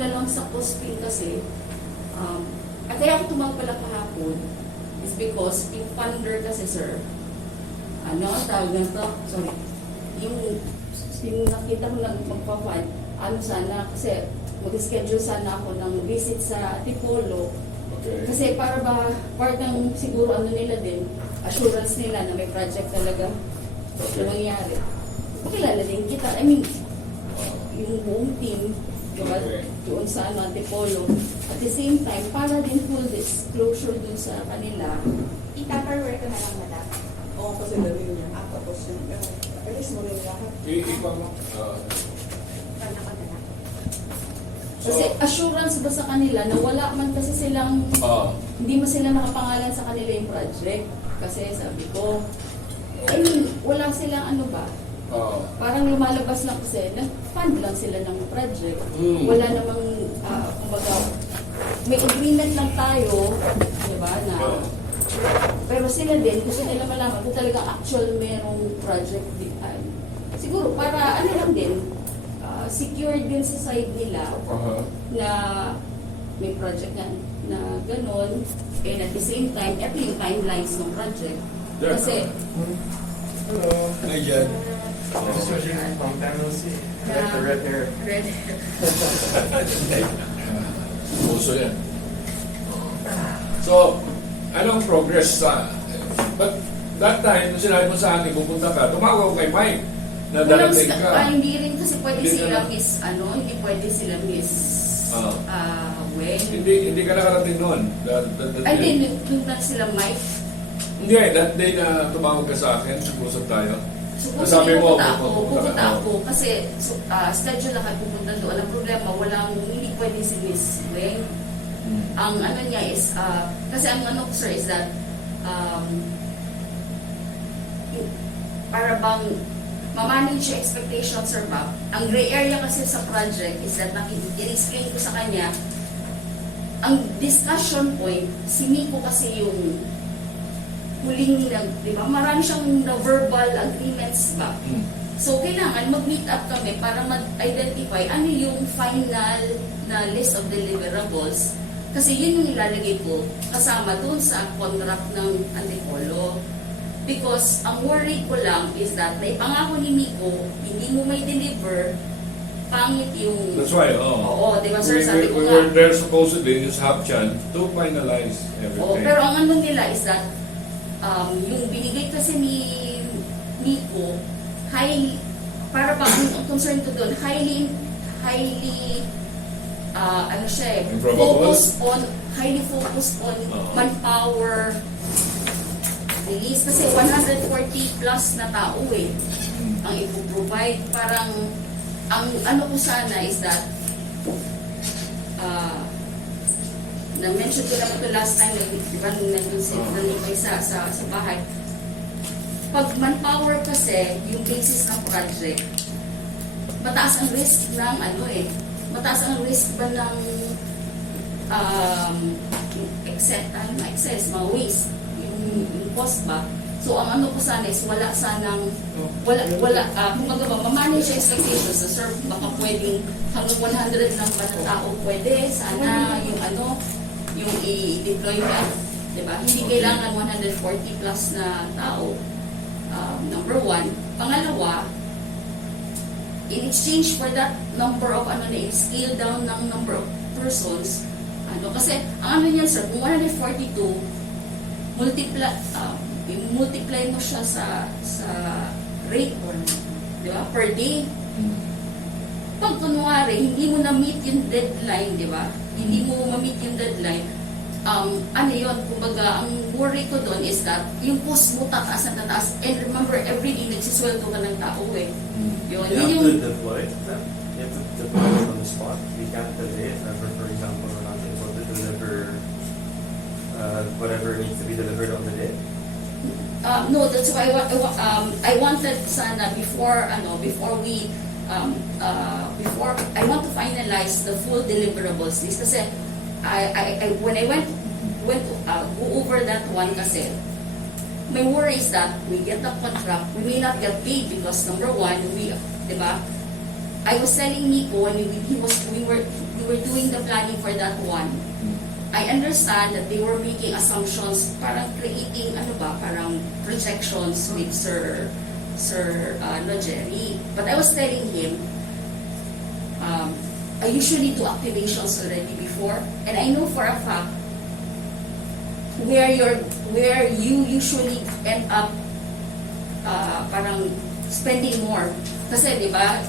na lang sa Cospin kasi, at kaya ako tumawag pala kahapon is because yung funder kasi, sir, ang tawag na to, sorry, yung nakita ko na magpa-fund, sana, kasi mag-schedule sana ako ng visit sa Tipolo. Okay. Kasi para ba, part ng siguro nila din, assurance nila na may project talaga na mangyari. Kilala din kita. I mean, yung buong team, diba, doon sa Antipolo. At the same time, para din full disclosure dun sa kanila. Itaperware ko na lang, madam. Oo, kasi dali niya. Tapos yung, alis mo rin lahat. Iipa mo. Kala ko na lang. Kasi assurance ba sa kanila na wala man kasi silang, hindi mo sila nakapangalan sa kanila yung project. Kasi sabi ko, I mean, wala silang ano ba, parang lumalabas lang kasi, nag-fund lang sila ng project. Wala namang, kumbaga, may agreement lang tayo, di ba, na, pero sila din, gusto nila malaman kung talagang actual merong project din. Siguro, para ano lang din, secure din sa side nila na may project na ganon, and at the same time, ito yung timelines ng project. Kasi, Hello. Hi, Jen. This was your long time no see. I like the red hair. red hair. Puso yan. So, anong progress sa... But that time, nung sinabi mo sa akin, pupunta ka, tumawag ko kay Mike na darating ka. Hindi rin kasi pwede Hindi sila na- miss, hindi pwede sila miss, when. Hindi ka nakarating noon. Ay, din, nung na sila Mike, Hindi, that day na tumawag ka sa akin, nag-usap tayo. supposedly Sabi mo, pupunta ka. ako, kasi schedule na kayo pupunta doon. Ang problema, hindi pwede si Miss Weng. Ang ano niya is, kasi ang ano ko, sir, is that, para bang ma-manage yung expectations, sir, ba? Ang gray area kasi sa project is that i-explain ko sa kanya, ang discussion point, si Miko kasi yung huling di ba? Marami siyang verbal agreements ba? So, kailangan mag-meet up kami para mag-identify ano yung final na list of deliverables. Kasi yun yung ilalagay ko kasama doon sa contract ng Antipolo. Because ang worry ko lang is that naipangako ni Miko, hindi mo may deliver, pangit yung... That's why, Oo, di ba, sir? Sabi ko we nga. were there supposedly in this Hapchan to finalize everything. Oo, pero ang ano nila is that yung binigay kasi ni Miko, para ba ang concern ko doon, highly ano siya Improbable? highly focused on manpower release kasi 140 plus na tao ang ipoprovide. Parang ang ano ko sana is that na-mention ko naman ito last time, di ba, nandun sa bahay. Pag manpower kasi, yung basis ng project, mataas ang risk ng mataas ang risk ba ng excess, mga waste, yung cost ba. So, ang ano ko sana is wala, kumbaga ba, ma-manage yung expectations na, sir, baka pwedeng hanggang 100 lang ba na tao pwede, sana yung i-deploy ka, di ba? Hindi kailangan 140 plus na tao, number one. Pangalawa, in exchange for that number of, scale down ng number of persons, kasi, ang niyan, sir, kung 142, multiply mo siya sa rate, di ba, per day. Pag kunwari, hindi mo na-meet yung deadline, di ba? Hindi mo ma-meet yung deadline, kumbaga, ang worry ko doon is that yung cost mo tataas na tataas. And remember, every day nagsisweldo ka ng tao Yun, You yun have yung... to deploy them. You have to deploy them on the spot. You can't delay it. For example, we're not able to deliver whatever needs to be delivered on the day. No, that's why I wanted sana before we before I want to finalize the full deliverables list kasi when I went to go over that one kasi my worry is that we get the contract, we may not get paid because number one, di ba? I was telling Nico when we were doing doing the planning for that one, I understand that they were making assumptions, parang creating, parang projections with Sir Jerry. But I was telling him, I usually do activations already before, and I know for a fact where you usually end up parang spending more. Kasi, di ba,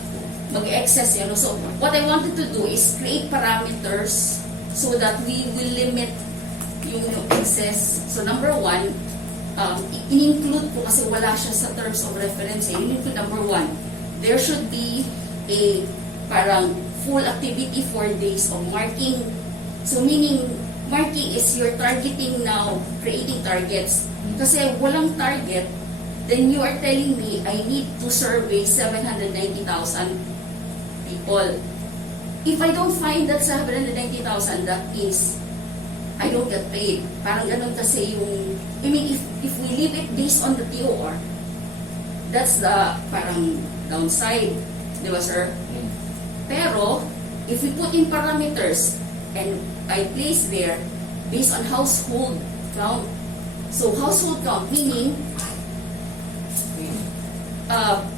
mag-excess yun. So, what I wanted to do is create parameters so that we will limit yung excess. So, number one, in-include ko kasi wala siya sa terms of reference. In-include number one, there should be a parang full activity for days of marking. So, meaning, marking is you're targeting now, creating targets. Kasi walang target, then you are telling me I need to survey 790,000 people. If I don't find that 790,000, that means I don't get paid. Parang ganun kasi yung, I mean, if we leave it based on the TOR, that's the parang downside. Di ba, sir? Pero, if we put in parameters, and I place there based on household count. So, household count, meaning,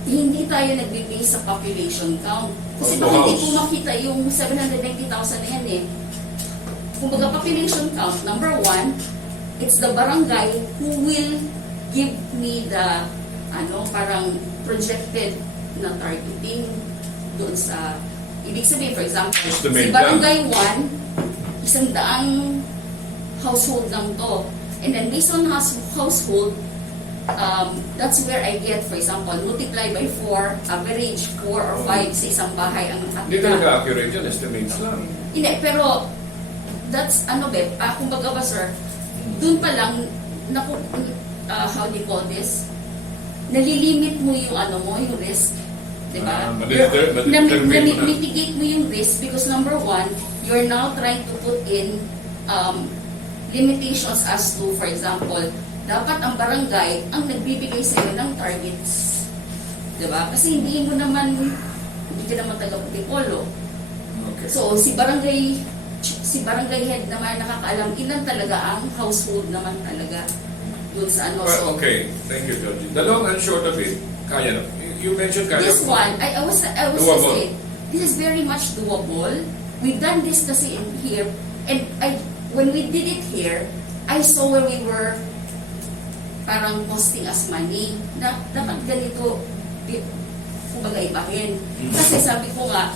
hindi tayo nagbe-base sa population count. Kasi Of the kung hindi house. ko makita yung 790,000 na yan eh. Kumbaga population count, number one, it's the barangay who will give me the parang projected na targeting doon sa, ibig sabihin, for example, Estimate si barangay 1, 100 household lang to. And then based on household, that's where I get, for example, multiply by 4, average 4 or 5 sa isang bahay ang Hindi nakatira. talaga accurate yun, estimates lang. Hindi, pero that's, kumbaga ba, sir, dun pa lang, how do you call this? Nalilimit mo yung yung risk. Diba? Mitigate mo yung risk because number one, you're now trying to put in limitations as to, for example, dapat ang barangay ang nagbibigay sa'yo ng targets. Diba? Kasi hindi ka naman taga-Putipolo. Okay. So, si barangay head naman nakakaalam ilan talaga ang household naman talaga doon sa Well, So, okay. Thank you, Georgie. The long and short of it, kaya na. You mentioned kaya. this one, I was Doable. saying, this is very much doable. We've done this kasi in here, and when we did it here, I saw where we were parang costing us money. Na dapat ganito, kumbaga ibahin. Kasi sabi ko nga,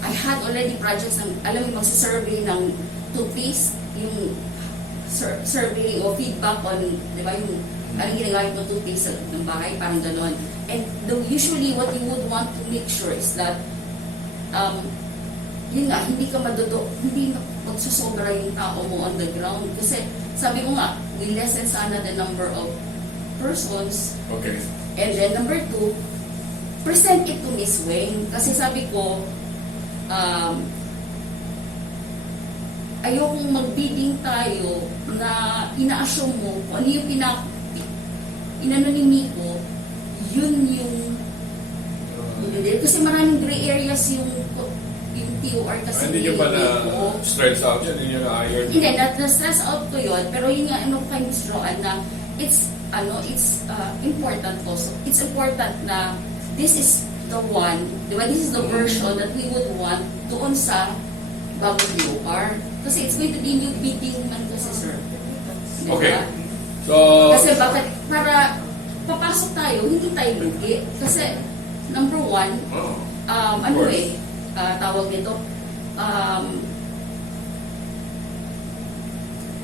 I had already projects magsisurvey ng toothpaste, yung survey o feedback on, di ba, yung anong ginagawa yung toothpaste sa ng bahay, parang gano'n. And usually what you would want to make sure is that, yun nga, hindi magsusobra yung tao mo on the ground. Kasi sabi ko nga, we lessen sana the number of persons. Okay. And then number two, present it to Miss Weng. Kasi sabi ko, ayokong magbidding tayo na ina-assume mo kung ano yung inano ni Miko, yun yung kasi maraming gray areas yung TOR kasi Hindi nyo pa ni Miko. na-stretch out yan, hindi nyo na-iron. Hindi, na-stress out ko yun, pero yun nga, kay Miss Joanne na it's important also. It's important na this is the one, di ba, this is the version that we would want doon sa bagong TOR. Kasi it's going to be new bidding man kasi, sir. Di ba? Okay. So, Kasi bakit, para papasok tayo, hindi tayo lugi. Kasi, number one, course. Tawag nito,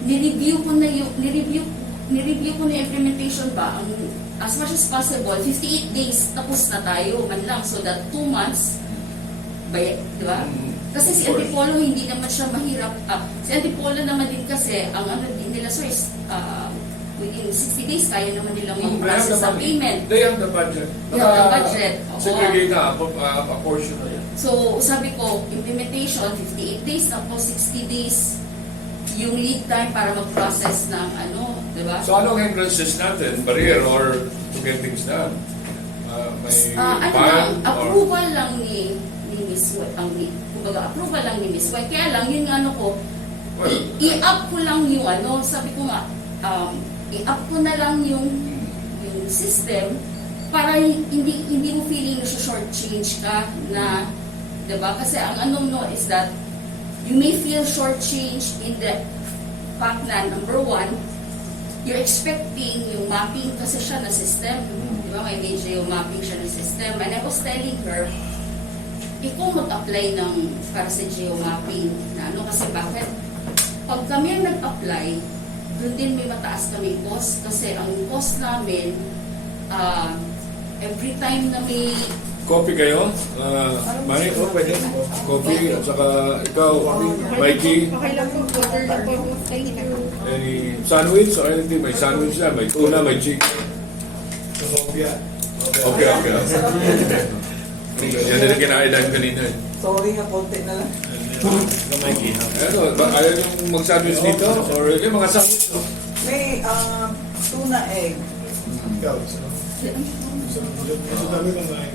nireview ko na yung implementation ba, as much as possible, 58 days tapos na tayo, man lang, so that 2 months, di ba? Kasi si Of course. Antipolo, hindi naman siya mahirap. Si Antipolo naman din kasi, ang din nila, sir, is within 60 days, kaya naman nilang They have the mag-process sa money. payment. They have the budget. They have the budget. Oo. Segregate na, a portion na yan. So, sabi ko, implementation, 58 days, tapos 60 days yung lead time para mag-process ng di ba? So, anong hindrances natin? Barrier or to get things done? May ban or... Approval lang ni Miss Miss White, kumbaga approval lang ni Miss White. Kaya lang, yung ano ko, Well, i-up ko lang yung ano, sabi ko nga, i-up ko na lang yung system para hindi mo feeling na short change ka na, diba? Kasi ang ano no is that you may feel short change in the fact na number one, you're expecting yung mapping kasi siya na system. Diba? May medyo yung mapping siya na system. And I was telling her, ikaw mag-apply para sa geomapping na ano kasi bakit? Pag kami ang nag-apply, doon din may mataas kami cost kasi ang cost namin every time na may Coffee kayo? Manny, pwede. Coffee, at saka ikaw, Mikey, Okay lang po, water lang po. Thank you. any sandwich or anything? May sandwich na, may tuna, may chicken. Sofia. Okay. Yan din ang kinain namin kanina. Sorry nga, konti na lang. Ano, ayaw yung mag-sandwich dito? Or yung mga sandwich? No? May tuna egg. Ikaw, so kami kumain.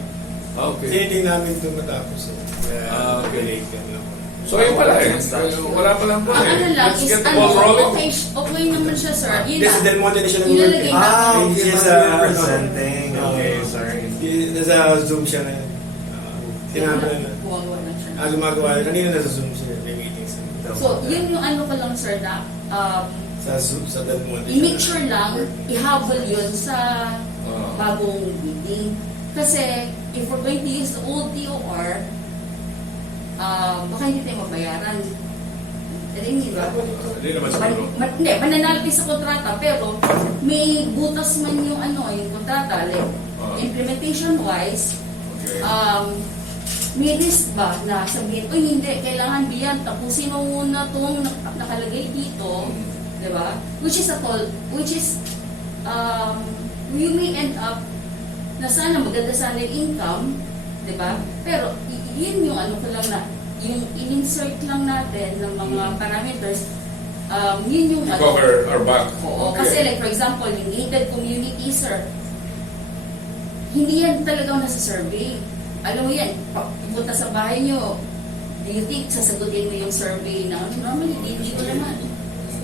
Okay. Tiniting namin ito matapos. Okay. Late kami lang. So ayun pala eh. Wala pa lang po ang ano lang Let's is get the ball ano, rolling. okay naman siya sir. Yun Yes, lang. Del Monte na siya Ilalagay nag-work. natin. He's presenting. Okay, sorry. Nasa Zoom siya ngayon. Tinama na. Gumagawa lang siya. Gumagawa. Kanina nasa Zoom siya. May meetings. So, yun yung ano ko lang sir na Sa Zoom, sa Del Monte. i-make sure lang, ihabol yun sa bagong meeting. Kasi, if we're going to use the old DOR, baka hindi tayo mabayaran. Hindi ba? Hindi naman siguro. Hindi, mananalpi sa kontrata, pero may butas man yung ano, yung kontrata. Like, implementation-wise, Okay. may risk ba na sabihin, uy hindi, kailangan biyan, tapusin mo muna itong nakalagay dito, di ba? Which is we may end up na sana maganda sana yung income, di ba? Pero yun yung ano ko lang na, yung in-insert lang natin ng mga parameters, yun yung Cover our back. Oo, Okay. kasi like for example, yung gated community, sir, hindi yan talagang nasa survey. Alam mo yan, pupunta sa bahay nyo, do you think sasagutin mo yung survey na normally, hindi ko naman.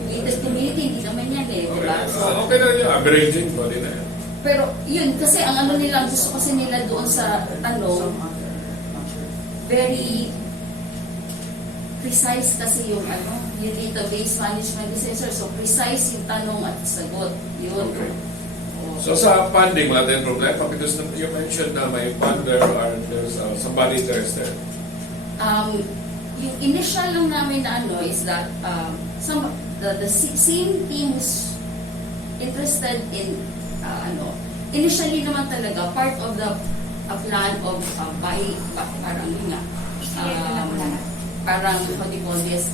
Gated community, hindi naman yan eh, di ba? So, Okay na yun. Averaging, pwede na yun. pero yun, kasi ang ano nila, gusto kasi nila doon sa tanong, very precise kasi yung ano, yung database management kasi sir, so precise yung tanong at sagot. Yun. Okay. Oo. So sa funding, wala tayong problema because you mentioned na may funder or there's somebody interested. Yung initial lang namin na ano is that the same team is interested in initially naman talaga part of the plan of parang yun nga parang what do you call this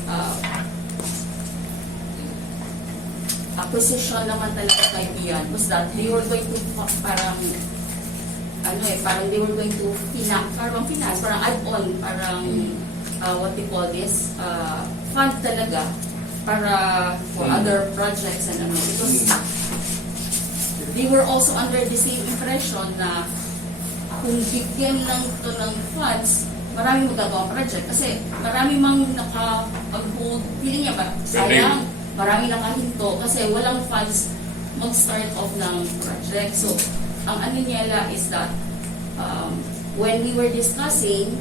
acquisition naman talaga kay Bian was that they were going to parang they were going to finance, parang add-on, parang what do you call this fund talaga para for other projects and ano, because they were also under the same impression na kung bigyan lang ito ng funds, maraming magagawa project. Kasi marami mang nakapag-hold, feeling niya ba, sayang, marami nakahinto kasi walang funds mag-start off ng project. So, ang ano niya is that when we were discussing,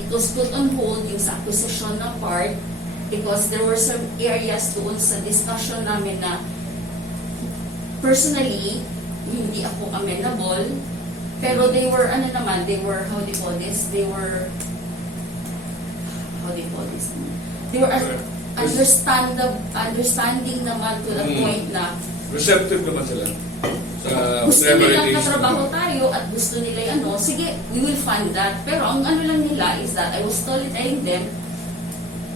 it was put on hold yung sa acquisition na part because there were some areas doon sa discussion namin na personally, hindi ako amenable, pero they were, how do you call this? They were understanding naman to the point na Receptive naman sila. Sa gusto whatever nilang it is. katrabaho tayo at gusto nila sige, we will fund that. Pero ang ano lang nila is that I was telling them,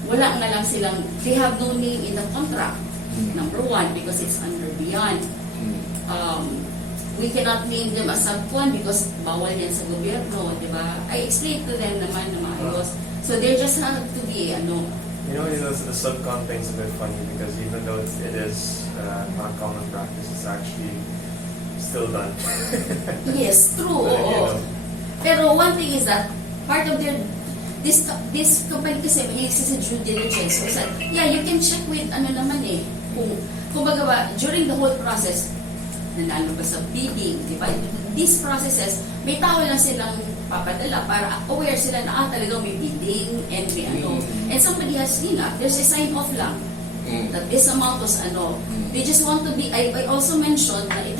wala nga lang silang, they have no name in the contract. Number one, because it's under Beyond. We cannot name them as sub-con because bawal yan sa gobyerno, di ba? I explained to them naman na maayos. So they just have to be, The subcon thing's a bit funny because even though it is not common practice, it's actually still done. yes, true, But, oo. Pero one thing is that part of their this company kasi mahilig sa due diligence. So, said, yeah, you can check with ano naman eh. Kung baga ba, during the whole process, nanalo ba sa bidding, di ba? These processes, may tao lang silang papadala para aware sila na talagang may bidding and may ano. And somebody has, there's a sign off lang that this amount was ano. They just want to be, I also mentioned that it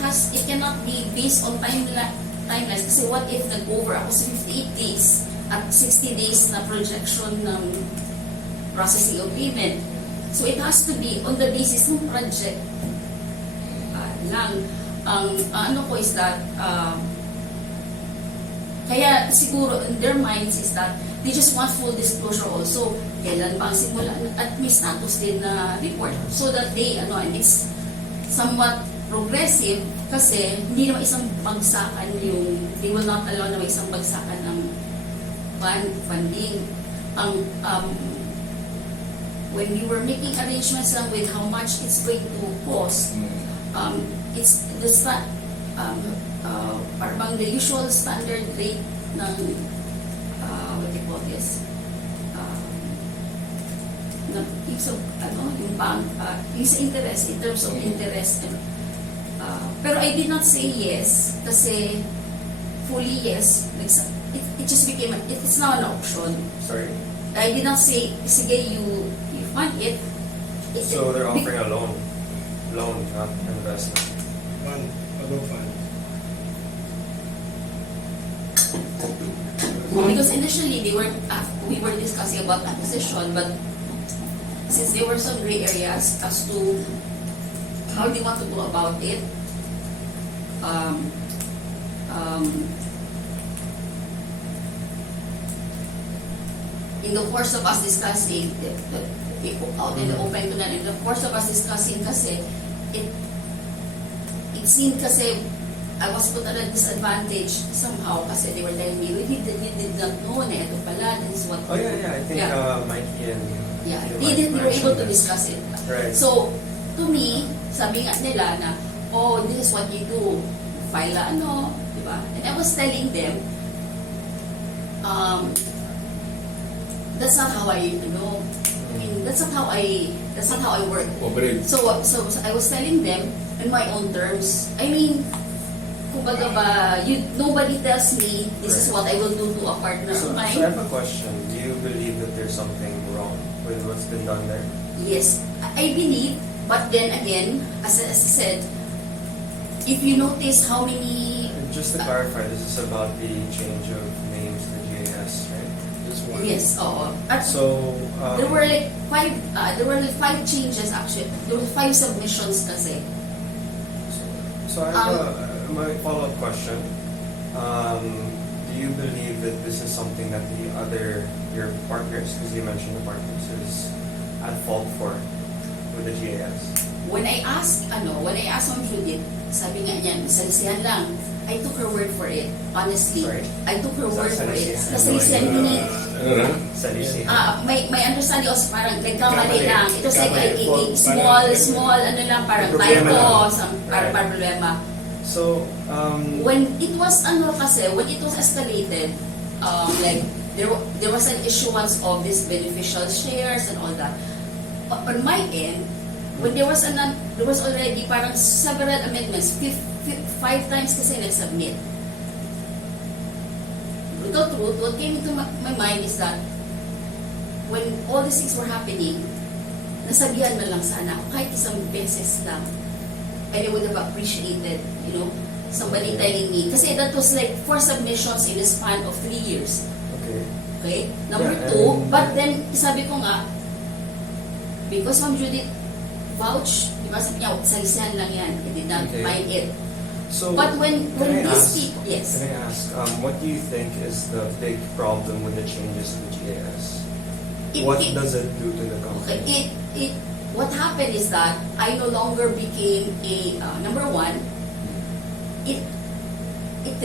cannot be based on timelines kasi what if nag-over ako sa 58 days at 60 days na projection ng processing of payment. So it has to be on the basis ng project lang. Ang ano ko is that kaya siguro in their minds is that they just want full disclosure also. Kailan ba ang simula at may status din na report so that they and it's somewhat progressive kasi hindi naman isang bagsakan they will not allow na may isang bagsakan ng funding. When we were making arrangements lang with how much it's going to cost, it's parang the usual standard rate ng what do you call this? Yung bank, yung sa interest, in terms of interest. Pero I did not say yes kasi fully yes. It just became, it's now an option. Sorry. I did not say, sige, you fund it. So they're offering a loan, not investment. Pag-go fund. Because initially we were discussing about acquisition, but since there were some gray areas as to how they want to go about it, in the course of us discussing, out in the open to na, in the course of us discussing kasi, it seemed kasi I was put at a disadvantage somehow kasi they were telling me, you did not know na ito pala, this is what... Oh yeah, I think Yeah. Mikey and Yeah, you they were able to mentioned discuss it. Right. So, to me, sabi nga nila na, oh, this is what you do. File ano, di ba? And I was telling them, that's not how I, that's not how I work. Operate. So I was telling them in my own terms. I mean, kumbaga ba, nobody tells me this is what I will do to a partner So of I mine. have a question. Do you believe that there's something wrong with what's been done there? Yes, I believe, but then again, as I said, if you notice how many... And just to clarify, this is about the change of names to GAS, right? Just one. Yes, oo. At So there were like five changes actually. There were 5 submissions kasi. So I have my follow-up question. Do you believe that this is something that your partners, because you mentioned the partners, is at fault for with the GAS? When I asked Ma'am Judith, sabi nga niya, salisihan lang. I took her word for it, honestly. Sorry? I took her word for it. Salisihan? Nasalisihan meaning, Ano na? Salisi. my understanding also parang nagkamali Kamali. lang. It was like Kamali. a small, ano lang, parang Problema typo, lang. parang Right. problema. So When it was escalated, like there was an issuance of these beneficial shares and all that. On my end, when there was already parang several amendments, 5 times kasi nag-submit. Brutal truth, what came into my mind is that when all these things were happening, nasabihan man lang sana ako, kahit isang beses lang. And I would have appreciated, somebody telling me. Kasi that was like 4 submissions in the span of 3 years. okay. Okay? Number Yeah, 2, and- but then, sabi ko nga, because Ma'am Judith vouch, di ba sabi niya, salisihan lang yan. I did not Okay. find it. So But when can I these ask- people, yes. Can I ask, what do you think is the big problem with the changes to the GAS? What does it do to the company? Okay, what happened is that I no longer became a, number 1, it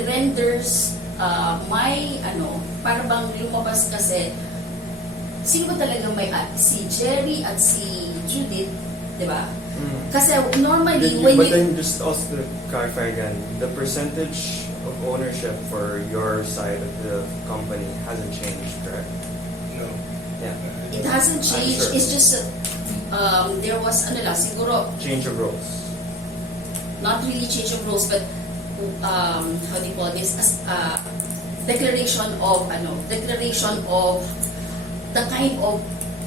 renders para bang lumabas kasi, sino ba talaga may si Jerry at si Judith, di ba? Kasi normally, But then just also to clarify again, the percentage of ownership for your side of the company hasn't changed, correct? hasn't changed. Sure. It's just that there was ano lang, siguro Change of roles. not really change of roles, but how do you call this? As declaration of the kind of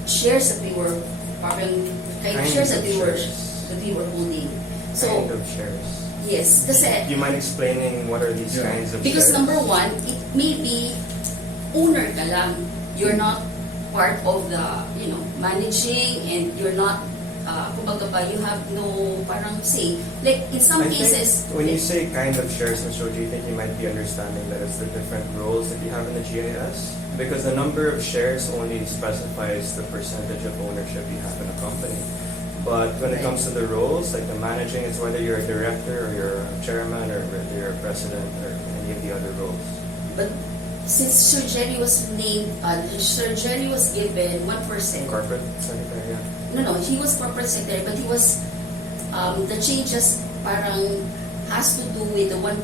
shares that we were holding. So Kind of shares. yes, kasi Do you mind explaining what are these Yeah. kinds of because shares? number one, it may be owner ka lang. You're not part of the, managing, and you're not, kumbaga ba, you have no parang say. Like in some I think cases, when you say kind of shares, Ms. Cho, do you think you might be understanding that it's the different roles that you have in the GIS? Because the number of shares only specifies the percentage of ownership you have in a company. But when it comes to the roles, like the managing, it's whether you're a director or you're a chairman or whether you're a president or any of the other roles. but since Sir Jerry was named, Sir Jerry was given 1%. Corporate secretary, yeah. No, he was corporate secretary, but he was, the changes parang has to do with the 1%,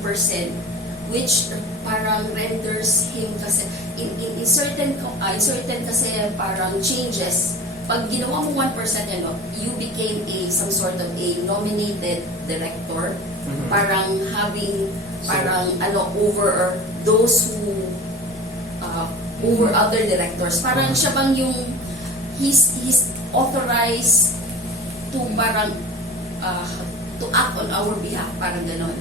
which parang renders him kasi, in certain kasi parang changes, pag ginawa mo 1%, you became some sort of a nominated director, Mhm. parang having, over those who, over other directors. Parang siya bang yung, he's authorized to parang, to act on our behalf, parang ganon.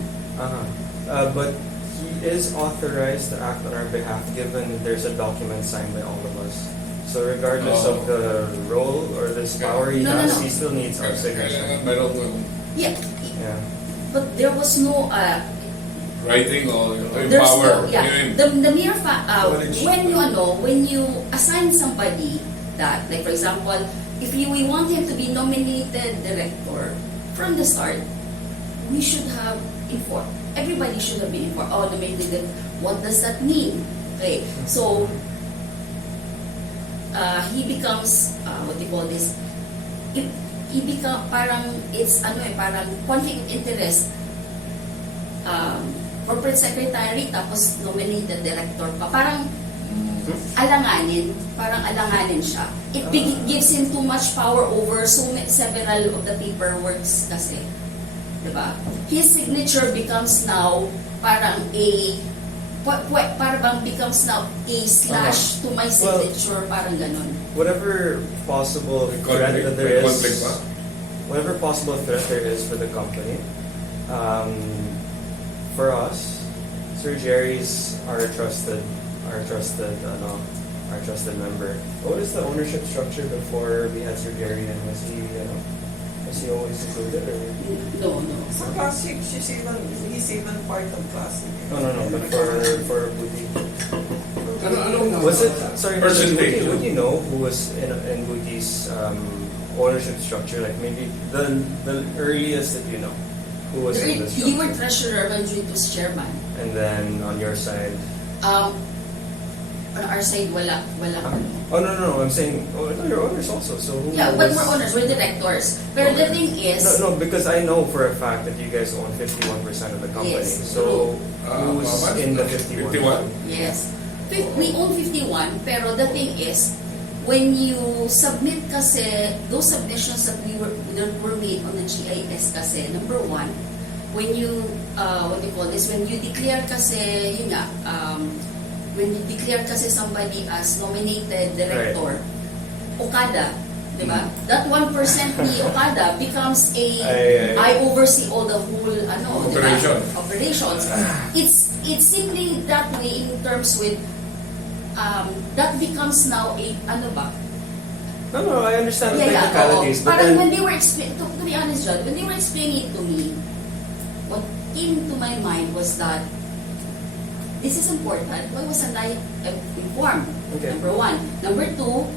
But he is authorized to act on our behalf given there's a document signed by all of us. So regardless Oh. of the role or this Okay. power he No, has, no. he still needs our signature. Meron Yeah, Yeah. but there was no, writing o there's power. no, yeah, the mere fact, when you assign somebody that, like for example, if we want him to be nominated director from the start, we should have informed. Everybody should have been informed. Oh, nominated. What does that mean? Okay, so he becomes what do you call this? He become parang it's parang conflict of interest. Corporate secretary tapos nominated director pa. Parang alanganin siya. It gives him too much power over several of the paperworks kasi. Diba? His signature becomes now parang becomes now a slash to my signature, parang ganon. Whatever possible threat that there Conflict is, ba? whatever possible threat there is for the company, for us, Sir Jerry's our trusted member. What is the ownership structure before we had Sir Jerry, and was he always included or? No. Sa Classic, he's even part of Classic. No, but for Booty. Ano? Was it, sorry, Percentage. would you know who was in Booty's ownership structure? Like maybe the earliest that you know, who was in the You were structure? treasurer when Judith was chairman. And then on your side? On our side, wala. Oh, no, I'm saying, your owners also, so who Yeah, but was? we're owners, we're directors. Pero the thing is, No, because I know for a fact that you guys own 51% of the company. Yes. So who's How much? in the 51? 51? yes, we own 51, pero the thing is, when you submit kasi, those submissions that were made on the GIS kasi, number one, when you, what do you call this, when you declare kasi, when you declare kasi somebody as nominated director, Okada, di ba? That 1% ni Okada becomes I oversee all the whole, di ba? Operation. Operations. It's simply that way in terms with, that becomes now a, No, I understand the oo. technicalities, but Parang then, when they were explaining, to be honest, John, when they were explaining it to me, what came to my mind was that this is important. Why wasn't I informed? Okay. Number one. Number two,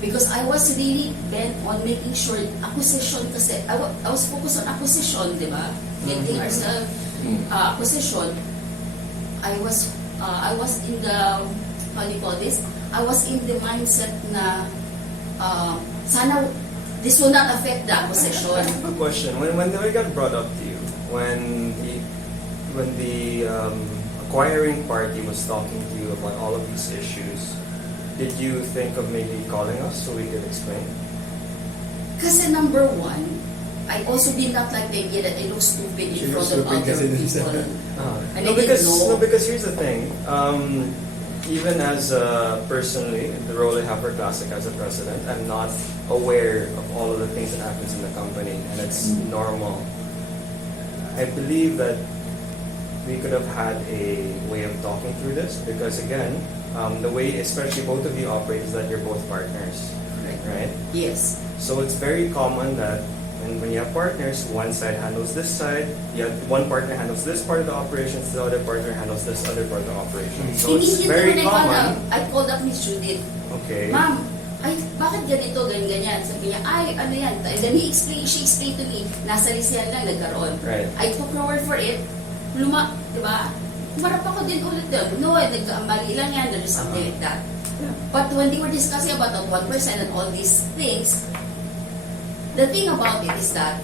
because I was really bent on making sure acquisition kasi I was focused on acquisition, di ba? Getting ourselves acquisition. I was in the, how do you call this? I was in the mindset na sana this will not affect the I acquisition. have a question. When it got brought up to you, when the acquiring party was talking to you about all of these issues, did you think of maybe calling us so we could explain? Kasi number one, I also did not like the idea that I look stupid She in front looks of stupid other kasi din siya. people. And No, I didn't know. because here's the thing. Even as personally, the role I have for Classic as a president, I'm not aware of all of the things that happens in the company, and it's normal. I believe that we could have had a way of talking through this because again, the way especially both of you operate is that you're both partners, right? Yes. So it's very common that when you have partners, one side handles this side, one partner handles this part of the operations, the other partner handles this other part of the operations. So it's Immediately very when I found out, common. I called up Miss Judith. Okay. Ma'am, ay, bakit ganito, ganyan? Sabi niya, ay, ano yan? And then she explained to me, nasa Rizal lang nagkaroon. Right. I took her word for it. Di ba? Kumarap ako din ulit doon. No, nagkamali lang yan, there is something like that. Yeah. But when they were discussing about the 1% and all these things, the thing about it is that,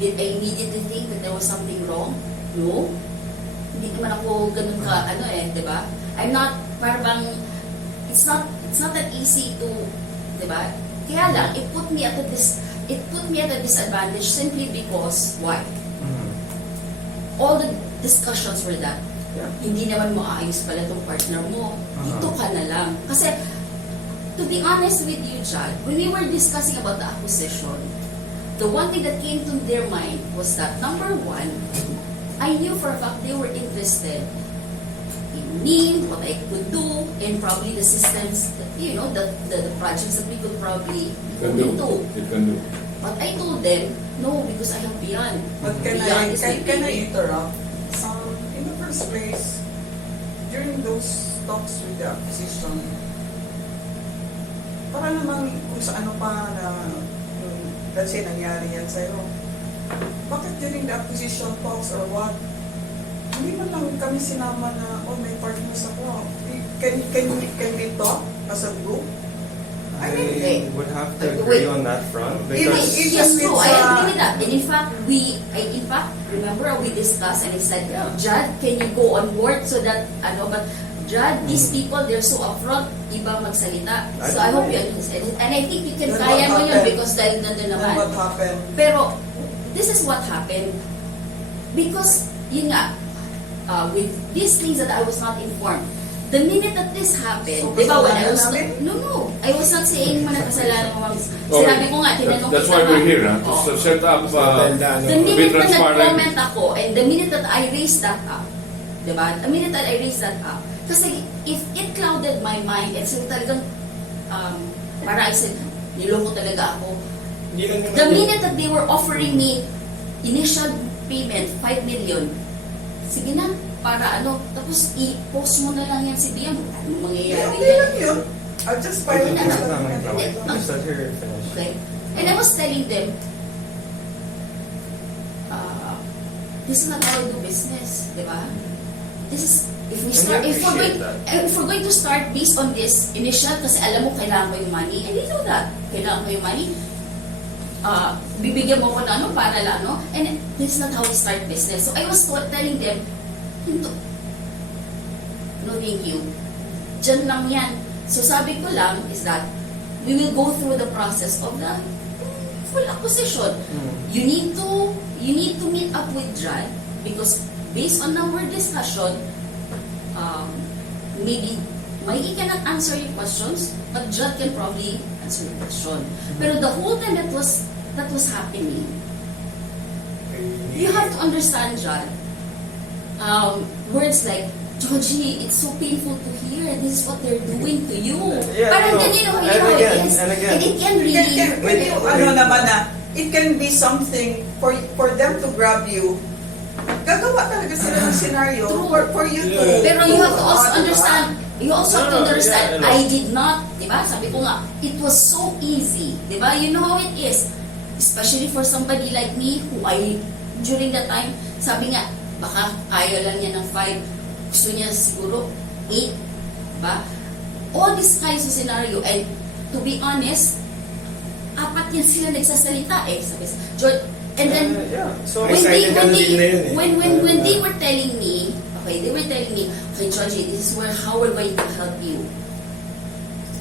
did I immediately think that there was something wrong? No. Hindi naman ako ganun ka, di ba? I'm not, parang, it's not that easy to, di ba? Kaya lang, it put me at a disadvantage simply because, why? Mhm. All the discussions were that, Yeah. hindi naman maayos pala itong partner mo. Dito ka na lang. Kasi, to be honest with you, Chad, when we were discussing about the acquisition, the one thing that came to their mind was that, number one, I knew for a fact they were interested in me, what I could do, and probably the systems, the projects that we could probably Can go do. into. It can do. But I told them, no, because I have beyond. But can Beyond I is my can I baby. interrupt? In the first place, during those talks with the acquisition, para naman kung sa ano pa na let's say nangyari yan sa'yo, bakit during the acquisition talks or what, hindi man lang kami sinama na, oh, may partners ako. Can we talk as a group? I mean, I would have to Wait. agree on that front Even because if- Yes, true. it's, I agree with that. And in fact, remember we discussed and I said, Judd, can you go on board so that, but Judd, these people, they're so upfront, iba magsalita. So I hope you understand. And I think you can Then kaya mo what yun happened? because dahil nandun then naman. what happened? Pero, this is what happened. Because, yun nga, with these things that I was not informed, the minute that this happened, So, di ba, when I was, kasalanan namin? no, I was not saying mo na kasalanan mo, ma'am. Okay. Sinabi ko nga, tinanong That's kita why nga. we're here, Oo. to set up Dahil na, The ano, Be minute na transparent. nag-comment ako, and the minute that I raised that up, diba? The minute that I raised that up, kasi if it clouded my mind, and so talagang, para I said, niloko talaga ako. hindi lang naman The yun. minute that they were offering me initial payment, 5 million, sige na, para tapos i-post mo na lang yan si Biam, ano mangyayari Okay yan? lang yun. I'll just file Wait, it. wait, just let her finish. Okay? And I was telling them, this is not how I do business, di ba? This is, if we're going to start based on this initial, kasi alam mo, kailangan ko yung money, and they know that, kailangan ko yung money, bibigyan mo ko na para lang, and this is not how we start business. So I was telling them, no thank you. Diyan lang yan. So sabi ko lang is that we will go through the process of the full acquisition. You need to meet up with Judd because based on our discussion, maybe Mikey cannot answer your questions, but Judd can probably answer your question. Pero the whole time that was happening, you have to understand, Judd. Words like, Georgie, it's so painful to hear. This is what they're doing to you. Yeah, Parang no. ganyan, And how again, it is. and again. And it can really... Can you, naman na, it can be something for them to grab you. Gagawa talaga sila ng scenario for you to... Pero you have to also understand, you also have to No, understand, yeah, I did not, di ba? Sabi ko nga, it was so easy. Di ba? You know how it is. Especially for somebody like me, who during that time, sabi nga, baka kaya lang niya ng 5, gusto niya siguro 8, ba? All these kinds of scenario, and to be honest, apat yan sila nagsasalita eh. Sabi sa, George, and then, yeah. So, Ay, excited ka na din na yun eh. when they were telling me, okay, Georgie, this is how we're going to help you.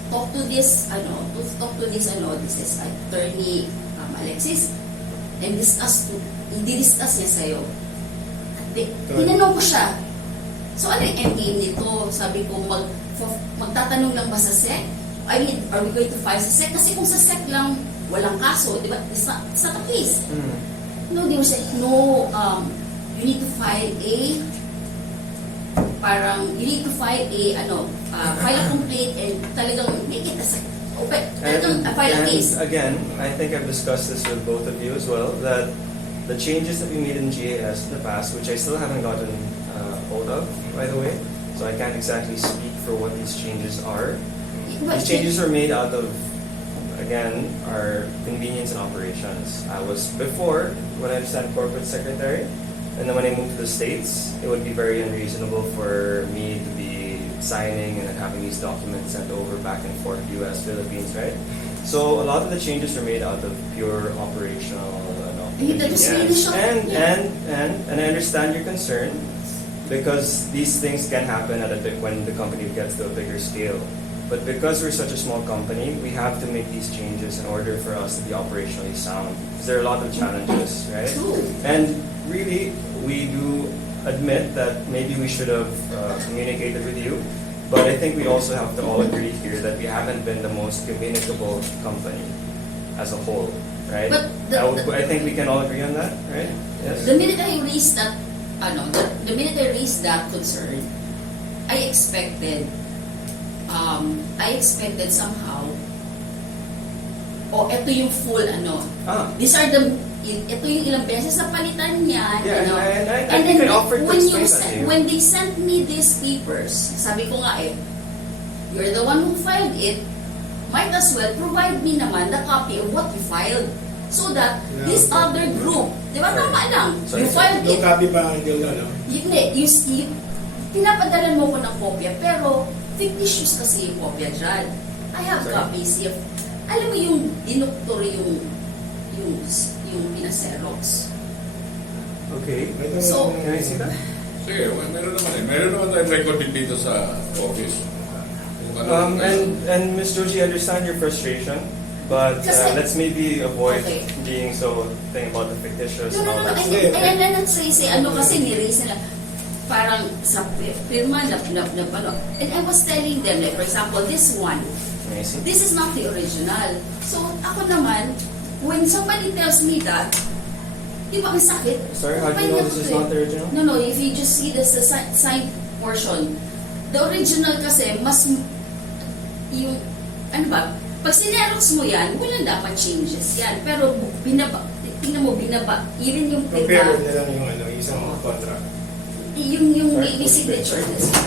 Talk to this this is attorney Alexis, and i-discuss niya sa'yo. At tinanong ko siya, so ano yung endgame nito? Sabi ko, magtatanong lang ba sa SEC? I mean, are we going to file sa SEC? Kasi kung sa SEC lang, walang kaso, di ba? It's not a case. No, they were saying, no, you need to file file a complaint and talagang make it as file a case. And again, I think I've discussed this with both of you as well, that the changes that we made in GAS in the past, which I still haven't gotten hold of, by the way, so I can't exactly speak for what these changes are. But These changes were made out of, again, our convenience and operations. I was before, what I understand, corporate secretary, and then when I moved to the States, it would be very unreasonable for me to be signing and then having these documents sent over back and forth, US, Philippines, right? So a lot of the changes were made out of pure operational That was really shocking. and I understand your concern because these things can happen when the company gets to a bigger scale. But because we're such a small company, we have to make these changes in order for us to be operationally sound. Because there are a lot of challenges, right? True. And really, we do admit that maybe we should have communicated with you. But I think we also have to all agree here that we haven't been the most communicable company as a whole, right? But I think we can all agree on that, right? Yes. The minute I raised that concern, I expected somehow, ito yung full ito yung ilang beses na palitan niyan, Yeah, and I and think then I offered to explain that to you. when they sent me these papers, sabi ko nga you're the one who filed it, might as well provide me naman the copy of what you filed. So that this other group, di ba, tama lang, you filed No it. copy pa ang deal na, no? Pinapadalan mo ko ng kopya, pero fictitious kasi yung kopya dyan. I have Sorry? copies. Alam mo yung dinoktor yung pinaserox. Okay. So, Can I see that? Sige, meron naman tayong record din dito sa office. Kung ano- And Ms. Joji, I understand your frustration, but Kasi- let's maybe avoid Okay. being so thing about the fictitious No, and all that. and then say, kasi ni-raise nila, parang sa firma na and I was telling them, like, for example, this one, May I see? this is not the original. So, ako naman, when somebody tells me that, di ba ang sakit? Sorry, how do you know this is not the original? No, if you just see the signed portion, the original kasi, mas, yung, ano ba, pag sinerox mo yan, walang dapat changes yan. Pero, tingnan mo, even yung Compare na lang yung isang contract. yung Sorry, may signature na siya.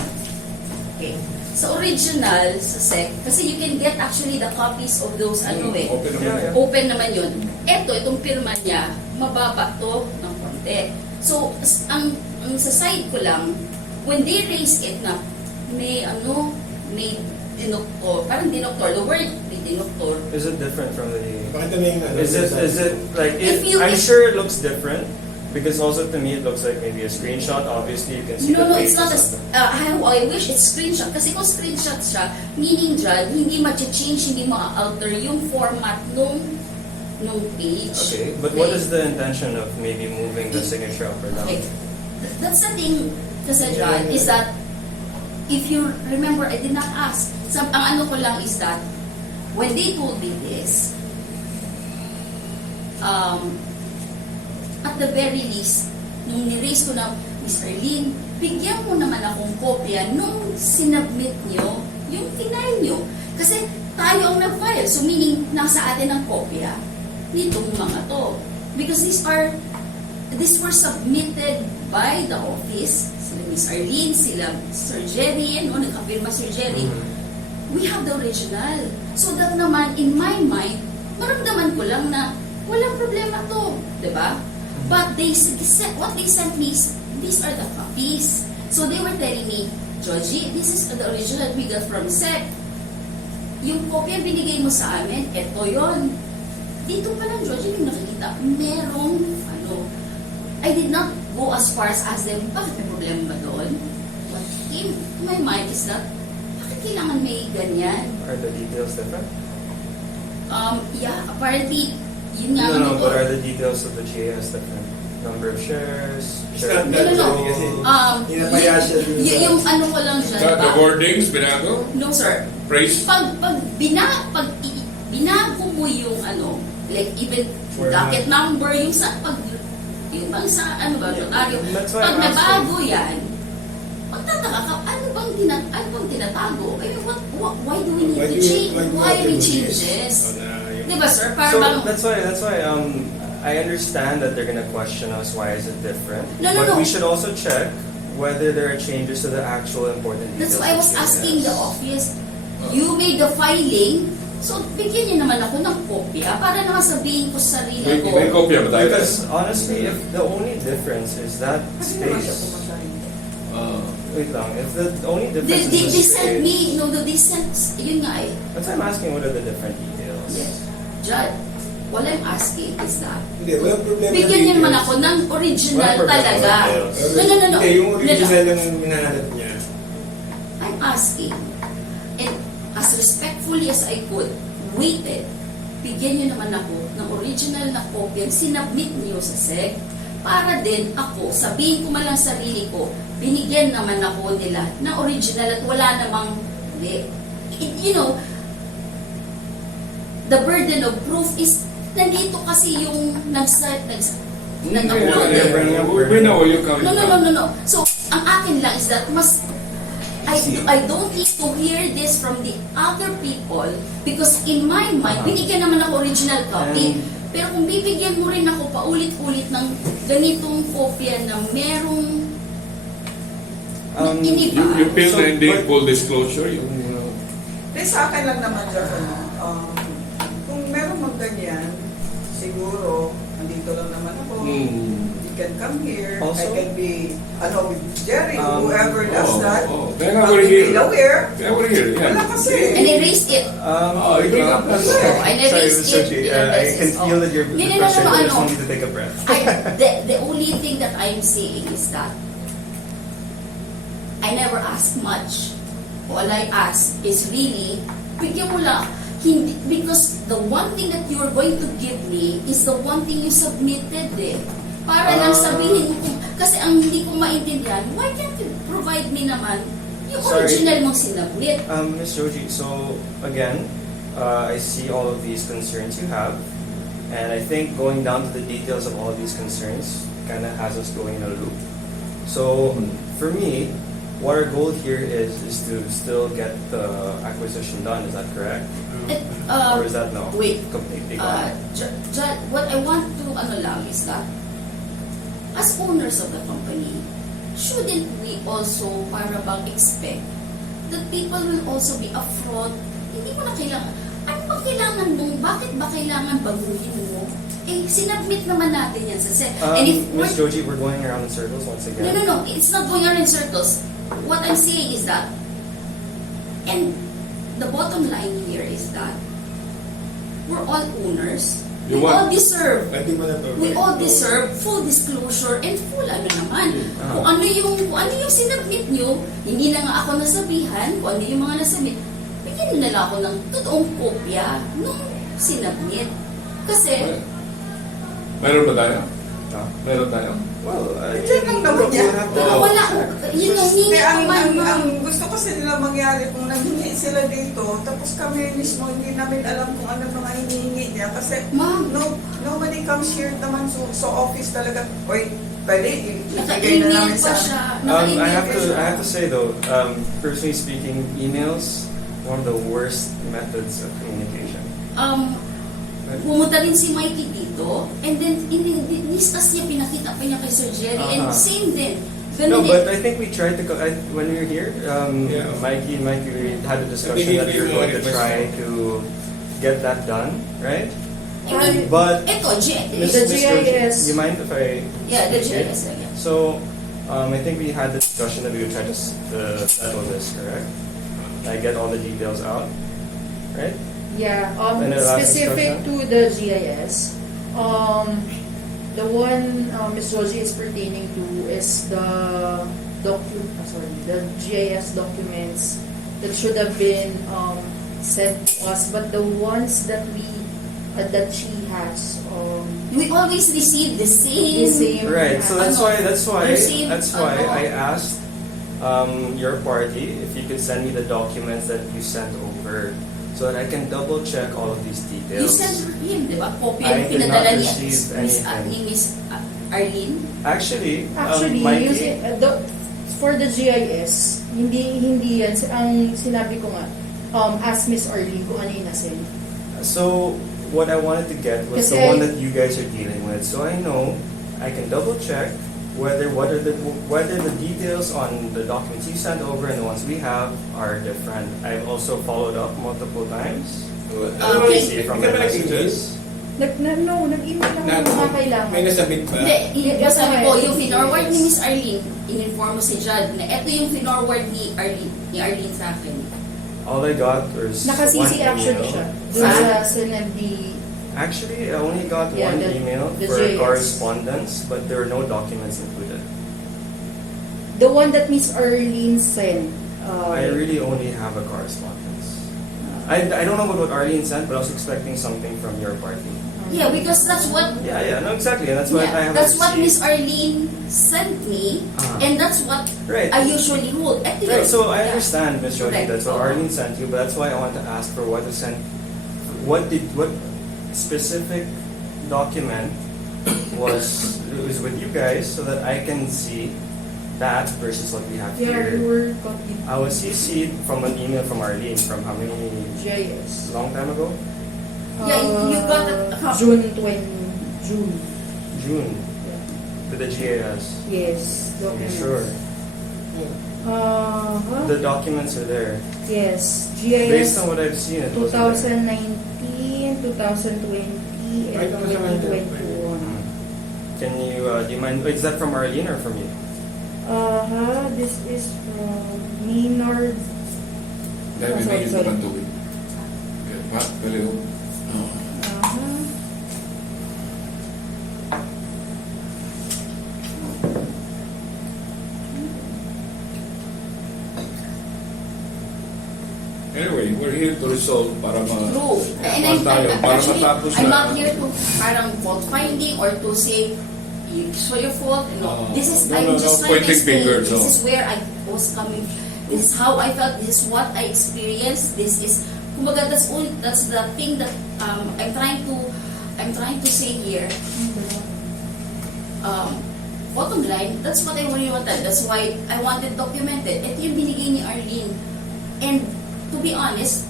Okay. Sa original, sa SEC, kasi you can get actually the copies of those Open naman. Yeah. open naman yun. Itong pirma niya, mababa to ng konti. So, ang sa side ko lang, when they raise it na may dinoktor, parang dinoktor, the word may dinoktor. Is it different from the? Bakit na yung Is it like? I'm sure it looks different because also to me it looks like maybe a screenshot. Obviously, you can see. No, the it's face not or a, something. I wish it's screenshot. Kasi kung screenshot siya, meaning dyan, hindi ma-change, hindi ma-alter yung format nung page. Okay, but what is the intention of maybe moving the signature up or down? Okay. That's the thing, kasi dyan, is that, if you remember, I did not ask. Ang ano ko lang is that, when they told me this, at the very least, nung ni-raise ko na, Miss Arlene, bigyan mo naman akong kopya nung sinubmit nyo, yung final nyo. Kasi tayo ang nag-file. So meaning, nasa atin ang kopya nitong mga to. Because these were submitted by the office. Sila Miss Arlene, sila Sir Jerry, nagkapirma Sir Jerry. We have the original. So that naman, in my mind, maramdaman ko lang na walang problema to. Diba? But what they sent me is, these are the copies. So they were telling me, Georgie, this is the original we got from SEC. Yung kopya binigay mo sa amin, eto yon. dito pa lang, George, yung nakikita, merong, I did not go as far as ask them, bakit may problema ba doon? What came to my mind is that, bakit kailangan may ganyan? Are the details different? Yeah, apparently, yun nga No, ano no, ko. but are the details of the GAS different? Number of shares? It's share- not that No. kasi Yung, yung ano ko lang dyan, The wordings, binago? no sir, Praise? pag binago mo yung like even Format. docket number, yung sa yung bang sa notaryo, That's why pag I'm nabago yan, magtataka ka, ano bang tinatago? I mean, why do we need to change? Why we changes? Diba sir? Para So bang, that's why I understand that they're gonna question us why is it different. No, but no. we should also check whether there are changes to the actual important details. that's why I was of GAS. asking the office, you made the filing, so bigyan niyo naman ako ng kopya para naman sabihin ko sa sarili ko. May kopya ba tayo? Because honestly, if the only difference is that Kasi naman siya space. pumasahin. Wait lang. If the only They, difference they, is they the sent space. me, they sent, yun nga eh. That's why I'm asking what are the different details. Yes. Judd, what I'm asking is that, Hindi, walang problema. bigyan niyo naman ako ng original Walang problema. talaga. No. Hindi, yung original lang minahanap niya. I'm asking, and as respectfully as I could, waited, bigyan niyo naman ako ng original na copy and sinubmit niyo sa SEC para din ako, sabihin ko man lang sarili ko, binigyan naman ako nila ng original at wala namang, you know, the burden of proof is, nandito kasi yung nag-upload eh. We know where you're coming from. No. So, ang akin lang is that I don't need to hear this from the other people because in my mind, binigyan naman ako original copy. Pero kung bibigyan mo rin ako paulit-ulit ng ganitong kopya na merong iniba. You feel So, the indeed but- full disclosure? Eh, sa akin lang naman dyan, kung meron mang ganyan, siguro, nandito lang naman ako, you can come here, Also- I can be, with Jerry, whoever does that. Kaya nga I'll we're be here. aware. Kaya we're here, Wala yeah. kasi. And I raised it. you bring up that. And I Sorry, raised Mr. it. G, I can feel that you're No. frustrated. I just want you to take a breath. The only thing that I'm saying is that I never ask much. All I ask is really, bigyan mo lang. Hindi, because the one thing that you are going to give me is the one thing you submitted eh. Para lang sabihin mo, kasi ang hindi ko maintindihan, why can't you provide me naman yung Sorry. original mong sinubmit? Ms. Joji, so again, I see all of these concerns you have, and I think going down to the details of all of these concerns kind of has us going in a loop. So for me, what our goal here is to still get the acquisition done. Is that correct? Or is that no? Wait. Completely gone? What I want to lang is that as owners of the company, shouldn't we also para bang expect that people will also be upfront? Hindi mo na kailangan. Ano ba kailangan mong, bakit ba kailangan baguhin mo? Eh, sinubmit naman natin yan sa SEC. And if Ms. Joji, we're going around in circles once again. No. It's not going around in circles. What I'm saying is that, and the bottom line here is that we're all owners. You We want- all deserve. Hindi mo na to. We all deserve full disclosure and full naman. Ah. Kung ano yung sinubmit nyo, hindi na nga ako nasabihan, kung ano yung mga nasubmit, bigyan nyo na lang ako ng totoong kopya nung sinubmit. Kasi, Meron ba tayo? Ah. Meron tayo? Well, Diyan lang naman yan. wala, yun ang hindi Eh, ang, ko man, ang gusto kasi nila mangyari kung nanghingi sila dito, tapos kami mismo hindi namin alam kung ano mga hinihingi niya. Kasi Ma'am. nobody comes here naman sa office talaga. Oy, pwede, ibigay na naka-email namin pa sa... siya. I Naka-email have pa to siya. I have to say though, personally speaking, emails one of the worst methods of communication. Pumunta rin si Mikey dito, and then inistas niya, pinakita pa niya kay Sir Jerry, and same din. No, Ganun but din. I think we tried to when we were here. Yeah. Mikey, we had a discussion Hindi that we were mo going to request try mo. to get that done, right? And But eto, Miss The Joji, GIS. you mind if I? yeah, the speak? GIS again. So, I think we had the discussion that we would try to settle this, correct? I get all the details out, right? Yeah, Any last specific discussion? to the GIS, the one Ms. Joji is pertaining to is the the GIS documents that should have been sent to us, but the ones that that she has, We always receive the same. the same. Right. So that's Ano, why the same, ano. I asked your party if you could send me the documents that you sent over, so that I can double check all of these You details. sent him, di ba? Copy I yung did not pinadala ni receive anything. ni Miss Arlene. Actually, Actually, Mikey, using, for the GIS, hindi yan. Ang sinabi ko nga, ask Miss Arlene kung ano yung nasend. so what I wanted to get was the Kasi- one that you guys are dealing with, so I know I can double check whether the details on the documents you sent over and the ones we have are different. I've also followed up multiple times. Ano Okay. See from Hindi my ka ba nag-email? messages. Nag-email ako ng mga kailangan. May nasabit ba? Hindi, Yes, sabi ko, okay. yung finorward ni Miss Arlene, in-inform mo si Judd na ito yung finorward ni Arlene sa akin. All I got was Naka-CC one actually email. siya. Doon sa sinandi. Actually, I only got Yeah, one the- email the for JS. correspondence, but there were no documents included. The one that Miss Arlene sent. I really only have a correspondence. I don't know about what Arlene sent, but I was expecting something from your party. Yeah, because that's what Yeah, no, exactly. And that's what I have that's what Miss received. Arlene sent me, Ah. and that's what Right. I usually hold. Ito Right, yun. so I Yeah. understand, Ms. Jody, Correct. that's what Arlene sent you, but that's why I want to ask for what to send. What specific document was with you guys so that I can see that versus what we have Yeah, here. we were copied I was CC'd from an email from Arlene from how many GIS. long time ago? Yeah, you got it. June. June Yeah. to the GAS. Yes. Are you Documents. sure? The documents are there. Yes. Based GIS on what I've seen, it wasn't there. 2019, 2020, and Right, naman siya ngayon. 2021. Can you, do you mind, is that from Arlene or from you? This is from Maynard. Dahil may Sorry, ito sorry. ng tuwid. Pa, kaliw. Anyway, we're here to resolve para True. And tayo, para actually, matapos I'm na. not here to parang fault finding or to say it's your fault. No, this is I'm just trying to pointing explain. fingers, This no. is where I was coming. This is how I felt. This is what I experienced. This is, kumbaga, that's the thing that I'm trying to say here. Bottom line, that's what I really wanted. That's why I wanted documented. Ito yung binigay ni Arlene. And to be honest,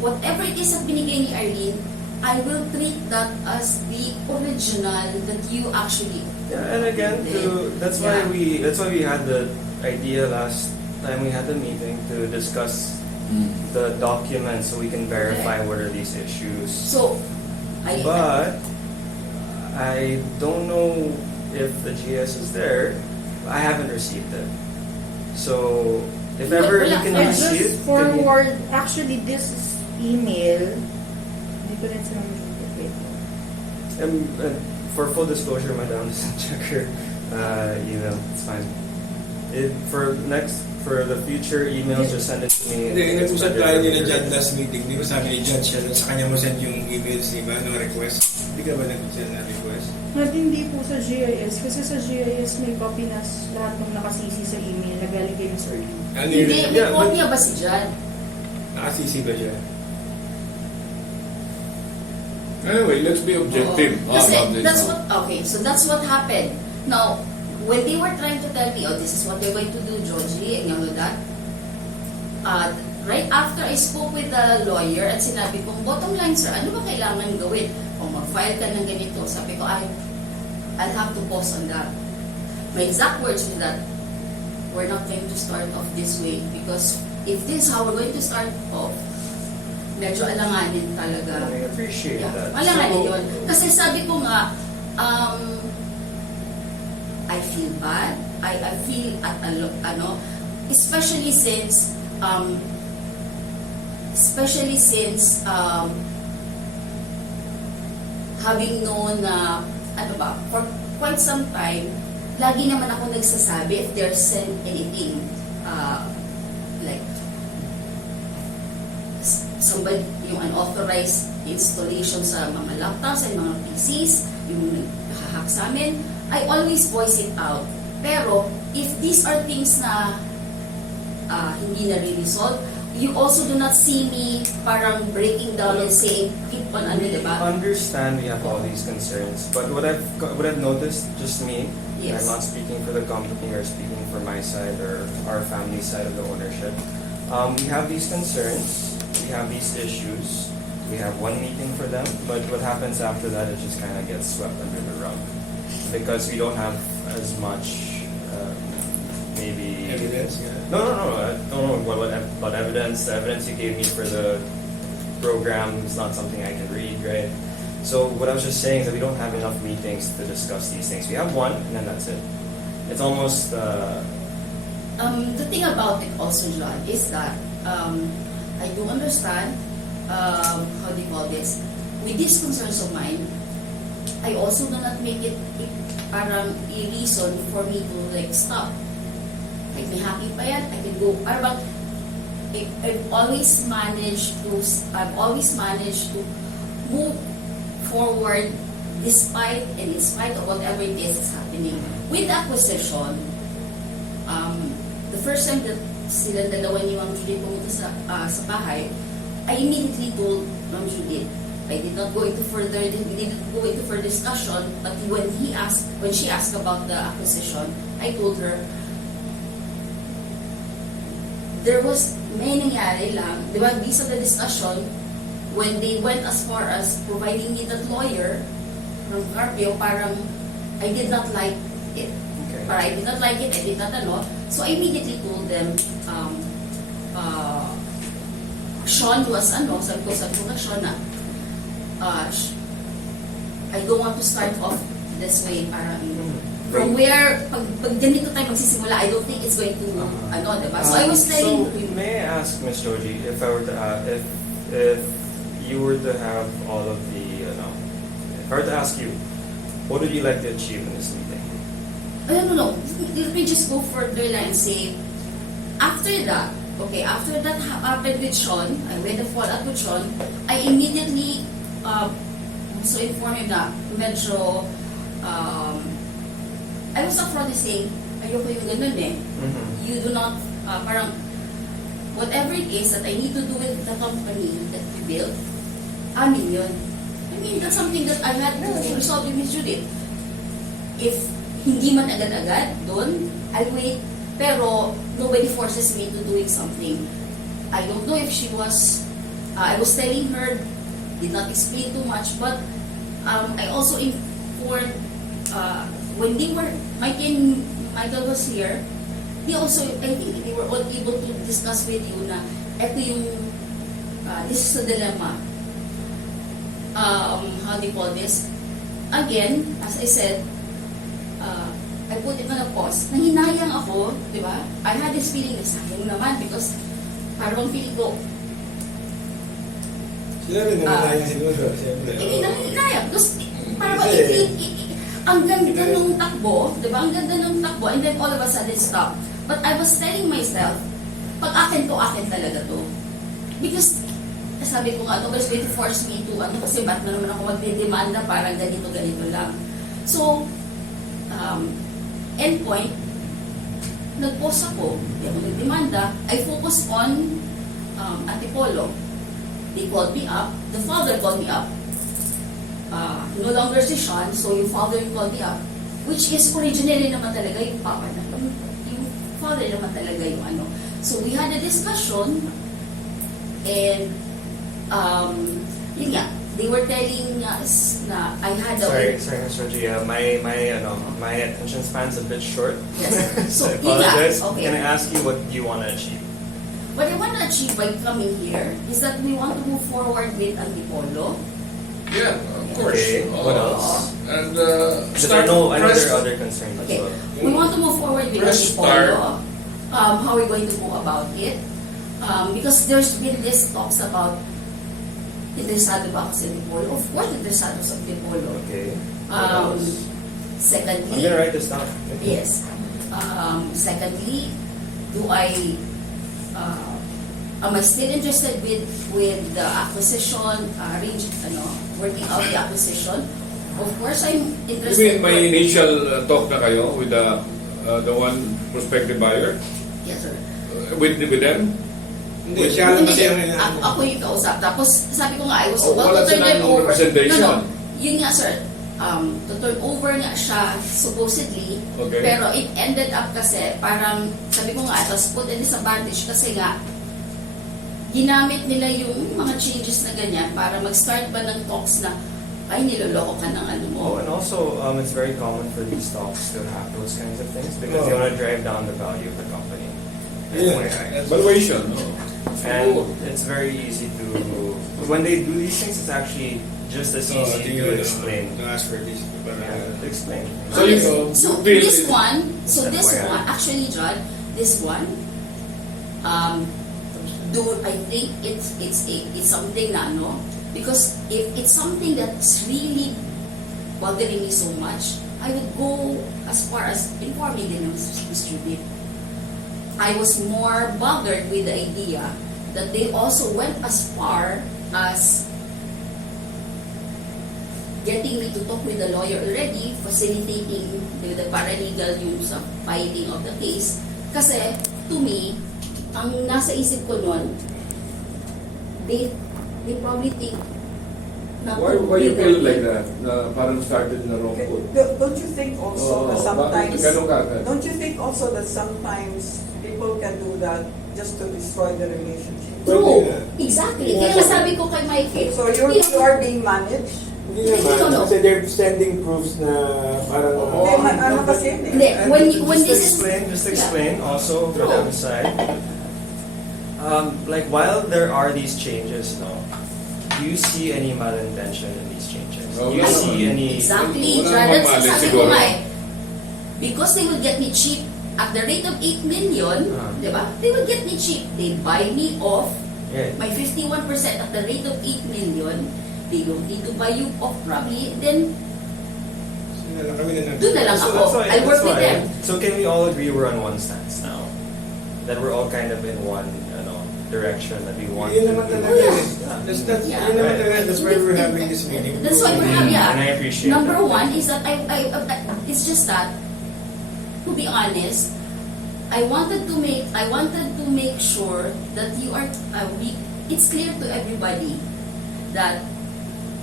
whatever it is that binigay ni Arlene, I will treat that as the original that you actually. Yeah, and again, that's why we had the idea last time we had the meeting to discuss the documents so we can verify what are these issues. So, But I don't know if the GS is there. I haven't received it. So if ever you can I receive, just forward, actually this is email. Hindi ko rin sila for full disclosure, madam, just check her email. It's fine. For the future emails, just send it to me. Hindi, It's nag-usap better tayo ni for Judge you. last meeting. Di ba sabi ni Judge siya, sa kanya mo send yung emails ni no request? Hindi ka ba nag-send na request? At hindi po sa GIS, kasi sa GIS may copy na lahat ng nakasisi sa email na galing kay Ms. Arlene. Ano hindi, yun? may Yeah, but- kopya ba si John? Naka-CC ba siya? Anyway, let's be objective. Kasi about this that's now. what, okay, so that's what happened. Now, when they were trying to tell me, oh, this is what they're going to do, Georgie, and all of that, right after I spoke with the lawyer at sinabi kong, bottom line, sir, ano ba kailangan gawin? O mag-file ka ng ganito. Sabi ko, I'll have to pause on that. My exact words with that, we're not going to start off this way because if this is how we're going to start off, medyo alanganin talaga. I appreciate Yeah, that. alanganin yun. Kasi sabi ko nga, I feel bad. I feel at especially since especially since having known na, for quite some time, lagi naman ako nagsasabi if there's anything, like, somebody, yung unauthorized installation sa mga laptops and mga PCs, yung naghahack sa amin, I always voice it out. Pero, if these are things na hindi na re-resolve, you also do not see me parang breaking down and saying, keep on, We diba? understand we have all these concerns, but what I've noticed, just me, Yes. I'm not speaking for the company or speaking for my side or our family side of the ownership. We have these concerns, we have these issues, we have one meeting for them, but what happens after that, it just kind of gets swept under the rug. Because we don't have as much, maybe... Evidence, yeah. No. I don't know what evidence. The evidence you gave me for the program is not something I can read, right? So what I was just saying is that we don't have enough meetings to discuss these things. We have one, and then that's it. It's almost... The thing about it also, John, is that I do understand, how do you call this, with these concerns of mine, I also do not make it parang a reason for me to like stop. Like may happy pa yan, I can go. Parang I've always managed to move forward despite and in spite of whatever it is that's happening. With the acquisition, the first time that sila dalawa ni Ma'am Judith pumunta sa bahay, I immediately told Ma'am Judith. I did not go into further discussion, but when she asked about the acquisition, I told her, there was may nangyari lang, di ba, based on the discussion, when they went as far as providing me that lawyer from Carpio, parang I did not like it. Okay. Or I did not like it, I did not ano. So I immediately told them, Sean was sabi ko na Sean na, I don't want to start off this way, parang, from where, pag ganito tayo magsisimula, I don't think it's going to, diba? So I was telling, So, may I ask, Ms. Joji, if I were to, if you were to have all of the, if I were to ask you, what would you like to achieve in this meeting? no. Let me just go further and say, after that happened with Sean, I went to fallout with Sean, I immediately so informed him na medyo, I was upfront saying, ayoko yung ganun eh. Mm-hmm. You do not, parang, whatever it is that I need to do with the company that we built, amin yun. I mean, that's something that I had to resolve with Ms. Judith. If hindi man agad-agad doon, I'll wait. Pero nobody forces me to doing something. I don't know if she was, I was telling her, did not explain too much, but I also informed, when they were, Mike and Michael was here, they also, I think they were all able to discuss with you na eto yung, this is the dilemma. How do you call this? Again, as I said, I put it on a pause. Nanghinayang ako, di ba? I had this feeling na sayang naman because parang feeling ko, Sila rin naman siguro, siyempre. hindi nanghinayang. Because parang ang ganda ng takbo, di ba? Ang ganda ng takbo, and then all of a sudden stop. But I was telling myself, pag akin talaga to. Because, sabi ko nga, nobody's going to force me to, kasi ba't na naman ako magdidemanda parang ganito lang. So, endpoint, nag-post ako, hindi ako nagdemanda, I focused on Antipolo. They called me up, the father called me up. No longer si Sean, so yung father called me up, which is originally naman talaga yung papa na, yung father naman talaga yung ano. So we had a discussion, and yun nga, they were telling us na I had a... Sorry, Ms. Joji, my attention span's a bit short. Yes. So, I apologize. okay. Can I ask you what you want to achieve? What I want to achieve by coming here is that we want to move forward with Antipolo. Yeah, of course. Okay, what else? And Because I know there are other concerns as Okay. well. We want to move forward with Press Antipolo. How are we going to go about it? Because there's been this talks about interesado ba ako sa Dipolo? Of course, interesado sa Dipolo. Okay. What Um, else? I'm secondly, gonna write this down. yes. Secondly, am I still interested with the acquisition, working out the acquisition? Of course, I'm You interested. mean my initial talk na kayo with the one prospective buyer? Yes, sir. With them? Hindi, siya lang kasi ang Ako yung kausap. Tapos, sabi ko nga, I was Oh, about wala to turn silang it over. representation. No. Yun nga, sir. To turn over nga siya, supposedly. Okay. Pero it ended up kasi, parang, sabi ko nga, it was put in disadvantage kasi nga, ginamit nila yung mga changes na ganyan para mag-start ba ng talks na, ay, niloloko ka ng ano mo. Oh, and also, it's very common for these stocks to have those kinds of things because Oh. they want to drive down the value of the company. Yeah. FYI. Valuation. Oh. And it's very easy to, when they do these things, it's actually just as So, easy to explain. To ask for this. Yeah, to explain. So you So feel this it- one, FYI. actually, John, this one, I think it's something na ano, because if it's something that's really bothering me so much, I would go as far as informing them, Mr. Bip. I was more bothered with the idea that they also went as far as getting me to talk with the lawyer already, facilitating the paralegal yung sa filing of the case. Kasi, to me, ang nasa isip ko nun, they probably think na Why you feel like that? Na parang started in the wrong foot? Don't you think also that sometimes, bakit ganun ka agad? don't you think also that sometimes people can do that just to destroy the relationship? True. Pwede na. Exactly. Kaya nga sabi ko kay Michael, So you are being managed? Hindi naman, No. kasi they're sending proofs na parang... Hindi, ano kasi yun eh. Hindi, And when just this to is... explain also for True. the other side. Like while there are these changes, no, do you see any malintention in these changes? Oh, Do you wala see naman. any? Exactly. Wala John, namang that's mali sabi ko siguro. nga eh. Because they will get me cheap at the rate of 8 million, di ba? They will get me cheap. They buy me off Yeah. my 51% at the rate of 8 million. They don't need to buy you off probably. Then, doon na lang ako. I work with them. So can we all agree we're on one stance now? That we're all kind of in one, direction that we want Yun to naman do. talaga eh. Yeah. Yun naman talaga, that's why we're having this meeting. That's why we're having, And I appreciate Number that. one is that it's just that, to be honest, I wanted to make sure that you are, it's clear to everybody that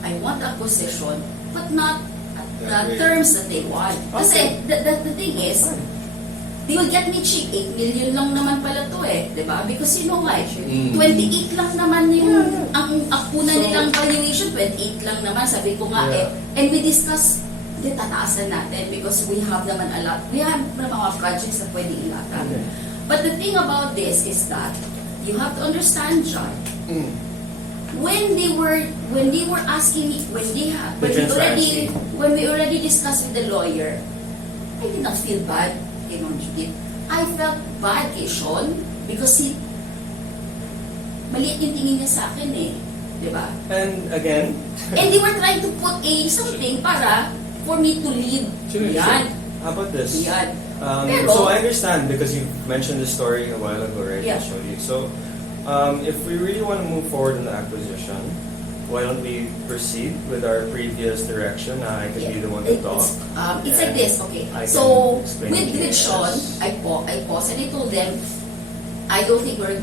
I want acquisition, but not at the terms that they want. Kasi the thing is, they will get me cheap. 8 million lang naman pala to eh. Diba? Because you know why? 28 lang naman yung ang akuna nilang valuation. 28 lang naman. Sabi ko nga eh. And we discuss, tataasan natin because we have naman a lot. We have mga projects na pwede ilatan. Okay. But the thing about this is that you have to understand, John, when they were asking me, when transparency. we already discussed with the lawyer, I did not feel bad. I felt bad kay Sean because maliit yung tingin niya sa akin eh. Diba? And again, And they were trying to put something para for me to leave. Sure, Yan. how about this? Yan. Pero- So I understand because you mentioned the story a while ago, right? Yeah. I showed you. So if we really want to move forward in the acquisition, why don't we proceed with our previous direction? I could be the one to talk. It's like this, okay. I So, can explain with to you Sean, guys. I paused and I told them, I don't think we're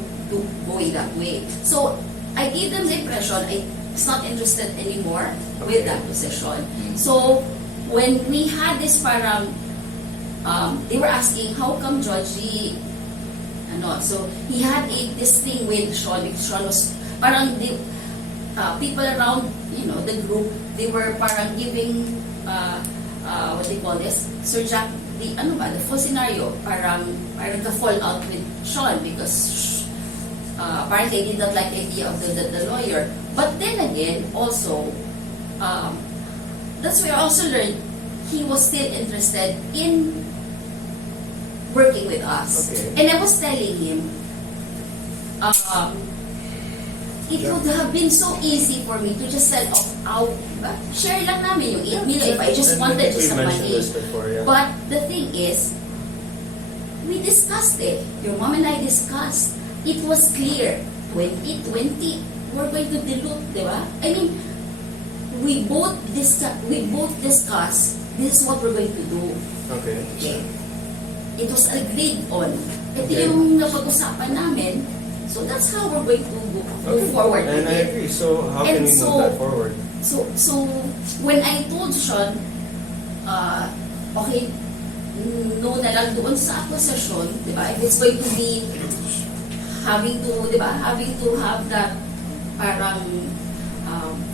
going that way. So, I gave them the impression I'm not interested anymore with Okay. that position. So, when we had this parang, they were asking, how come Georgie, so he had this thing with Sean, because Sean was, parang, people around, the group, they were parang giving, what they call this, Sir Jack, the full scenario, parang the fallout with Sean because apparently they did not like the idea of the lawyer. But then again, also, that's where I also learned he was still interested in working with us. Okay. And I was telling him, it would have been so easy for me to just sell off out. Share lang namin yung 8 million if I just wanted we just some mentioned money. this before, yeah. But the thing is, we discussed it. Your mom and I discussed. It was clear. 2020, we're going to dilute, di ba? I mean, we both discussed this is what we're going to do. Okay. Okay? It was agreed on. Ito Okay. yung napag-usapan namin. So that's how we're going to move forward And with I it. agree. So how can And we so- move that forward? So when I told Sean, okay, no na lang doon sa acquisition, di ba? If it's going to be having to, di ba? Having to have that parang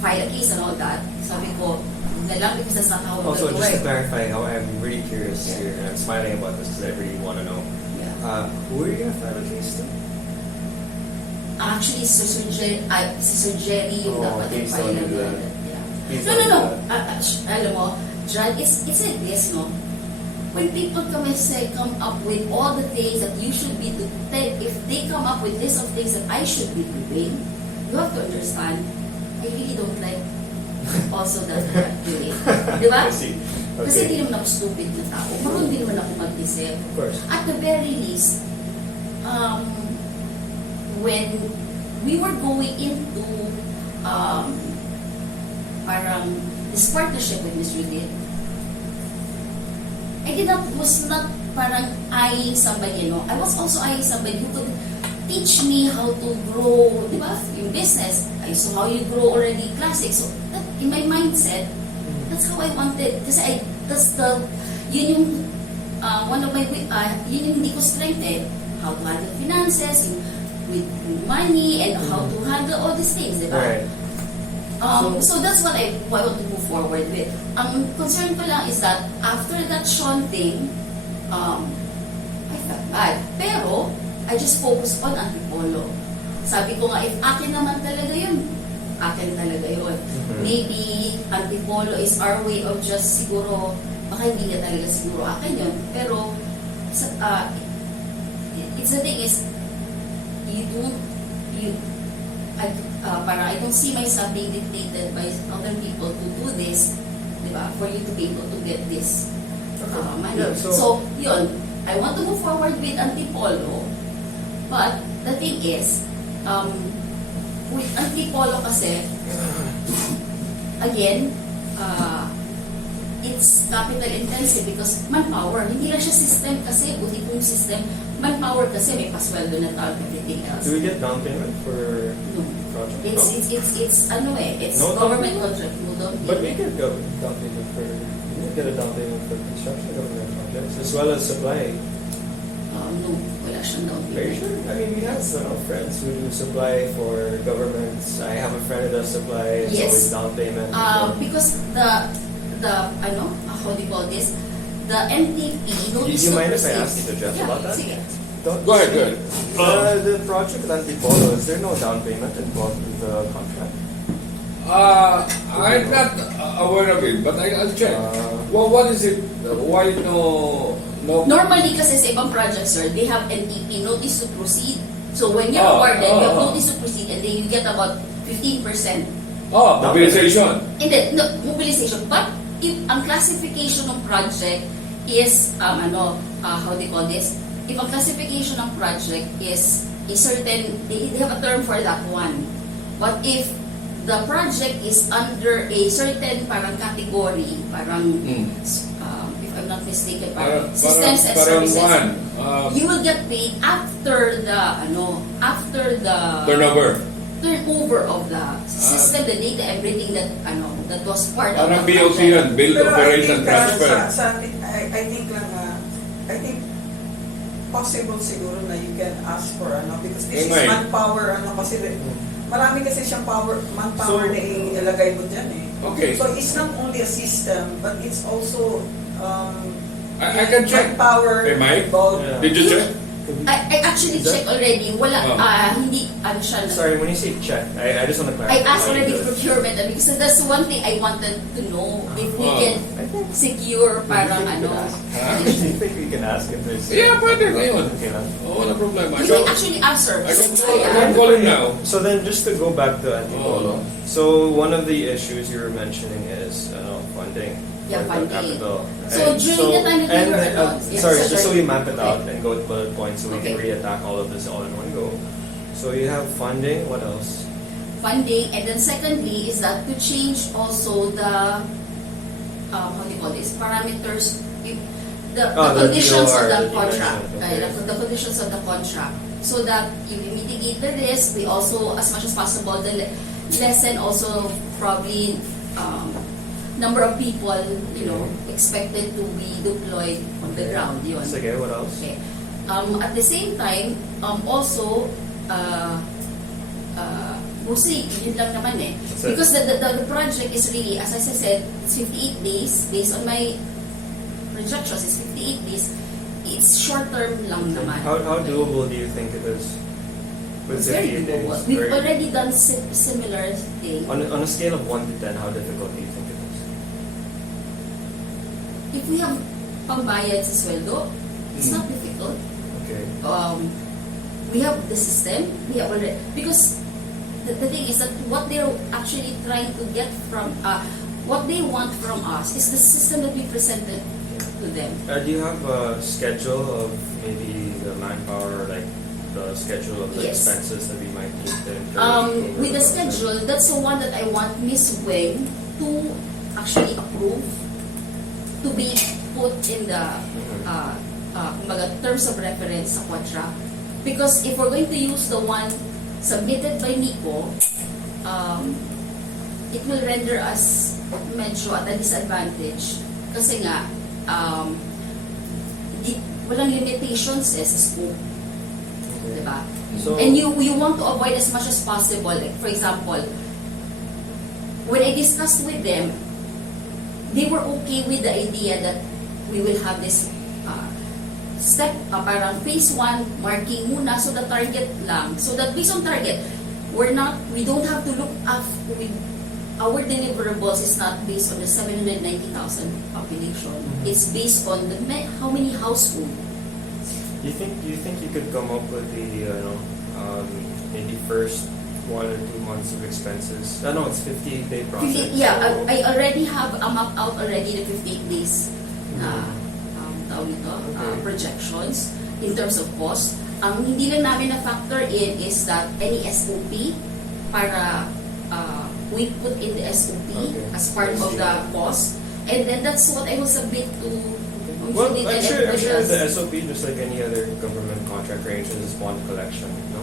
file a case and all that. Sabi ko, na lang because that's not how we're Also, going to just to work. clarify, how I'm really curious here, and I'm smiling about this because I really want to know. Yeah. Who are you gonna file a case to? Actually, si Sir Jerry yung Oh, dapat please file don't do na. that. Yeah. Please No. don't do that. Alam mo, John, it's like this, no? When people come up with all the things that you should be doing, if they come up with list of things that I should be doing, you have to understand, I really don't like also that doing. Di ba? I see. Kasi hindi Okay. naman ako stupid na tao. Marunong din naman ako mag-isip. Of course. At the very least, when we were going into parang this partnership with Miss Judith, was not parang eyeing somebody, you know. I was also eyeing somebody who could teach me how to grow, di ba, yung business. I saw how you grow already classic. So, that, in my mindset, that's how I wanted. Kasi yun yung, one of my, yun yung hindi ko strength eh. How to handle finances, with money, and how to handle all these things, di ba? Right. So that's what I want to move forward with. Ang concern ko lang is that after that Sean thing, I felt bad. Pero, I just focused on Antipolo. Sabi ko nga, if akin naman talaga yun, akin talaga yun. Mhm. Maybe Antipolo is our way of just siguro, baka hindi niya talaga siguro akin yun. Pero, it's the thing is, I don't see myself being dictated by other people to do this, di ba? For you to be able to get this money. Yeah, so, yun, I want to move forward with Antipolo, but the thing is, with Antipolo kasi, again, it's capital intensive because manpower. Hindi lang siya system kasi, buti kong system, manpower kasi may pasweldo na tao and everything else. Do we get down payment for No. project? It's ano eh, it's No, government contract. You don't But we need it. could go down payment for, we could get a down payment for construction government projects as well as supply. No, wala siyang down Are you payment. sure? I mean, we have friends who do supply for governments. I have a friend who does supply. It's Yes. always down payment. Because how do you call this? The NTP Do notice you to mind if I proceed. ask you to address Yeah, about that? sige. Go ahead. The project at Antipolo, is there no down payment involved in the contract? I'm not aware of it, but I'll check. Well, what is it? Why no? Normally kasi sa ibang projects, sir, they have NTP, notice to proceed. So when you're Oh, awarded, you have oh. notice to proceed and then you get about 15%. Oh, mobilization. Hindi, no, mobilization. But if ang classification ng project is, how do you call this? If ang classification ng project is a certain, they have a term for that one. But if the project is under a certain parang category, parang, if I'm not mistaken, parang systems and services, you will get paid after the, turnover of the system, the data, everything that was part of Parang the BOT project. yan, build, Pero operate, I and think, transfer. I think possible siguro na you can ask for because this is May. manpower kasi marami kasi siyang manpower So- na ilagay mo dyan eh. Okay. So it's not only a system but it's also I can check. manpower Hey, Mike? involved. Yeah. Did you check? I actually checked already. Wala, hindi, siya. Sorry, when you say check, I just want to clarify. I asked how you already do it. procurement because that's one thing I wanted to know if we Oh. can. I think secure parang ano. Ha? Do you think we can ask if there's... Yeah, pwede ngayon. Okay lang. Oo, wala problema. You can actually answer. I can call him now. So then, just to go back to Antipolo, so one of the issues you were mentioning is funding. Yeah, for the funding. capital. So during the time that we were yes, sorry, sir, just so sorry. we map it out and go to bullet points so we can Okay. re-attack all of this all in one go. So you have funding, what else? Funding, and then secondly is that to change also the how do you call this, parameters, the conditions of DOR the that you contract, mentioned, okay. the conditions of the contract, so that you mitigate the risk. We also, as much as possible, lessen also probably number of people, expected to be deployed on the ground. Yun. Sige, what else? Okay. At the same time, also, mostly, yun lang naman eh. That's it. Because the project is really, as I said, it's 58 days. Based on my projections, it's 58 days. It's short term lang naman. How doable do you think it is? With It's very 58 days? doable. We've Very- already done similar thing. On a scale of 1 to 10, how difficult do you think it is? If we have pambayad sa sweldo, it's not difficult. Okay. We have the system. We have already, because the thing is that what they're actually trying to get from, what they want from us is the system that we presented to them. Do you have a schedule of maybe the manpower, like the schedule of the Yes. expenses that we might need to incur? over With the process? schedule, that's the one that I want Miss Weng to actually approve, to be put in the kumbaga, terms of reference sa contract. Because if we're going to use the one submitted by Nico, it will render us medyo at a disadvantage. Kasi nga, walang limitations sa scope. Okay. Diba? So, And you want to avoid as much as possible. Like, for example, when I discussed with them, they were okay with the idea that we will have this step, parang phase 1 marking muna, so the target lang. So that based on target, we don't have to look after, our deliverables is not based on the 790,000 population. It's based on how many households. do you think you could come up with the maybe first 1 or 2 months of expenses? No, it's 58-day project. Yeah, so- I already have mapped out already the 58 days na tawag nito, Okay. projections in terms of cost. Ang hindi lang namin na-factor in is that any SOP para we put in the SOP Okay. as part of the cost. And then that's what I will submit to Well, Judith I'm and sure everybody else. the SOP, just like any other government contract arrangements, is bond collection, no?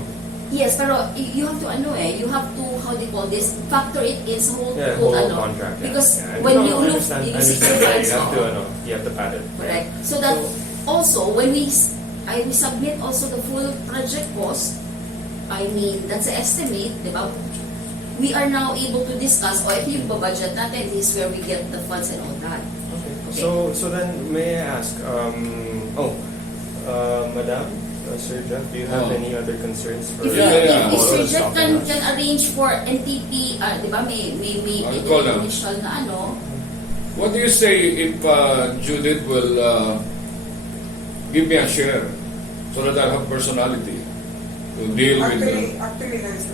Yes, pero you have to you have to, how do you call this, factor it in sa whole, Yeah, whole whole contract. Yeah. Because Yeah, when no, you I look, understand, you I see understand. the Yeah, you have to pad it. correct. So that also, when we submit also the full project cost, I mean, that's the estimate, di ba? We are now able to discuss, if yung budget natin, this is where we get the funds and all that. Okay. So then, may I ask, Madam, Sir Jeff, do you have Oh. any other concerns for? If, Yeah. if Sir That's Jeff stopping can us? arrange for NTP, di ba, may I'll call them. initial na ano, What do you say if Judith will give me a share so that I have personality to deal with Actually,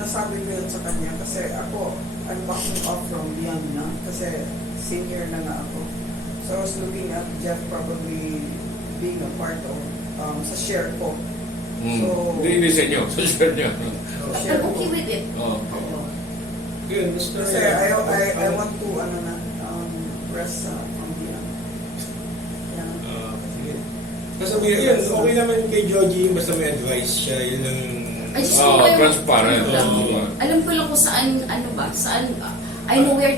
nasabi ko yun sa kanya kasi ako, I'm backing off from Beyond na kasi senior na nga ako. So I was looking at Jeff probably being a part of sa share ko. So, Hindi sa inyo, sa share niya. sa I'm share ko. okay with it. Oh. Yun, Mr. Kasi I want to rest from Beyond. Yeah. Sige. Kasi yun, okay naman kay Joji, basta may advice siya, yun ang... I just Oh, know transparent. alam ko lang kung saan, I know where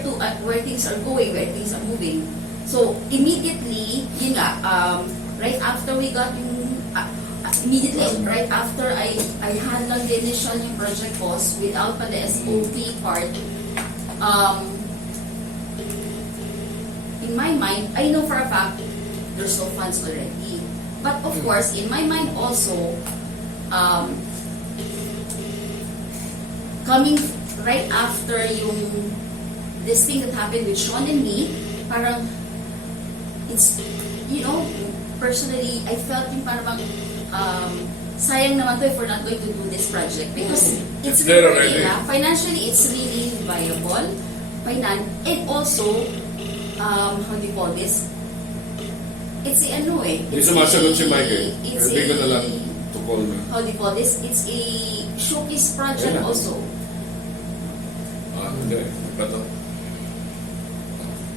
things are going, where things are moving. So, immediately, yun nga, right after we got yung, immediately, right after I handled the initial yung project cost without pa the SOP part, in my mind, I know for a fact there's no funds already. But of course, in my mind also, coming right after yung this thing that happened with Sean and me, parang it's, personally, I felt yung parang sayang naman to if we're not going to do this project because it's There really, already. financially, it's really viable. And also, how do you call this? It's a, Hindi sumasagot si Mike eh. it's Hindi ko na lang a, to call me. how do you call this? It's a showcase project Yeah. also. Hindi. But,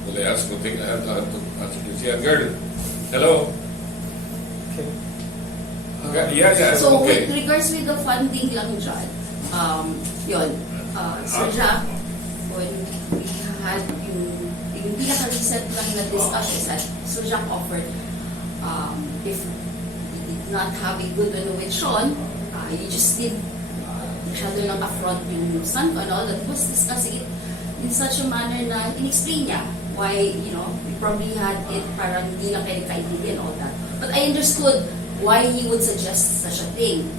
will I ask something? I have to answer this. Yeah, girl. Hello? Okay. Yeah, So okay. with regards with the funding lang dyan, yun, Sir Jack, when we had yung pinaka-recent lang na discussion, Sir Jack offered, if you did not have a good one with Sean, you just did masyado lang affront yung son ko and all that, was discussing it in such a manner na in-explain niya why, we probably had it parang hindi lang kayo nagkaintindihan and all that. But I understood why he would suggest such a thing.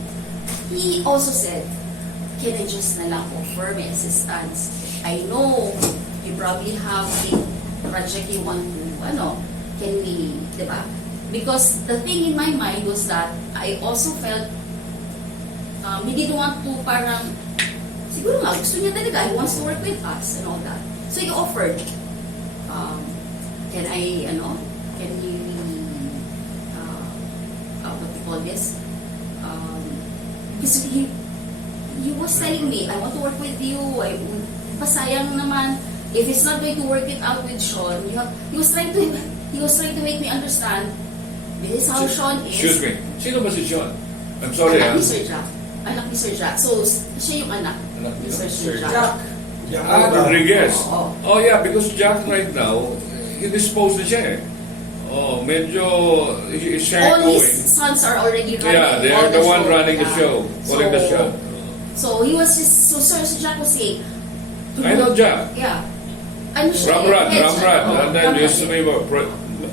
He also said, can I just na lang offer my assistance? I know you probably have a project you want to, can we, di ba? Because the thing in my mind was that I also felt he didn't want to parang, siguro nga, gusto niya talaga, he wants to work with us and all that. So he offered, can I, can you, what do you call this? Because he was telling me, I want to work with you, pasayang naman, if it's not going to work it out with Sean, he was trying to make me understand, this is how Sean is. Excuse me. Sino ba si John? I'm sorry, Anak ni Sir Jack. Anak ni Sir Jack. So, siya yung anak Anak ni ni Sir Sir Jack. Yeah, Rodriguez. Oo. Oh yeah, because Jack right now, indisposed na siya eh. Oh, medyo he's All going. his sons are already running. Yeah, they all are the one running the Yeah. show, calling the show. So, he was just, so Sir Jack was saying, I know Jack. yeah. Ano siya? Ramrad, head siya. Ramrad. Oo, And then Ramrad. used to be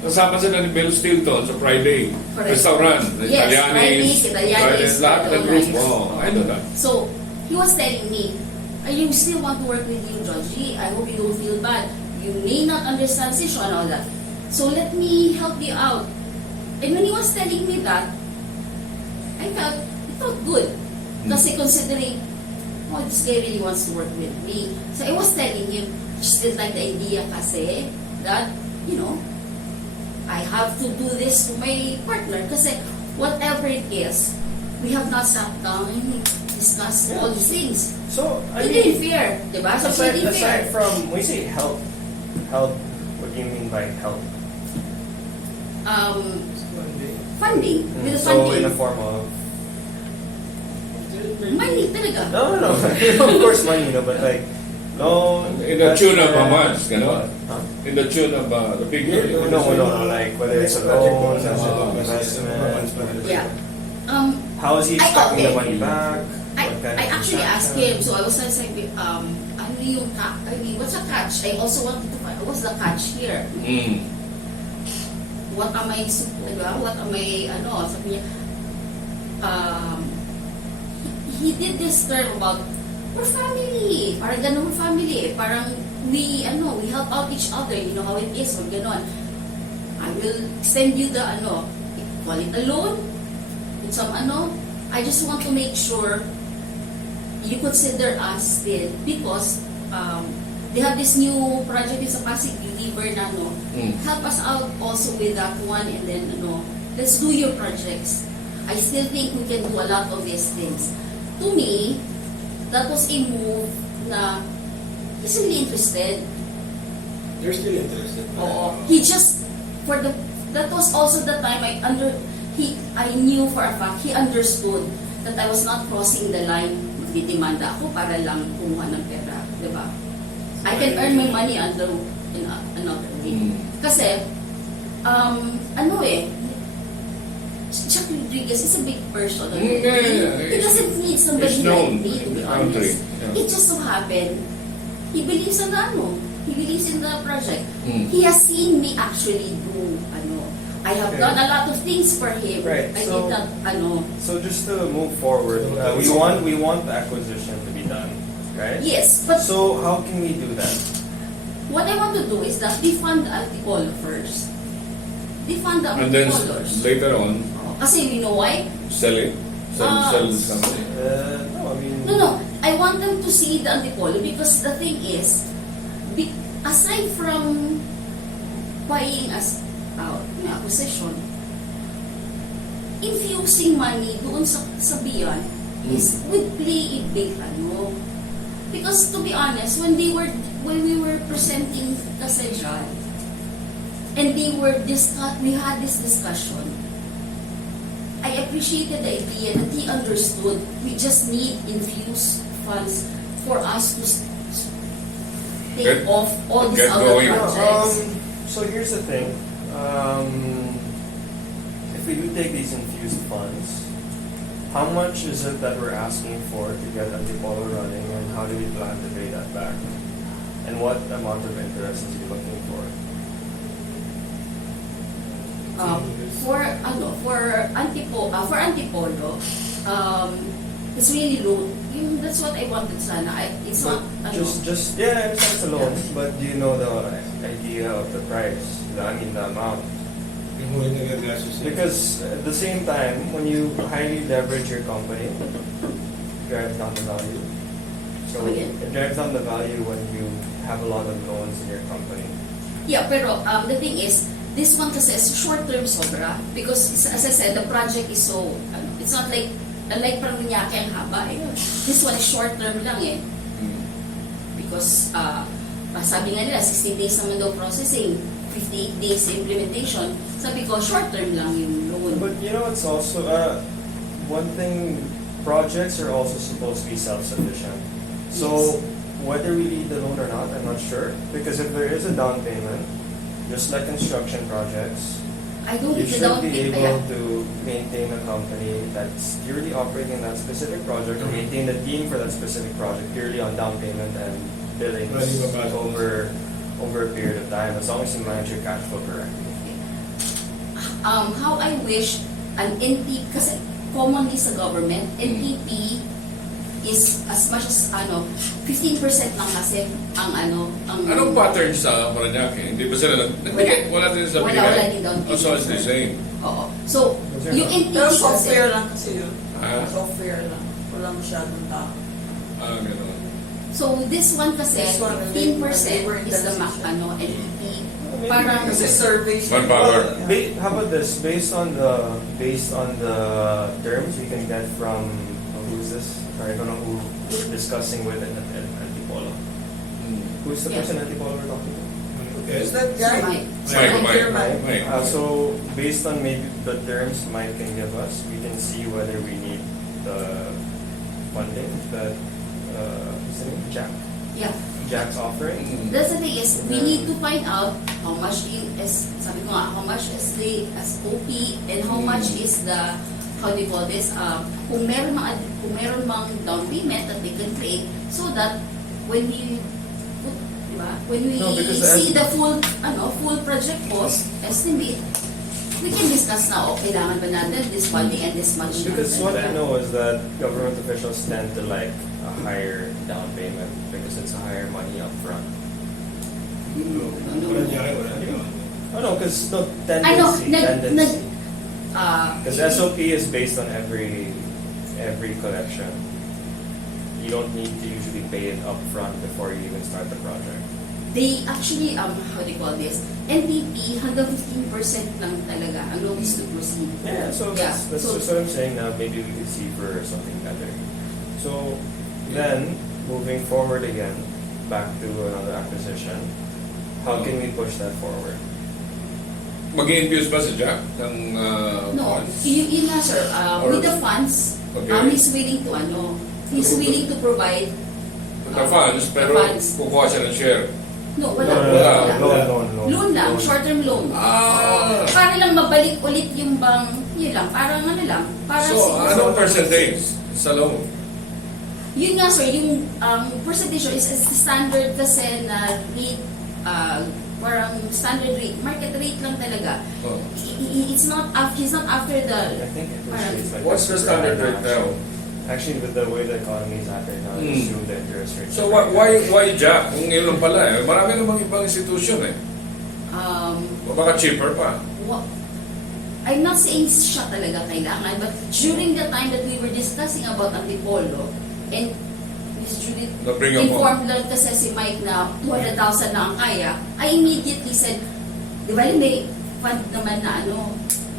kasama sila ni Bill Stilton sa Friday Correct. restaurant. Yes, Italianis, Italianis, lahat ng group. Italianis. Oh, I know that. So, he was telling me, you still want to work with you, Georgie. I hope you don't feel bad. You may not understand Sisho and all that. So, let me help you out. And when he was telling me that, I felt good. Kasi considering, this guy really wants to work with me. So, I was telling him, just didn't like the idea kasi that, I have to do this to my partner kasi whatever it is, we have not sat down and discussed all these things. So, I Hindi mean, fair, di ba? So, aside, hindi fair. aside from, when you say help, what do you mean by help? Funding. With the So, funding. in the form of, Money talaga. no, of course money, but like, loan, In the tune of how investment, much, gano'n? Huh? In the tune of the figure. No, like whether it's a loan, investment. Yeah. How is he expecting the okay. money back? I What kind of actually asked transaction? him, so I was saying, what's a catch? I also wanted to find, what's the catch here? What am I, sabi niya, he did this term about, we're family, parang ganun family, parang we help out each other, you know how it is, or ganon. I will send you the, call it a loan, with some I just want to make sure you consider us still, because they have this new project in sa Pasig Deliver na help us out also with that one, and then let's do your projects. I still think we can do a lot of these things. To me, that was a move na he's really interested. They're still interested. Oo. He just, that was also the time I knew for a fact, he understood that I was not crossing the line, magdidemanda ako para lang kumuha ng pera, di ba? I can earn my money in another way. Kasi, Chuck Rodriguez is a big person. Yeah. He doesn't need somebody It's known like me, to be in the country. honest. Yeah. It just so happened, he believes in he believes in the project. Mm. He has seen me actually do, I have Okay. done a lot of things for him. Right, I so- did not, So just to move forward, we want the acquisition to be done, right? yes, but So how can we do that? what I want to do is that we fund Antipolo first. They fund the And then colors. later on, Kasi you know why? sell it. Sell something. No, I mean... No. I want them to see the Antipolo because the thing is, aside from buying as acquisition, infusing money doon sa Beyond would play a big ano. Because to be honest, when we were presenting kasi dyan, and we had this discussion, I appreciated the idea that he understood we just need infused funds for us to take Get- off all these get other going. projects. So here's the thing. If we do take these infused funds, how much is it that we're asking for to get Antipolo running, and how do we plan to pay that back? And what amount of interest is he looking for? For Antipolo, it's really low. That's what I wanted sana. It's But not just yeah, I understand it's a loan, but do you know the idea of the price? I mean the amount. Yung huli na gagastos niya. Because at the same time, when you highly leverage your company, it drives down the value. So Come again? it drives down the value when you have a lot of loans in your company. Yeah, pero the thing is, this one kasi is short-term sobra because as I said, the project is so, it's not like, unlike parang Minyake ang haba eh. This one is short-term lang eh. Because, sabi nga nila, 16 days naman daw processing, 58 days implementation. Sabi ko, short-term lang yung loan. But you know, it's also one thing. Projects are also supposed to be self-sufficient. So whether we need the loan or not, I'm not sure. Because if there is a down payment, just like construction projects, I don't you think the should down be payment, able to maintain a company that's purely operating that specific project, or maintain the team for that specific project purely on down payment and billings over a period of time, as long as you manage your cash flow correctly. how I wish an NTP, kasi commonly sa government, NTP is as much as 15% lang kasi ang Anong pattern sa Paranaque? Hindi ba sila nagbigay? Wala din sa binigay? Wala din down payment. So it's the same. Oo. So, yung NTP Pero kasi, software lang kasi yun. Ah. Software lang. Wala masyadong tao. Ganun. so this one kasi, This one, 15% labor is the intensive. NTP. Parang, Kasi surveys. Manpower. How about this? Based on the terms we can get from who's this? I don't know who we're discussing with at Antipolo. Who's the Yeah. person at Antipolo we're talking to? Is that guy? Mike. So based on maybe the terms Mike can give us, we can see whether we need the funding that what's the name? yeah. Jack's offering. That's the thing is, we need to find out how much is, sabi ko nga, how much is the SOP and how much is the, how do you call this, kung meron mang down payment that they can create so that when we put, diba, when we No, because see the full project cost estimate, we can discuss na, kailangan ba natin this funding and this much. Because what I know is that government officials tend to like a higher down payment because it's a higher money up front. Wala niya kayo, wala niya. Oh no, because no Ano, tendency. uh, Because SOP is based on every collection. You don't need to usually pay it up front before you even start the project. they actually, how do you call this, NTP, hanggang 15% lang talaga ang notice to proceed. Yeah, so that's So- just what I'm saying now. Maybe we could see for something better. So then, moving forward again, back to another acquisition, how can we push that forward? Mag-i-infuse ba si Jack ng No, funds? yun nga sir, Or- with the funds, Okay. he's willing to provide, The funds, pero funds. kukuha siya ng share. no, No, wala, no, wala. no. Loan lang, short-term loan. Ah. Para lang mabalik ulit yung bang, yun lang, parang parang So, siguro- anong percentage sa loan? Yun nga sir, yung percentage is standard kasi na rate, parang standard rate, market rate lang talaga. Oh. It's not, he's not after I the, think it Parang- was like What's the standard rate now? Actually, with the way the economy is at right now, I assume the interest rate. So why Jack? Kung yun lang pala eh. Marami namang ibang institution eh. Baka cheaper pa. I'm not saying siya talaga kailangan, but during the time that we were discussing about Antipolo, and Miss Judith Na-bring up mo. informed lang kasi si Mike na 200,000 na ang kaya, I immediately said, di ba may fund naman na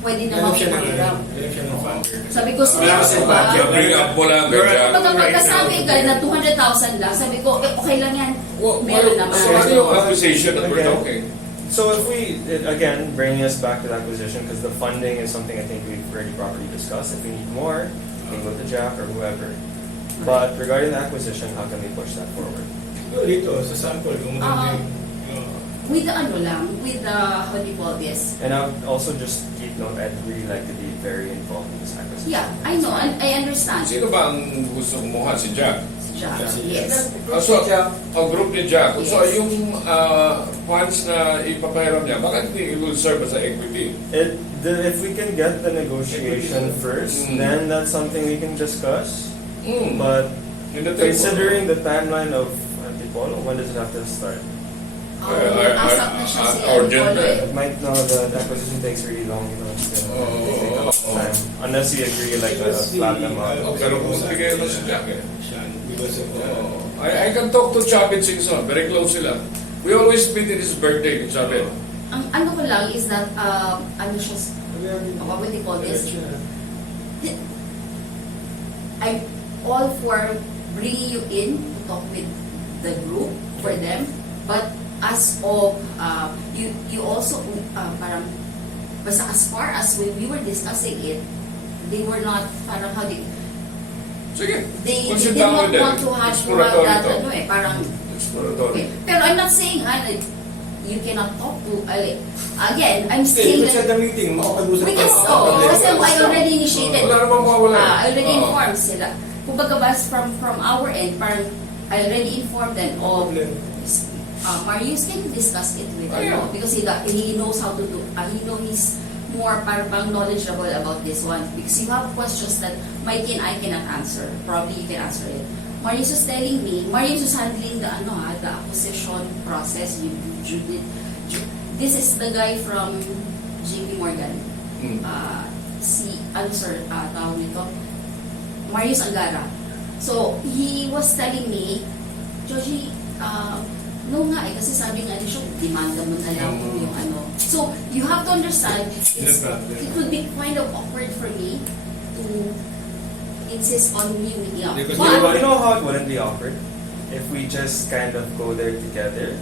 pwede naman Alam siya ng ipahiram. alam siya ng funder. Sabi ko, Wala kasi budget. Na-bring up mo lang kay Jack. Pag magkasabi ka na 200,000 lang, sabi ko, okay lang yan. Meron naman. So ano yung accusation that we're Again. talking? So if again, bringing us back to the acquisition, because the funding is something I think we've already properly discussed. If we need more, we can go to Jack or whoever. But regarding the acquisition, how can we push that forward? Dito, sa sample, kung maganda yung... With the with the, how do you call this? And I would also just keep note, I'd really like to be very involved in this acquisition. Yeah, I know, and I understand. Sino ba ang gusto kumuha? Si Jack? Jack, Si yes. So, ang group ni Jack. So, Yes. yung funds na ipapahiram niya, bakit hindi it will serve as a equity? If we can get the negotiation first, then that's something we can discuss. But In the table. considering the timeline of Antipolo, when does it have to start? Asap na siya si urgent Antipolo eh. It might the acquisition takes really long, it's gonna take a lot of time. Unless you agree like a platinum Oh, pero kung bigay mo si Jack eh. Because of the... I can talk to Chavit Singson. Very close sila. We always meet in his birthday, Chavit. Ang ano ko lang is that, siya, what would you call this? I'm all for bringing you in to talk with the group for them, but as of you also parang basta as far as when we were discussing it, they were not parang how Sige. they Kung did sit down not with them. want to have Exploratory that talk. parang Exploratory. okay. Pero I'm not saying like, you cannot talk to again, I'm Stay, saying sa that the meeting, makapag-usap we can kasi I already initiated. Wala namang mawawala. I already informed sila. Kumbaga ba from our end, parang I already informed them of Marius can discuss it with Yeah. because he knows how to do. He knows he's more parang knowledgeable about this one because you have questions that Mike and I cannot answer. Probably you can answer it. Marius was telling me, Marius was handling the the acquisition process. This is the guy from JP Morgan. Tawag nito, Marius Angara. So, he was telling me, Joji, no nga kasi sabi nga niya, demanda mo na lang kung yung So, you have to understand, it would be kind of awkward for me to insist on me meeting up. Because You know how it wouldn't be awkward? If we just kind of go there together,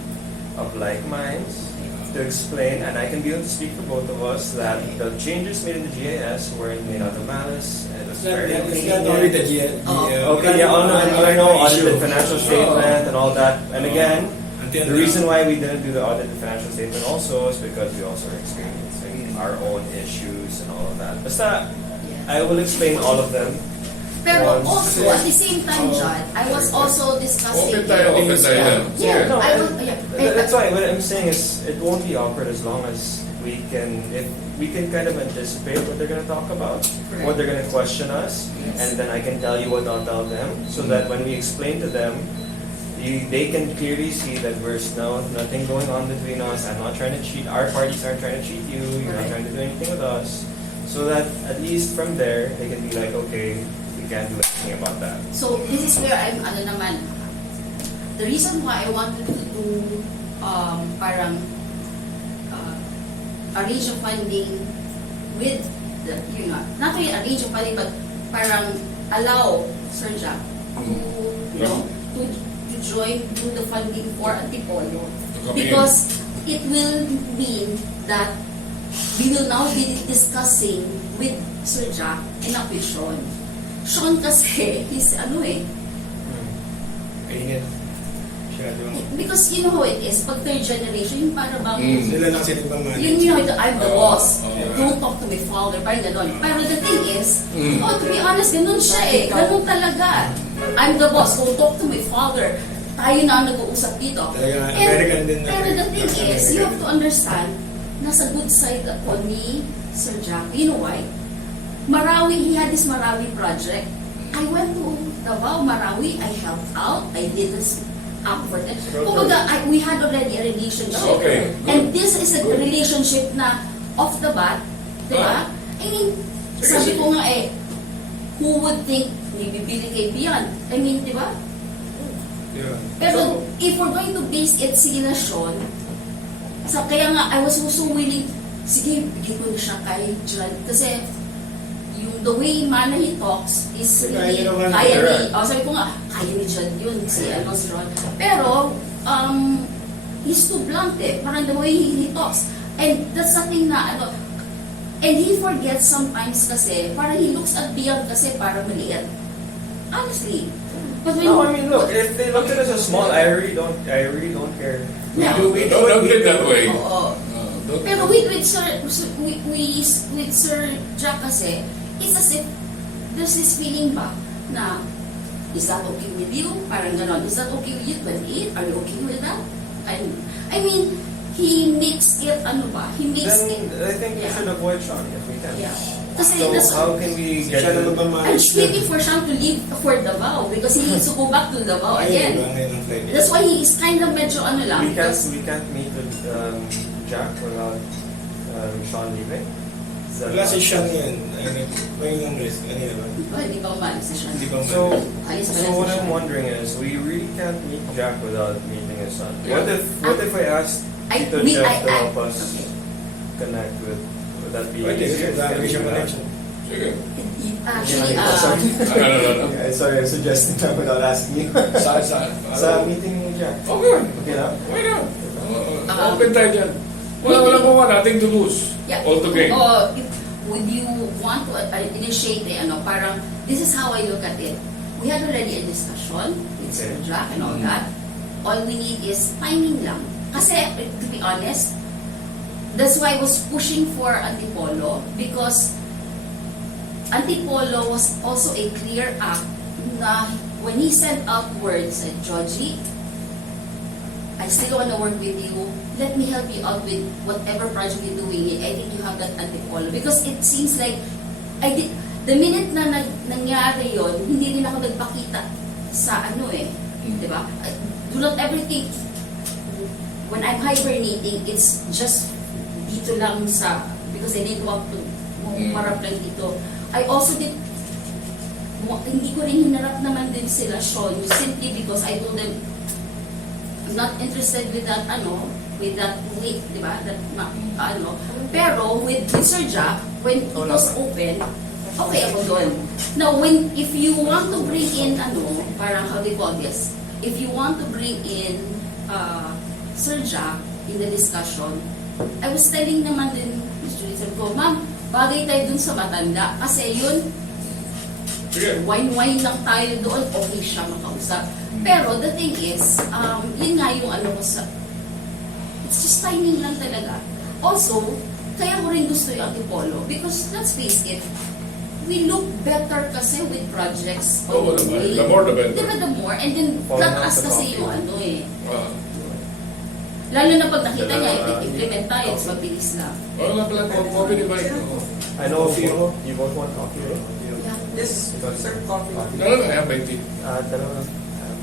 of like minds, to explain, and I can be able to speak for both of us, that the changes made in the GIS weren't made out of malice, and it was very It's not only the Okay, yeah, I know audited financial statement and all that. And again, the reason why we didn't do the audited financial statement also is because we also are experiencing our own issues and all of that. Basta, I will explain all of them. Pero also, at the same time, John, I was also discussing... Open tayo. Yeah, No, I was... That's why what I'm saying is it won't be awkward as long as we can kind of anticipate what they're going to talk about, what they're going to question us, and then I can tell you what I'll tell them, so that when we explain to them, they can clearly see that there's nothing going on between us. I'm not trying to cheat. Our parties aren't trying to cheat you. You're not trying to do anything with us. So that at least from there, they can be like, okay, we can't do anything about that. So, this is where I'm, the reason why I wanted to do, parang, arrange of funding with the, not really arrange of funding, but parang allow Sir Jack to join do the funding for Antipolo. Because it will mean that we will now be discussing with Sir Jack and not with Sean. Sean kasi is Kainit. because you know how it is, pag third generation, yung para bang, Sila lang sila pang I'm the boss. Don't talk to my father. Parang gano'n. Pero the thing is, to be honest, ganun siya eh. Ganun talaga. I'm the boss. Don't talk to my father. Tayo na ang nag-uusap dito. Talaga, American din na. Pero the thing is, you have to understand, nasa good side ako ni Sir Jack. You know why? Marawi, he had this Marawi project. I went to Davao, Marawi. I helped out. I did this up for them. Kumbaga, we had already a relationship. Okay. And this is a relationship na off the bat, di ba? I mean, Sige, sabi sige. ko nga who would think may bibili kay Beyond? I mean, di ba? Yeah. Pero if we're going to base it, sige na, Sean, kaya nga, I was also willing, sige, bigyan ko na siya kay John. Kasi, the way Mana he talks is really, Kaya naman, kaya ni, correct. sabi ko nga, kaya ni John yun, si Ron. Pero, he's too blunt parang the way he talks. And that's something na, and he forgets sometimes kasi, parang he looks at Beyond kasi parang maliit. Honestly. But when, No, I mean, look, if they look at us as small, I really don't care. Yeah. Don't get that way. Oo. Don't- Pero with Sir Jack kasi, it's as if there's this feeling ba na, is that okay with you? Parang ganon. Is that okay with you? 28? Are you okay with that? I mean, he makes it, he makes Then it, I think we Yeah. should avoid Sean if we can. yeah. Kasi So that's, how can we get Siya naman him? ba I'm manage just waiting for Sean to leave for Davao because he needs to go back to Davao again. That's why he is kind of medyo lang. We can't meet with Jack without Sean leaving. Is that Wala si not- Sean yan. May yung risk. Ano naman? Hindi ba umalis si Sean? Hindi ba So, Alis pa so lang what si I'm Sean. wondering is, we really can't meet Jack without meeting his son. Yeah. What if I asked Tito Jeff to help us okay. connect with? Would that be Pwede, easier? dami Can we siya do that? connection. Sige. Actually, No. Okay, sorry, I'm suggesting that without asking you. Saan? Sa meeting ni Jack. Okay. Okay na? Why not? Open tayo dyan. Nothing to lose. Yeah. All to gain. Would you want to initiate parang, this is how I look at it. We had already a discussion with Sir Okay. Jack and all that. All we need is timing lang. Kasi, to be honest, that's why I was pushing for Antipolo because Antipolo was also a clear act na when he sent out words, said, Georgie, I still want to work with you. Let me help you out with whatever project you're doing. I think you have that Antipolo. Because it seems like, the minute na nangyari yon, hindi rin ako nagpakita sa di ba? Do not ever think, when I'm hibernating, it's just dito lang because I need to marap lang dito. I also did, hindi ko rin hinarap naman din sila, Sean, simply because I told them, I'm not interested with that, with that weight, di ba? That, Pero, with Sir Jack, when it was open, okay ako doon. Now, if you want to bring in, parang how they call this, if you want to bring in Sir Jack in the discussion, I was telling naman din, Ms. Julie, sabi ko, ma'am, bagay tayo dun sa matanda. Kasi yun, Sige. wine-wine lang tayo doon, okay siya makausap. Pero the thing is, yun nga yung it's just timing lang talaga. Also, kaya ko rin gusto yung Antipolo because let's face it, we look better kasi with projects Oo on the naman. way. The more the better. Diba the more? And then, Falling not off us the kasi coffee. yung Lalo na pag nakita niya, implement tayo, it's mabilis lang. Wala nga pala, coffee di ba? I know you both want coffee, right? Yeah. Yes, sir, coffee. No, I have my tea. Dalawa lang.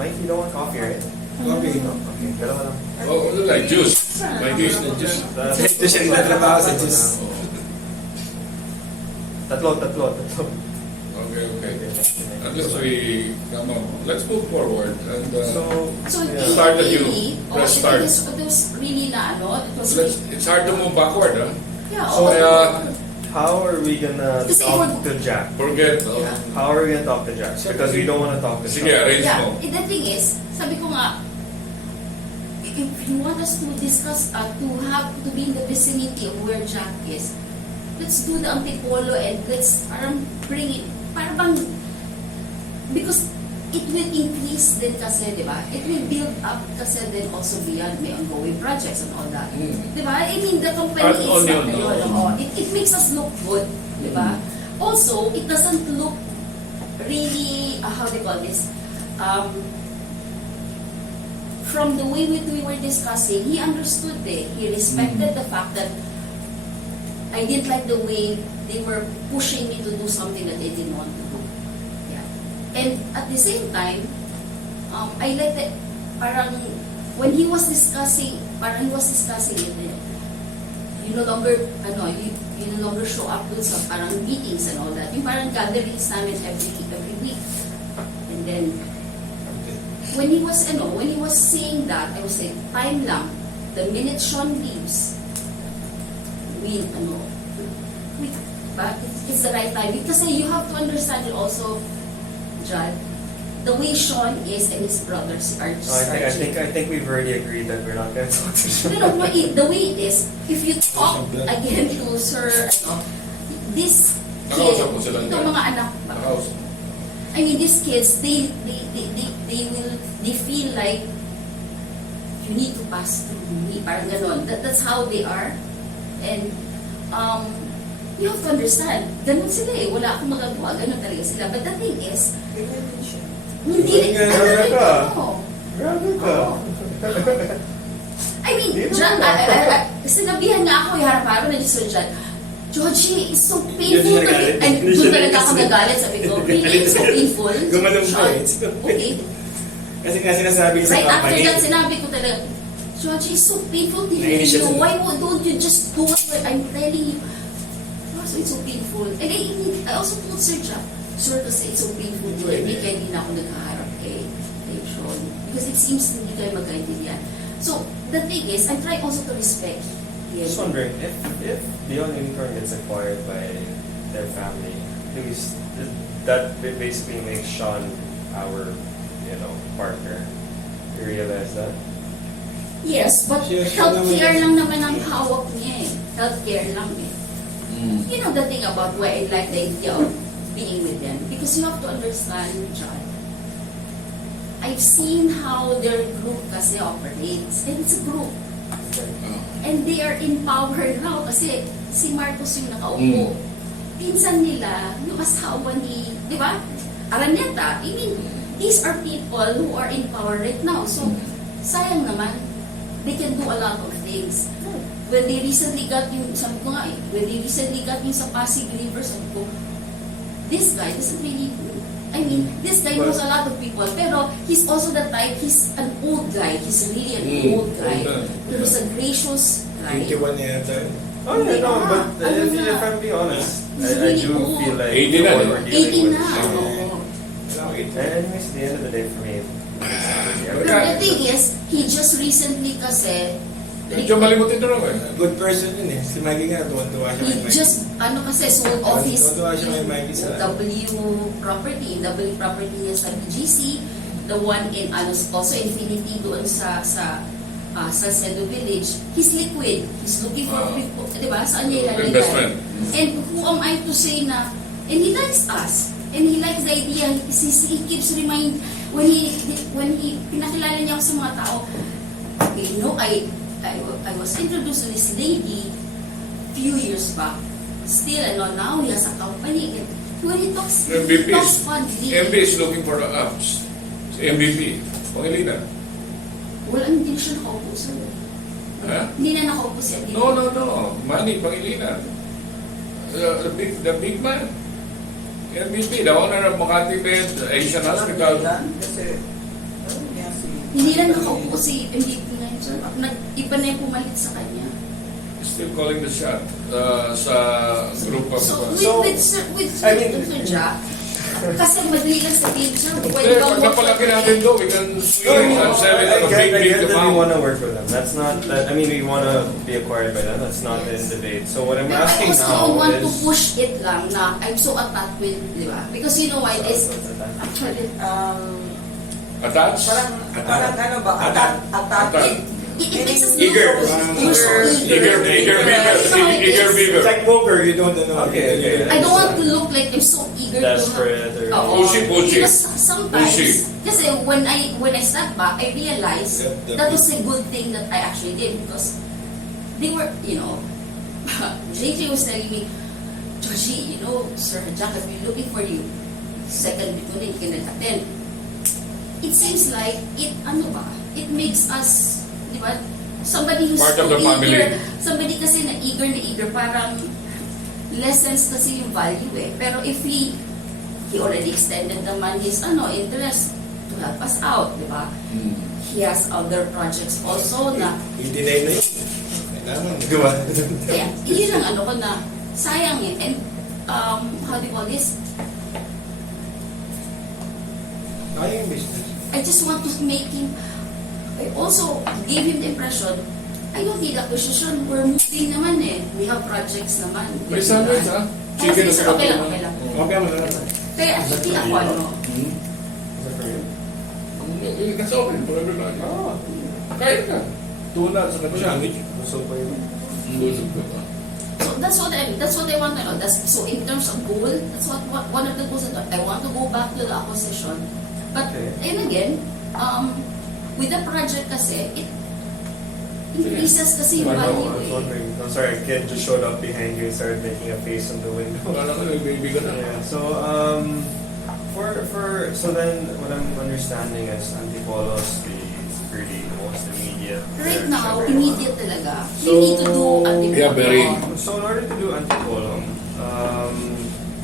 Mike, you don't want coffee, right? Okay. No? Okay, dalawa lang. Oh, like juice. My juice na juice. Ito siya nagtatrabaho sa Diyos. Tatlo. Okay. Unless let's move forward and So, yeah. Start the new. really, Let's it start. was really na it was it's hard to move backward, huh? yeah, So, okay. How are we gonna Kasi talk for- to Jack? Forget. Yeah. How are we gonna talk to Jack? Because we don't want to talk to Sige, Sean. arrange Yeah, mo. the thing is, sabi ko nga, if you want us to discuss, to be in the vicinity of where Jack is, let's do the Antipolo and let's bring it, because it will increase din kasi, di ba? It will build up kasi then also beyond may ongoing projects and all that. Mm. Di ba? I mean, the company Add is on not yun, no? yun. It makes us look good, di ba? Also, it doesn't look really, how do you call this? From the way we were discussing, he understood He respected the fact that I didn't like the way they were pushing me to do something that they didn't want to do. Yeah. And at the same time, I like that when he was discussing it, you no longer, you no longer show up dun sa parang meetings and all that. Yung parang gatherings namin every week. And then, when he was saying that, I was saying, time lang. The minute Sean leaves, it's the right time. Because you have to understand it also, Judd, the way Sean is and his brothers are just I think we've already agreed that we're not going to talk to Sean. No, the way it is, if you talk again to Sir, this kid, Nakausap mo sila itong mga anak ba? Nakausap. I mean, these kids, they feel like you need to pass through me, parang ganon. That's how they are. And, you have to understand, ganon sila eh. Wala akong magagawa, ganon talaga sila. But the thing is, Ganyan din siya. hindi rin, Grabe ka. Grabe ka. I mean, John, sinabihan nga ako, harap-harap na Sir John, Georgie, it's so painful to be, and doon talaga ako nagalit, sabi ko, really, it's so painful. Gumanong po Sean, eh. okay. Kasi nga sinasabi sa Right after company, that, sinabi ko talaga, Georgie, it's so painful to hear Nainis siya you. sa- Why don't you just do what I'm telling you? So it's so painful. And I also told Sir Jack, Sir, kasi it's so painful to me, kaya hindi na ako nagkaharap kay Sean. Because it seems hindi kayo magkaintindihan. So, the thing is, I'm trying also to respect him. Just wondering, if Beyond Unicorn gets acquired by their family, that basically makes Sean our, partner. You realize that? Yes, but Yes, healthcare naman. lang naman ang hawak niya eh. Healthcare lang eh. You know the thing about why I like the idea of being with them? Because you have to understand, John. I've seen how their group kasi operates. And it's a group. And they are in power now kasi si Marcos yung nakaupo. Pinsan nila, yung asawa ni, di ba? Araneta. I mean, these are people who are in power right now. So, sayang naman, they can do a lot of things. When they recently got yung, sabi ko nga eh, when they recently got yung sa Pasig River, sabi ko, this guy doesn't really do. I mean, this guy knows a lot of people, pero he's also the type, he's an old guy. He's really an old guy. He's a gracious guy. 21 na yata. Oh, yeah, no, Yeah, but ano if na. I'm being honest, He's I really do old. feel like 80 the na, one di ba? we're dealing 18 with. na. And anyways, at the end of the day for me, The thing is, he just recently kasi, Medyo malimutin na lang eh. Good person yun eh. Si Mikey nga, tuwan-tuwa siya he kay Mikey. just, kasi sold off his Tuwan-tuwa siya kay Mikey sa... W property niya sa BGC, the one in, also Infinity doon sa Cedo Village. He's liquid. He's looking for people, di ba? Saan niya ilalagay? Investment. And who am I to say na, and he likes us. And he likes the idea. He keeps when he pinakilala niya ako sa mga tao, you know, I was introduced to this lady few years back. Still, now he has a company. And when he talks fondly. MB is looking for the apps. Si MVP. Pangilinan. Wala, hindi siya nakaupo sa Ha? Hindi na nakaupo siya. No. Money, Pangilinan. The big man. MVP, the owner of Makati Med, Asian Hospital. Kasi, ano niya si... Hindi na nakaupo si MVP ngayon. So, iba na yung pumalit sa kanya. Still calling the shot sa group of... So, with I mean- Sir Jack, kasi madali lang sabihin siya, Hindi, pwede bang pag napalaki natin doon, we can swing and sell it at a I big get that we amount. want to work with them. That's not that. I mean, we want to be acquired by them. That's not in debate. So what I'm Pero I asking also now don't want to is. push it lang na I'm so attached with, di ba? Because you know why this, actually, Attached? Parang ano ba? Attack. it makes us Eager. look, you're so Eager beaver. Eager beaver. It's like poker, you don't know. Okay. I don't want to look like I'm so eager Desperate to or- have. Pushy. Because sometimes, Pushy. kasi when I step back, I realized Yep, that was a good thing that I actually did because they were, JJ was telling me, Georgie, Sir Jack has been looking for you. Second week ulit, you cannot attend. It seems like, it makes us, di ba, somebody who's Part of the eager, family. somebody kasi na eager, parang lessons kasi yung value eh. Pero if he already extended naman his interest to help us out, di ba? He has other projects also na I-deny na yun. Tama, nagawa. Kaya, yun ang ano ko na, sayang eh. And, how do you call this? Kaya yung business. I just want to make him, I also gave him the impression, I don't need acquisition, we're moving naman eh. We have projects naman. May sandwich, ha? Chicken Chicken at okay lang, okay lang. Okay mo na lang. Kaya hindi ako ano, Hmm. Is that for you? That's open for everybody. Oh, Kain ka. Tuna at saka Sandwich. so pa yun. Busog ka pa. so that's what I want to know. So in terms of goal, that's what one of the goals that I want to go back to the acquisition. But Okay. and again, with the project kasi, it increases kasi yung I know, value I was eh. wondering. I'm sorry, a kid just showed up behind you and started making a face in the window. Wala ka na, may bigat na. Yeah. So so then what I'm understanding is Antipolos the pretty most immediate. Right now, immediate talaga. So- We need to do Antipolo. Yeah, very. So in order to do Antipolo,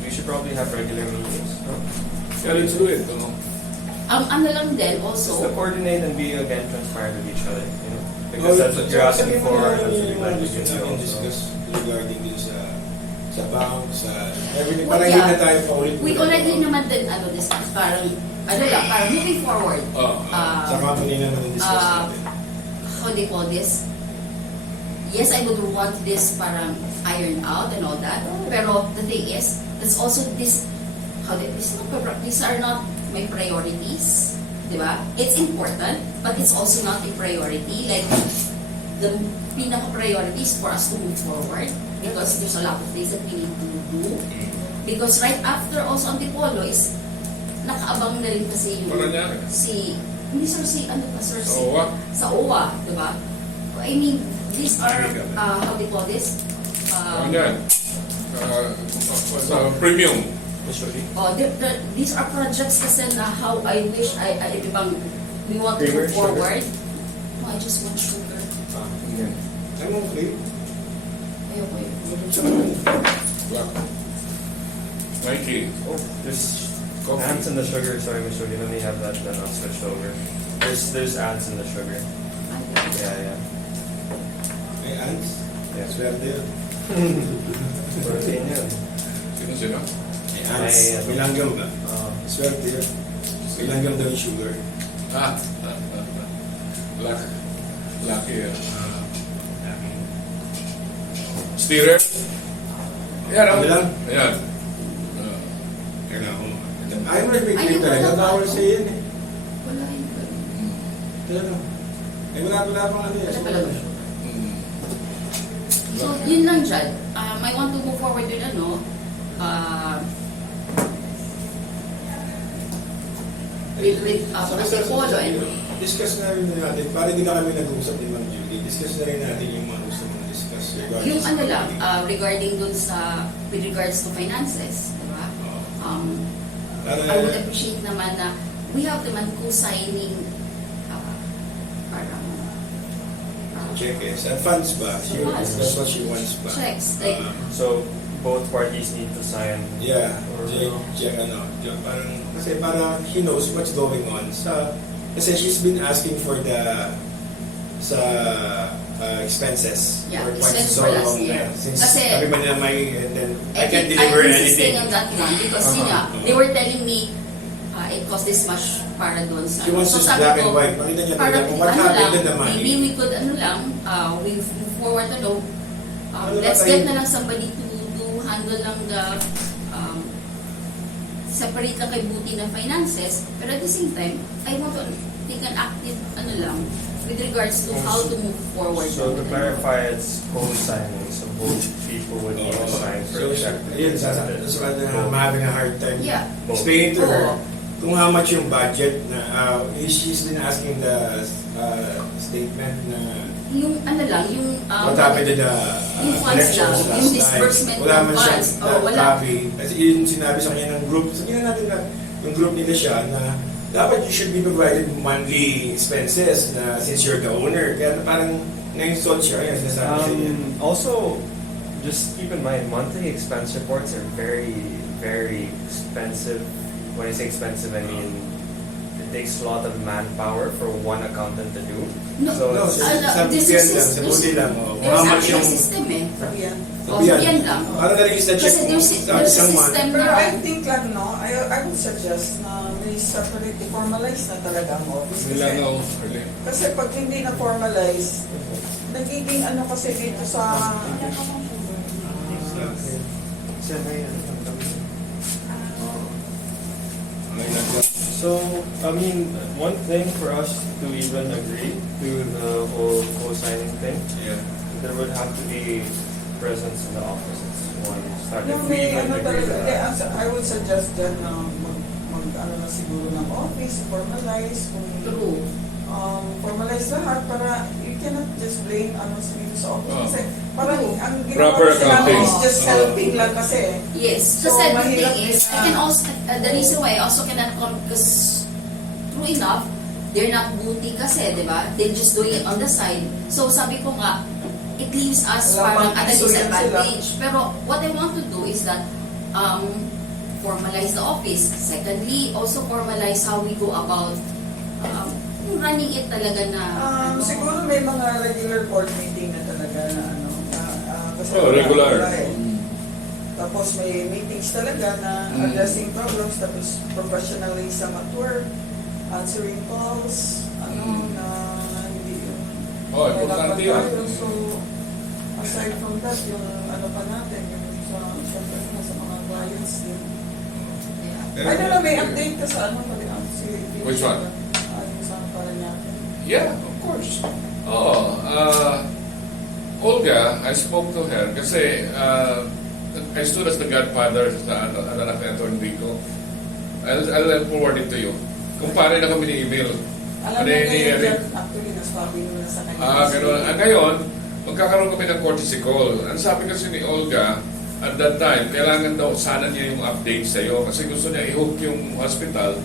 we should probably have regular meetings. No? Yeah, let's do it. No? Ano lang din Just to also, coordinate and be again transparent with each other. You know, because that's what you're asking for. That's what you're Gusto asking natin for. discuss regarding din sa bank, sa everything. Well, Parang yeah. hindi na tayo paulit. we already naman din discuss, parang moving forward. Sa company naman yung discuss natin. How do you call this? Yes, I would want this parang iron out and all that. Pero the thing is, that's also these are not my priorities. Diba? It's important, but it's also not a priority. Like, the pinaka-priority is for us to move forward because there's a lot of things that we need to do. Because right after also Antipolo is nakaabang na rin kasi yung Paranaque. hindi sir Sa OWA. sa OWA, diba? I mean, these are, how do you call this? Ano yan? Sa premium. These are projects kasi na how I wish we want to Creamer, move forward. No, I just want sugar. I'm okay. Ayoko yun. Black. Nike. Oh, there's Coffee. ants in the sugar. Sorry, Mr. Lee, let me have that then I'll switch over. There's ants in the sugar. Yeah. May ants. Yeah. Swerte yun. Protein yun. Sino? May ants. Ay, May langgam ba? Uh, Swerte yun. May langgam daw yung sugar. Black. Lucky. Steerer. Yan. Ano lang? Ayan. Kailangan ko. Ayaw mo nag-make Ay, claim talaga. wala pa. Bawal sa yan eh. Wala yun. Talaga. Eh wala pang ano Wala yan. pala. Mm. So, yun lang dyan. I want to move forward with with Antipolo and Discuss na rin natin. Para di na kami nag-uusap ni Ma'am Julie. Discuss na rin natin yung mga gusto mong discuss. regarding yung sa ano lang, company. regarding dun sa, with regards to finances, di ba? Para, I would appreciate naman na we have naman co-signing parang check and funds ba? She, Funds. that's what she wants ba? checks, like, so both parties need to sign. Yeah, Or- parang, kasi para he knows what's going on sa, kasi she's been asking for the sa expenses Yeah, for quite expenses so for last long year. na. Since Kasi- everybody na may, and then I can't think deliver I'm insisting anything. on that one because yun nga, they were telling me it cost this much para doon sa She wants so just sabi black ko, and white. Makita niya parang talaga kung what happened to the money. maybe we could we move forward Ano let's ba tayo? get na lang somebody to handle lang the separate lang kay Buti na finances, pero at the same time I want to take an active with regards to how to move forward. So to clarify, it's co-signing. So both people would need to sign for So, a check. yun, that's why I'm having a hard time Yeah. explaining to her Oo. kung how much yung budget na she's been asking the statement na Yung yung what happened to the yung funds elections lang, last yung time. disbursement Wala ng man siya funds. Oh, wala. copy. Kasi yun sinabi sa kanya ng group. Sabihin natin na yung group nila siya na dapat you should be provided monthly expenses na since you're the owner. Kaya parang na-install siya. Yan, sinasabi sa niya. Also, just keep in mind, monthly expense reports are very, very expensive. When I say expensive, I mean takes a lot of manpower for one accountant to do. No, So No, it's- sa this BPN is- lang, sa buti lang. There's How much actually a yung... system eh. So, yan. Oh, BPN. yan lang. Para na-register check Kasi mo there's sa a isang month. system Pero na I think lang, no, I would suggest na may separate, formalize na talaga ang office. Nila Kasi, no, really. kasi pag hindi na formalize, nagiging ano kasi dito sa... So, I mean, one thing for us to even agree to the whole co-signing thing, Yeah. there would have to be presence in the offices. One start. Yung If we may even ano agree to talaga, that. I would suggest then na ano na siguro ng office, formalize, kung true. formalize lahat para you cannot just blame ano sa office. Oh. Kasi parang ang Proper ginawa sila accounting. is just Oh. helping lang kasi. Yes. So, Kasi the mahirap thing is, din I can also, the reason why I also cannot come, because true enough, they're not booty kasi, di ba? They're just doing it on the side. So, sabi ko nga, it leaves us Wala parang pang at a piso yan disadvantage. Pero what I want to do is that, formalize the office. Secondly, also formalize how we go about yung running it talaga na, ano, Siguro may mga regular board meeting na talaga na ano. Kasi Oh, regular. wala eh. Tapos may meetings talaga na addressing problems, tapos professionalism at work, answering calls, na hindi yung Oh, importante yun. tayo. So, aside from that, yung ano pa natin, yung syempre sa mga clients din. yeah. I don't know, may update ka sa ano pa rin si Which one? Yung sa Paranaque. Yeah, of course. Oh, Olga, I spoke to her kasi I stood as the godfather sa anak ni Atty. Vico. I'll forward it to you. Kumpare na kami ni email. Alam Ano mo yun, ngayon, Eric? actually, nasabi mo na sa kanya. Gano'n. Ngayon, magkakaroon kami ng courtesy call. Ang sabi kasi ni Olga, at that time, kailangan daw sana niya yung update sa'yo kasi gusto niya i-hook yung hospital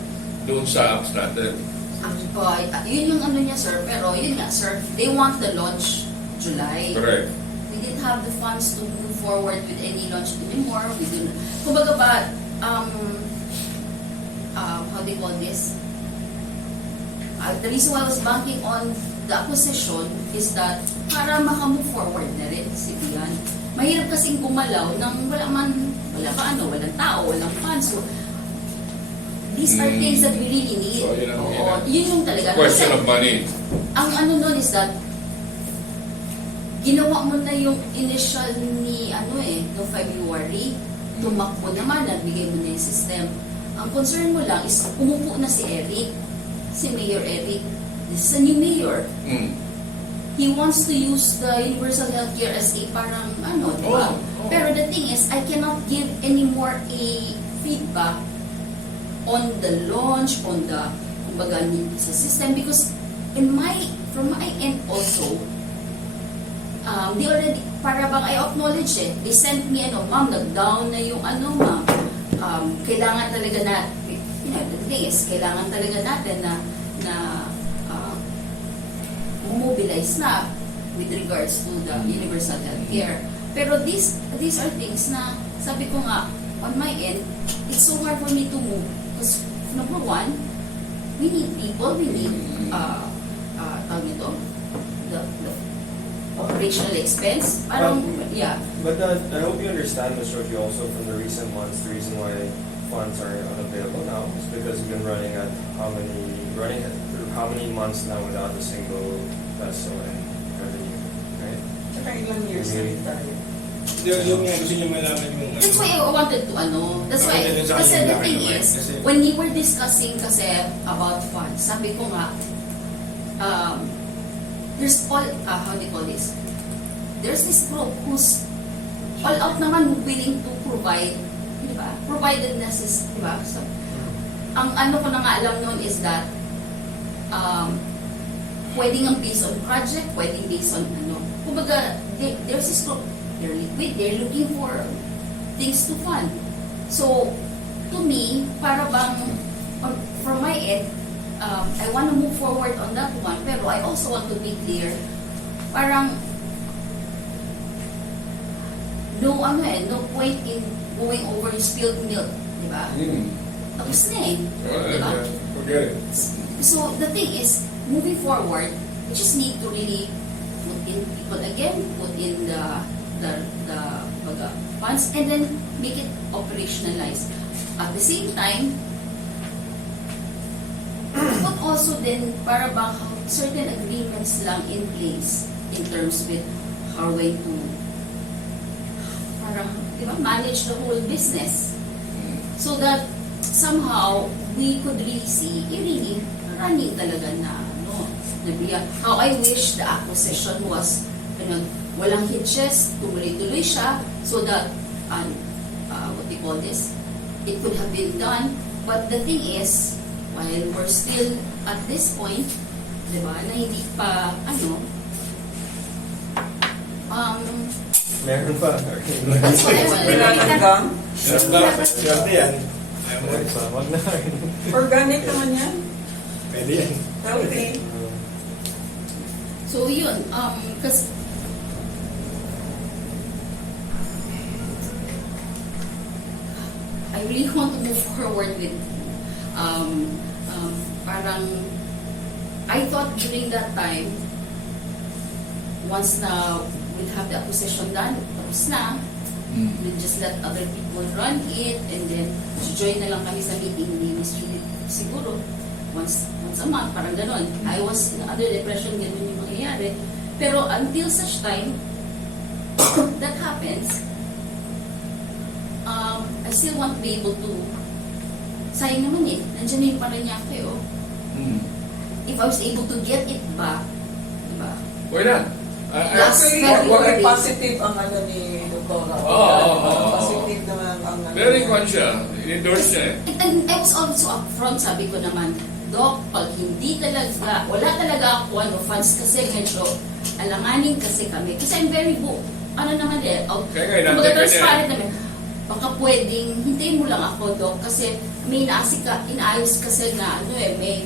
doon sa apps natin. Yun yung ano niya, sir. Pero yun nga, sir, they want the launch July. Correct. We didn't have the funds to move forward with any launch anymore. We didn't. Kumbaga ba, how do you call this? The reason why I was banking on the acquisition is that para makamove forward na rin si Bian. Mahirap kasing gumalaw nang walang tao, walang funds. So, these are things that we really need. So, yun ang Oo, hirap. yun yung talaga. Question Kasi of money. ang ano nun is that ginawa mo na yung initial ni no February, tumakbo naman, nagbigay mo na yung system. Ang concern mo lang is umupo na si Eric, si Mayor Eric. This is a new mayor. He wants to use the universal healthcare as a parang di ba? Oh. Pero the thing is, I cannot give any more a feedback on the launch, on the kumbaga sa system because from my end also, they already, para bang I acknowledge it. They sent me, ma'am, nag-down na yung ma'am. Kailangan talaga na, the thing is, kailangan talaga natin na mobilize na with regards to the universal healthcare. Pero these are things na, sabi ko nga, on my end, it's so hard for me to move. Because, number one, we need people, we need, the operational expense. Parang, yeah. But I hope you understand, Ms. Rochi, also from the recent months, the reason why funds are unavailable now is because we've been running how many months now without a single peso in revenue, right? Saka ilang years na rin tayo. Yung nga gusto niyo malaman yung... That's why I wanted to that's why, Bakit sa kasi kanya the yung thing laki is, naman? Kasi- when we were discussing kasi about funds, sabi ko nga, there's how do you call this? There's this group who's all out naman willing to provide, di ba? Provided necessary, di ba? So, ang ano ko na nga alam noon is that, pwedeng ang based on project, pwedeng based on kumbaga, there's this group, they're liquid, they're looking for things to fund. So, to me, para bang, from my end, I want to move forward on that one, pero I also want to be clear, parang, no point in going over spilled milk, di ba? tapos na eh. Well, Diba? forget it. So the thing is, moving forward, we just need to really put in people again, put in the funds, and then make it operationalized. At the same time, put also then para bang certain agreements lang in place in terms with how we're going to parang, di ba, manage the whole business. So that somehow we could really see, really running talaga na, no, nabiya. How I wish the acquisition was, walang hitches, tuloy-tuloy siya, so that, what do you call this, it could have been done. But the thing is, while we're still at this point, di ba, na hindi pa, Meron pa. that's what I want. Wala nang gang. Swerte yan. Ayaw mo rin. Wag na. Organic naman yan. Pwede yan. Healthy. So yun, kasi I really want to move forward with parang I thought during that time once na we'd have the acquisition done, tapos na, we'll just let other people run it and then join na lang kami sa meeting ni Ms. Judith siguro once a month, parang ganon. I was in other depression, ganun yung mangyayari. Pero until such time that happens, I still want to be able to, sayang naman eh, nandiyan na yung Parañaque oh. If I was able to get it back, diba? Why not? Last Actually, February. positive ang ni Doktora. Positive naman ang Very kwan siya. In-endorse niya eh. And I was also upfront, sabi ko naman, Doc, pag hindi talaga, wala talaga ako funds kasi medyo alanganin kasi kami. Kasi I'm very naman eh, Kaya kumbaga natin transparent naman. Baka pwedeng, hintayin mo lang ako, Doc, kasi may inaayos kasi na, may,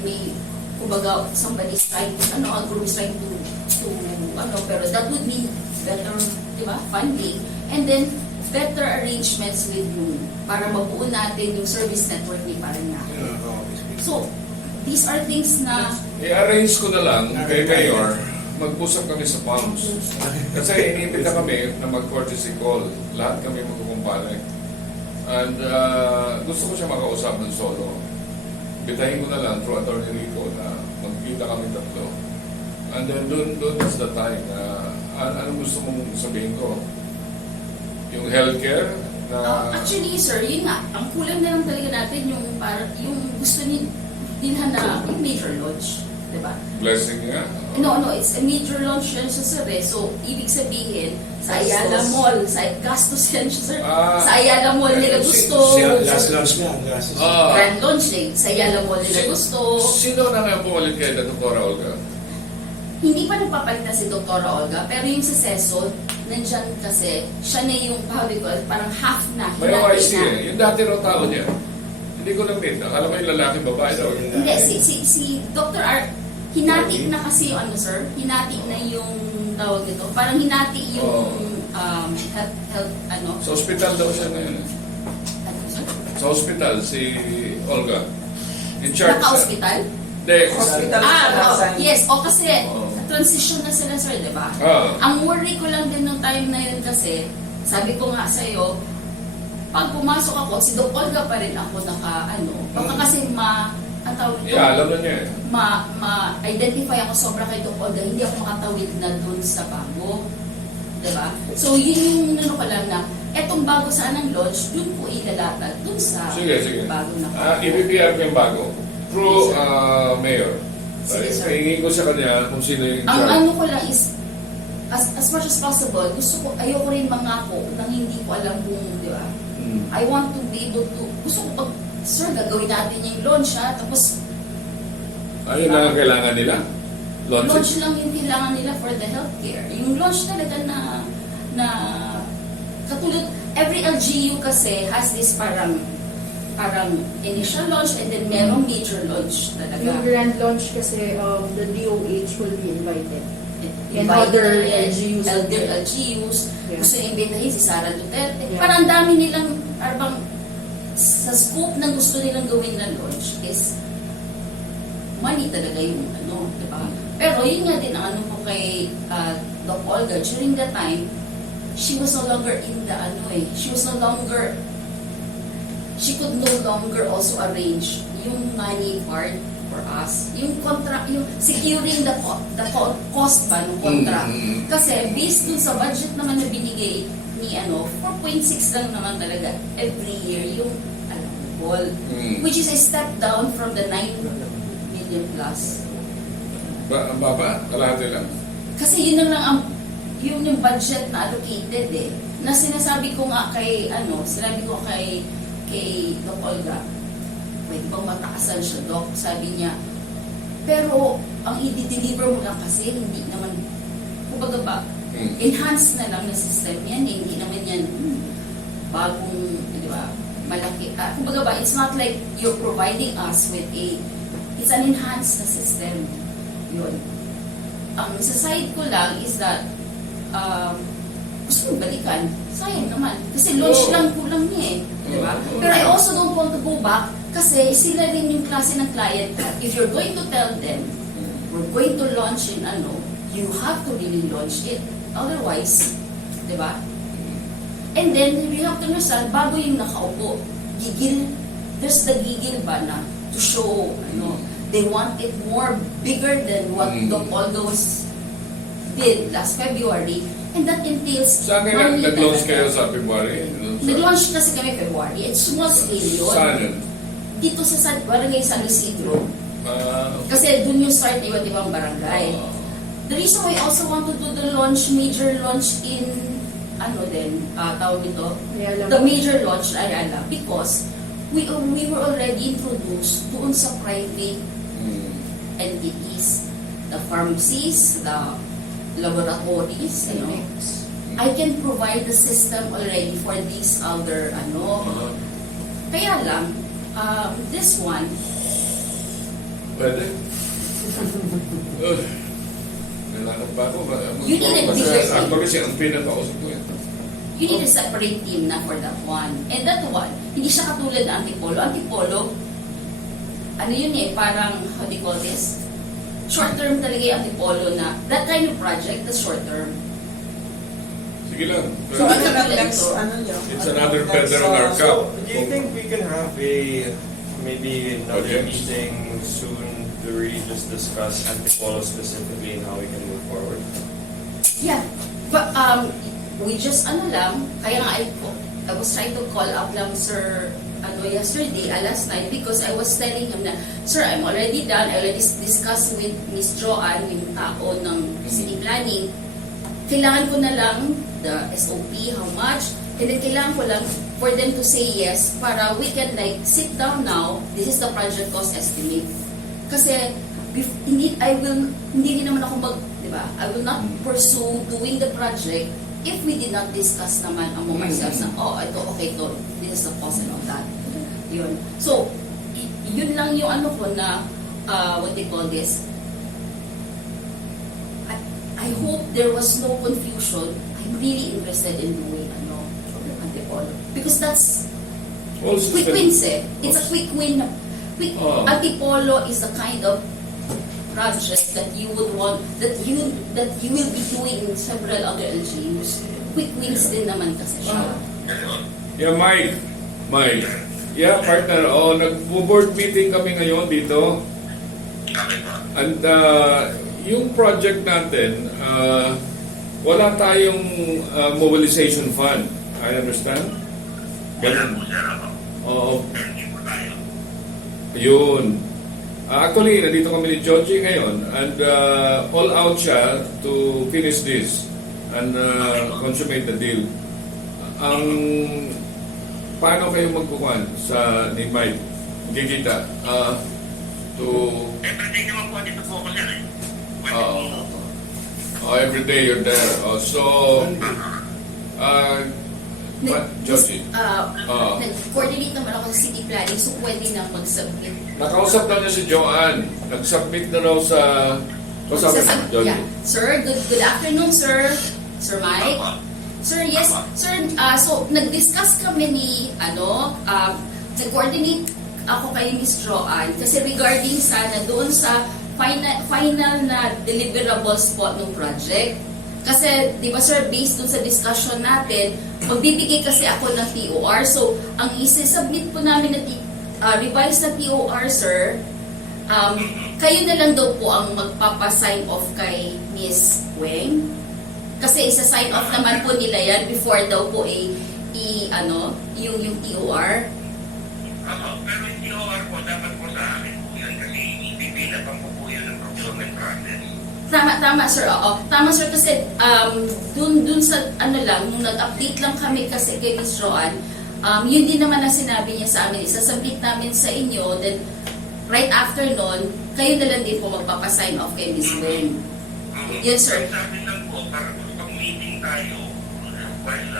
kumbaga, somebody's trying, a group is trying to, pero that would mean better, di ba, funding, and then, better arrangements with you, para mabuo natin yung service network ni Parañaque. So, these are things na, I-arrange ko na lang kay Mayor, mag-usap kami sa PAMS. Kasi iniimbita kami na mag-courtesy call. Lahat kami magkukumpare. And gusto ko siya makausap ng solo. Bitahin ko na lang through Attorney Rico na magkita kami tatlo. And then doon is the time na anong gusto mong sabihin ko? Yung healthcare na... actually, sir, yun nga, ang kulang na lang talaga natin yung gusto ni Dinhan na yung major launch. Diba? Blessing nga. No, it's a major launch yan siya, sir. So, ibig sabihin, sa Ayala Mall, sa gastos yan siya, sir. Sa Ayala Mall nila gusto. Last launch na. Grand launch eh. Sa Ayala Mall nila gusto. Sino na nga pumalit kay Dr. Olga? Hindi pa nagpapalit na si Dr. Olga, pero yung sa Cecil, nandyan kasi, siya na yung, parang half na. May hinati OIC na. eh. Yung dati raw tao niya. Hindi ko na-meet. Akala ko yung lalaki babae daw. Hindi, si Dr. R, hinati na kasi yung sir, hinati na yung tawag nito. Parang hinati yung health, Sa ospital daw siya ngayon. sir? Sa ospital, si Olga. In charge Naka-hospital? Hindi. Hospital siya. Yes. Kasi transition na sila, sir, di ba? Ang worry ko lang din nung time na yun kasi, sabi ko nga sa'yo, pag pumasok ako, si Doc Olga pa rin ako baka kasi ang tawag ito, Alam na niya eh. ma-identify ako sobra kay Doc Olga, hindi ako makatawid na dun sa bago. Diba? So, yun yung ko lang na, etong bago sanang launch, dun po ilalatag, dun sa Sige. bago na I-PPR ko yung bago. Through Mayor. Sige, sir. Hingin ko sa kanya kung sino yung Ang charge. ko lang is, as much as possible, ayoko rin mangako nang hindi ko alam kung, di ba? I want to be able to, gusto ko pag, sir, gagawin natin yung launch tapos Ayun lang ang kailangan nila. launch Launch. lang yung kailangan nila for the healthcare. Yung launch talaga na katulad, every LGU kasi has this parang initial launch and then merong major launch Yung talaga. grand launch kasi, the DOH will be invited. And Invited, other LGUs. Other LGUs. Yeah. Gusto niya imbitahin si Sara Duterte. Yeah. Parang ang dami nilang, parang sa scope ng gusto nilang gawin na launch is money talaga yung ano, di ba? Pero yun nga din ang ano ko kay Doc Olga, during that time, she was no longer in the ano she was no longer, she could no longer also arrange yung money part for us. Yung contract, yung securing the cost ba ng contract. Kasi based dun sa budget naman na binigay ni 4.6 lang naman talaga every year yung ball. Which is a step down from the 9 million plus. Ang baba, kalahati lang. Kasi yun lang ang yung budget na allocated na sinasabi ko nga kay sinabi ko kay Doc Olga, pwede bang mataasan siya, Doc? Sabi niya, pero ang i-deliver mo lang kasi hindi naman, kumbaga ba, enhanced na lang na system yan hindi naman yan bagong, di ba, malaki. Kumbaga ba, it's not like you're providing us with it's an enhanced na system. Yun. Ang sa side ko lang is that gusto mo balikan, sayang naman. Kasi launch lang kulang niya di ba? Pero I also don't want to go back kasi sila rin yung klase ng client na if you're going to tell them we're going to launch in you have to really launch it. Otherwise, di ba? And then, you have to understand, bago yung nakaupo, there's the gigil ba na to show, they want it more bigger than what Doc Olga did last February. And that entails Saan money nag-launch talaga. kayo sa February? Nag-launch kasi kami February. It's small scale yun. Saan yun? Dito sa Barangay San Isidro. Ah, Kasi dun yung start ng iba't ibang barangay. The reason why I also want to do the major launch in, tawag ito? Ayala. The major launch na Ayala. Because we were already introduced doon sa private entities. The pharmacies, the laboratories, I can provide the system already for these other, Kaya lang, this one, pwede. Kailangan ba ako? You need a bigger team. Actually, si ang pinakausap ko yan. you need a separate team na for that one. And that one, hindi siya katulad ng Antipolo. Antipolo, parang, how do you call this? Short term talaga yung Antipolo na, that kind of project, the short term. Sige lang. So ano na Tulad next, ito. niyo? It's Ano another next, feather on our cap. Do you think we can have maybe another Audience. meeting soon to really just discuss Antipolo specifically and how we can move forward? Yeah. But, we just, kaya nga I was trying to call up lang Sir, yesterday, last night, because I was telling him na, Sir, I'm already done. I already discussed with Miss Joanne, yung tao ng city planning. Kailangan ko na lang the SOP, how much, and then kailangan ko lang for them to say yes para we can sit down now, this is the project cost estimate. Kasi, hindi din naman ako di ba? I will not pursue doing the project if we did not discuss naman among ourselves na, ito, okay, ito, this is the cost and all that. Yun. So, yun lang yung ko na, what they call this, I hope there was no confusion. I'm really interested in doing, Antipolo. Because that's Also, quick wins It's a quick win. Antipolo is the kind of project that you would want, that you will be doing in several other LGUs. Quick wins din naman kasi siya. Yeah, Mike. Yeah, partner. Nag-board meeting kami ngayon dito. And yung project natin, wala tayong mobilization fund. I understand? Ganun. Oo. Yun. Actually, nandito kami ni Georgie ngayon and all out siya to finish this and consummate the deal. Paano kayo magkukuhan sa ni Mike? Gigita to... Everyday naman po dito po ako sir every day you're there. Georgie? Nag-coordinate naman ako sa city planning, so pwede nang mag-submit. Nakausap na niya si Joanne. Nag-submit na raw sa... Georgie. Yeah. Sir, good afternoon, sir. Sir Mike. Sir, yes. Sir, so nag-discuss kami ni nag-coordinate ako kay Miss Joanne kasi regarding sana doon sa final na deliverables po ng project. Kasi, di ba sir, based dun sa discussion natin, magbibigay kasi ako ng TOR. So, ang isi-submit po namin na revised na TOR, sir, kayo na lang daw po ang magpapa-sign off kay Miss Weng. Kasi isa-sign off naman po nila yan before daw po yung TOR. Pero yung TOR po, dapat po sa akin po yun kasi ipipilapan po yun ng procurement process. Tama sir, oo. Tama sir kasi dun sa nung nag-update lang kami kasi kay Miss Joanne, yun din naman ang sinabi niya sa amin, isasubmit namin sa inyo, then right after nun, kayo na lang din po magpapasign off kay Miss Weng. Yes sir. Sa amin lang po, para pag meeting tayo, while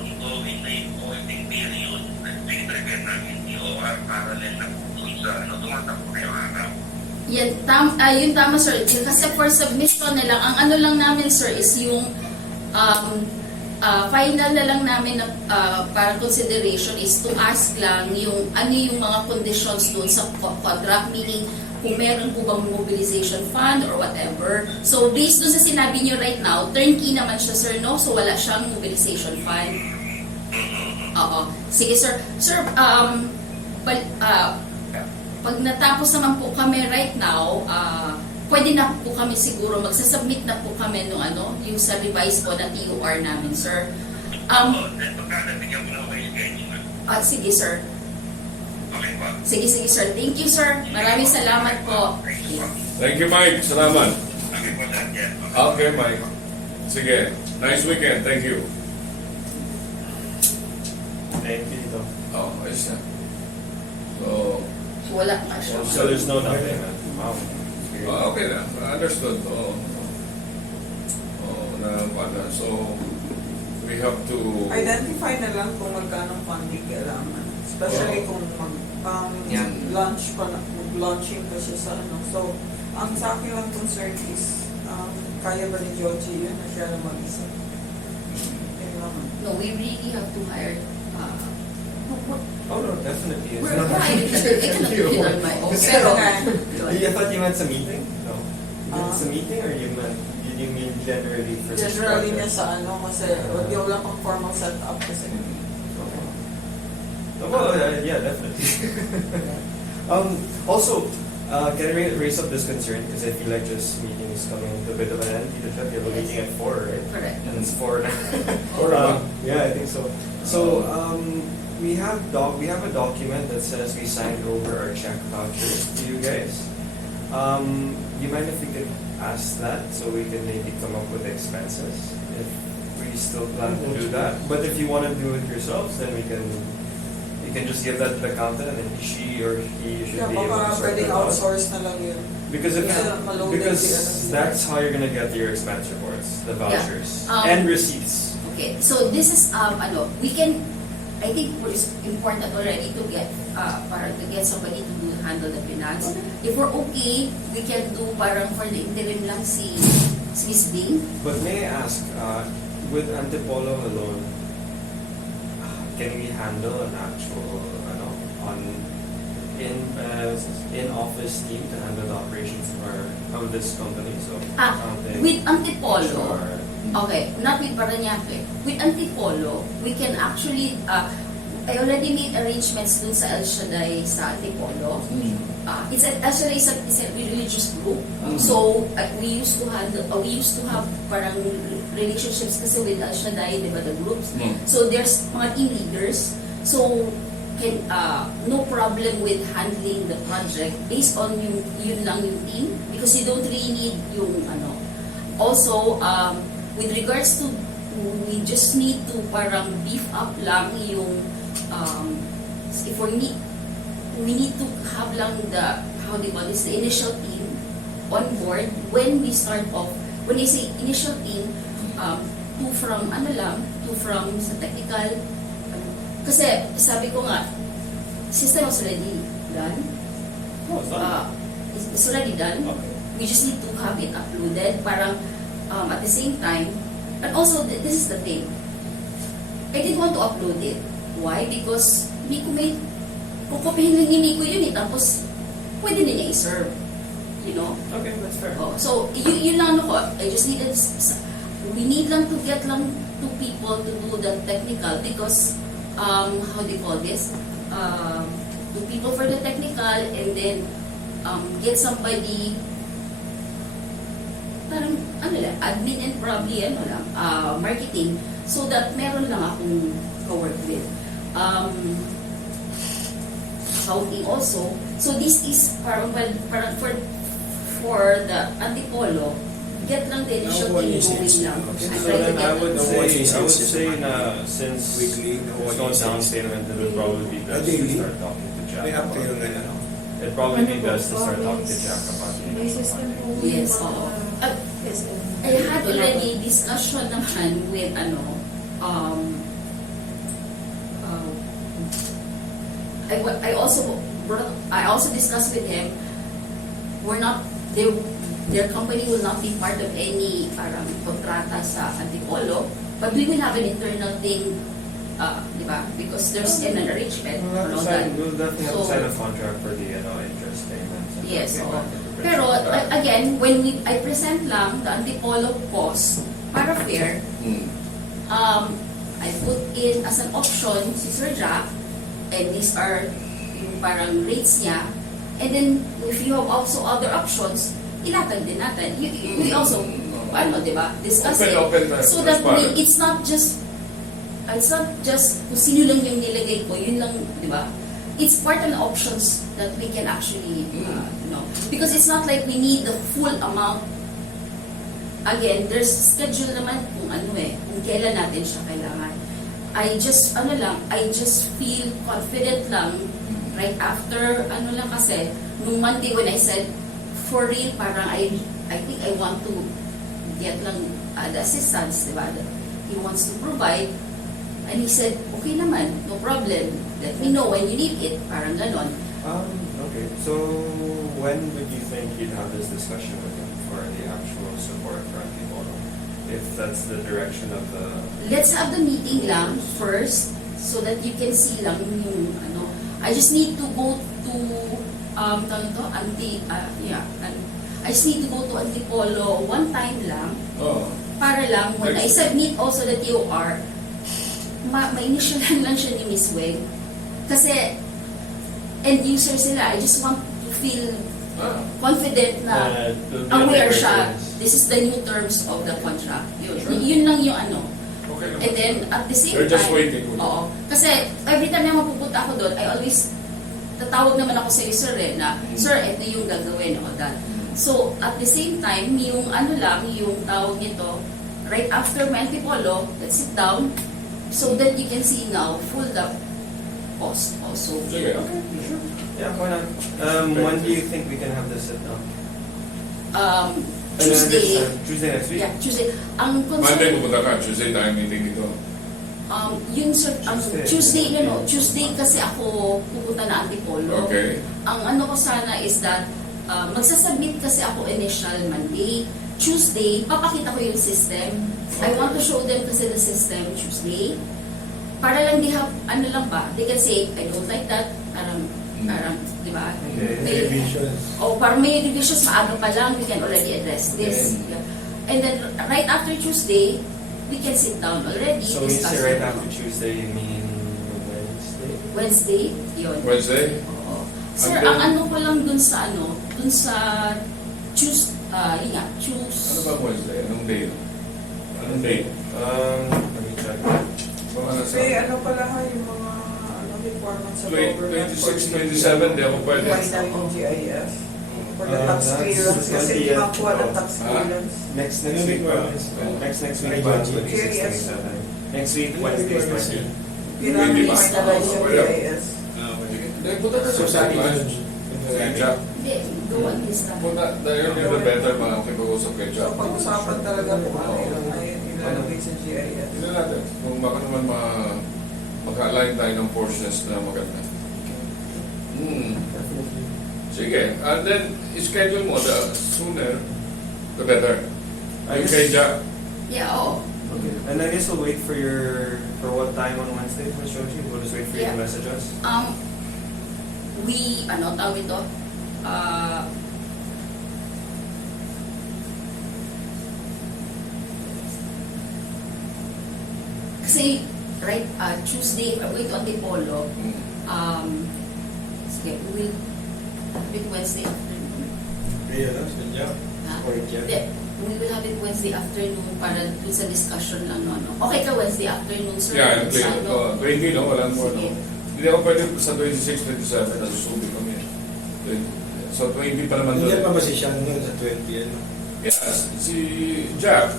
ongoing na yung voting period, nag-prepare namin TOR parallel na po dun sa tumatakbo na yung araw. Yan, yun tama sir. Kasi for submission na lang, ang ano lang namin sir is yung final na lang namin na para consideration is to ask lang yung ano yung mga conditions doon sa contract, meaning kung meron po bang mobilization fund or whatever. So based doon sa sinabi niyo right now, turnkey naman siya sir, no? So wala siyang mobilization fund. Oo. Sige sir. Sir, pag natapos naman po kami right now, pwede na po kami siguro, magsasubmit na po kami nung yung sa revise po na TOR namin, sir. Then pagka nabigyan mo na kayo schedule. Sige, sir. Okay po. Sige, sir. Thank you, sir. Maraming salamat po. Thank you, Mike. Salamat. Okay po, sir. Yes. Okay, Mike. Sige. Nice weekend. Thank you. Thank you, Tito. Oh, ayos na. So, Wala pa siya. So there's no nothing, man. Wow. okay na. Understood. So, we have to... Identify na lang kung magkano funding kailangan. Especially kung launch pa na, launching pa siya sa So, ang sa akin lang concern is, kaya ba ni Georgie yun na siya na mag-isa? Kailangan. No, we really have to hire Oh no, definitely. we're trying. I cannot do it on my own. Pero, I thought you meant sa meeting? No. You meant Ah. sa meeting or you mean generally for this Generally niya project? sa kasi wala pang formal setup kasi. Oh, well, yeah, definitely. Also, can I raise up this concern because I feel like just meeting is coming to a bit of an end. You have a meeting at 4, right? correct. And it's 4 now. Or Yeah, I think so. So, we have a document that says we signed over our check vouchers to you guys. You mind if we could ask that so we can maybe come up with the expenses if we still plan to do that? But if you want to do it yourselves, then you can just give that to the accountant and then she or he should Yeah, be able to baka sort pwedeng it out. outsource na lang yun. Because Kasi that's how you're gonna get your expense reports, the vouchers and receipts. Okay, so this is, we can, I think it's important already to get, para to get somebody to handle the finance. If we're okay, we can do parang for the interim lang si Miss Bing. But may I ask, with Antipolo alone, can we handle an actual, in-office team to handle the operations of this company? So, accounting, With Antipolo, HR. okay, not with Paranaque. With Antipolo, we can actually, I already made arrangements dun sa El Shaddai sa Antipolo. It's a religious group. So, we used to have parang relationships kasi with El Shaddai, di ba, the groups. So, there's mga team leaders. So, no problem with handling the project based on yun lang yung team because you don't really need yung Also, with regards to, we just need to parang beef up lang yung if we need to have lang the, how do you call this, the initial team on board when we start off. When I say initial team, two from sa technical. Kasi sabi ko nga, system was already done. Oh, it's done. It's already done. Okay. We just need to have it uploaded. Parang at the same time, and also this is the thing. I didn't want to upload it. Why? Because kukopihin lang ni Nico yun eh, tapos pwede na niya i-serve. You know? Okay, that's fair. Oh, so, yun lang ako. I just needed, we need lang to get lang two people to do the technical because, how do you call this? Two people for the technical and then get somebody, parang, ano lang, admin and probably, ano lang, marketing, so that meron lang akong ka-work with. Accounting also. So, this is parang for the Antipolo, get lang din siya What going is it? lang. Okay. I'm So trying to then I get would them say na since Weekly, it's going down payment, it would probably be best to Daily? start talking to Jack. May about update yung it. ano. It'd probably be best to start talking to Jack about it. May system po. Yes, oo. Yes, I had already discussion naman with I also discussed with him, we're not, their company will not be part of any parang kontrata sa Antipolo, but we will have an internal thing, di ba? Because there's an arrangement We'll around that. definitely have to So- sign a contract for the interest payments. and Yes, the oo. payment of the Pero principal. again, when I present lang the Antipolo cost para fair, I put in as an option si Sir Jack, and these are yung parang rates niya. And then, if you have also other options, ilatag din natin. We also, di ba, discuss it. Open, So that transparent. it's not just kung sino lang yung nilagay ko, yun lang, di ba? It's part of the options that we can actually, because it's not like we need the full amount. Again, there's schedule naman kung kung kailan natin siya kailangan. I just feel confident lang right after, kasi, nung Monday when I said, for real, parang I think I want to get lang the assistance, diba, that he wants to provide. And he said, okay naman, no problem. Let me know when you need it, parang ganon. Okay, so when would you think you'd have this discussion with him for the actual support for Antipolo? If that's the direction of the... Let's have the meeting lang first so that you can see lang yung I just need to go to I just need to go to Antipolo one time lang para lang when I submit also the TOR ma-initialan lang siya ni Miss Weng kasi end user sila. I just want to feel confident na it'll be aware a siya. difference. This is the new terms of the contract. Yun lang yung Okay naman. And then, at the same They're just time, waiting. oo. Kasi, every time na mapupunta ako doon, I always, tatawag naman ako sa iyo, sir, na, sir, ito yung gagawin, o that. So, at the same time, yung yung tawag nito, right after Antipolo, let's sit down, so that you can see now, full the cost also. Sige, okay. Sure. Yeah, why not? When do you think we can have this sit down? Tuesday. Tuesday next week? Yeah, Tuesday. Ang Monday concern, pupunta ka, Tuesday tayo meeting dito. yun sir, Tuesday. Tuesday kasi ako pupunta na Antipolo. Okay. Ang ko sana is that magsasubmit kasi ako initial Monday. Tuesday, papakita ko yung system. I want to show them kasi the system Tuesday. Para lang they can say, I don't like that. Parang, di ba? Okay. Revisions. Parang may revisions, maaga pa lang, we can already address this. Okay. Yeah. And then, right after Tuesday, we can sit down already, So when you discuss say right it. after Tuesday, you mean Wednesday? Wednesday, yun. Wednesday? Oo. Sir, And then- ang ko lang dun sa Tuesday, Ano ba Wednesday? Anong date? Anong date? Let me check. Mga nasa... Kasi pala yung mga requirements sa government. 26, 27, di ako pwede. Why na yung GIS? For the tax That's clearance. Kasi hindi 20th. makuha ng tax Ah. clearance. Next Ano week. requirements? Next week. Ay, pa, budget. 26, 27. Next week, Wednesday, 20. Kailangan Hindi ba? finalize yung Wala. GIS. Hindi, punta ka So, sa sa akin, lunch. Kay Jack. Hindi, go on this time. Punta, dahil yun the better makakipag-usap kay So, Jack. pag-usapan talaga kung ano yung ilalagay sa GIS. Tignan natin kung baka naman maka-align tayo ng portions na maganda. Sige. And then, schedule mo, the sooner, the better. I Yung kay guess- Jack. Yeah, oo. Okay. And I guess we'll wait for what time on Wednesday, Ms. Joji? We'll just wait for you Yeah. to message us. we, tawag ito, kasi, right, Tuesday, I'm going to Antipolo, sige, we will have it Wednesday afternoon. Kaya lang, sadya. Ha? Support yan. Hindi, we will have it Wednesday afternoon para dun sa discussion lang, no? Okay ka Wednesday afternoon, sir? Yeah, I'm Sa playing. 20, no? Walang more, Sige. no? Hindi ako pwede sa 26, 27, nasusubi kami. 20. So, 20 pa naman Nandiyan pa doon. ba si Sean noon sa 20, ano? Yes, si Jack,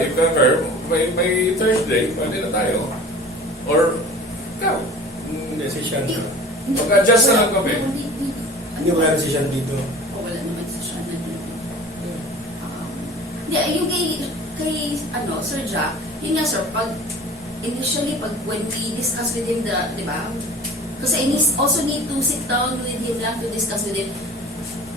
if ever, may Thursday, pwede na tayo. Or, ikaw. Hindi, si Sean. Mag-adjust na lang kami. Hindi wala na si Sean dito. Wala naman siya na dito. Hindi, yung kay Sir Jack, yun nga sir, initially, when we discuss with him di ba? Kasi I also need to sit down with him lang to discuss with him,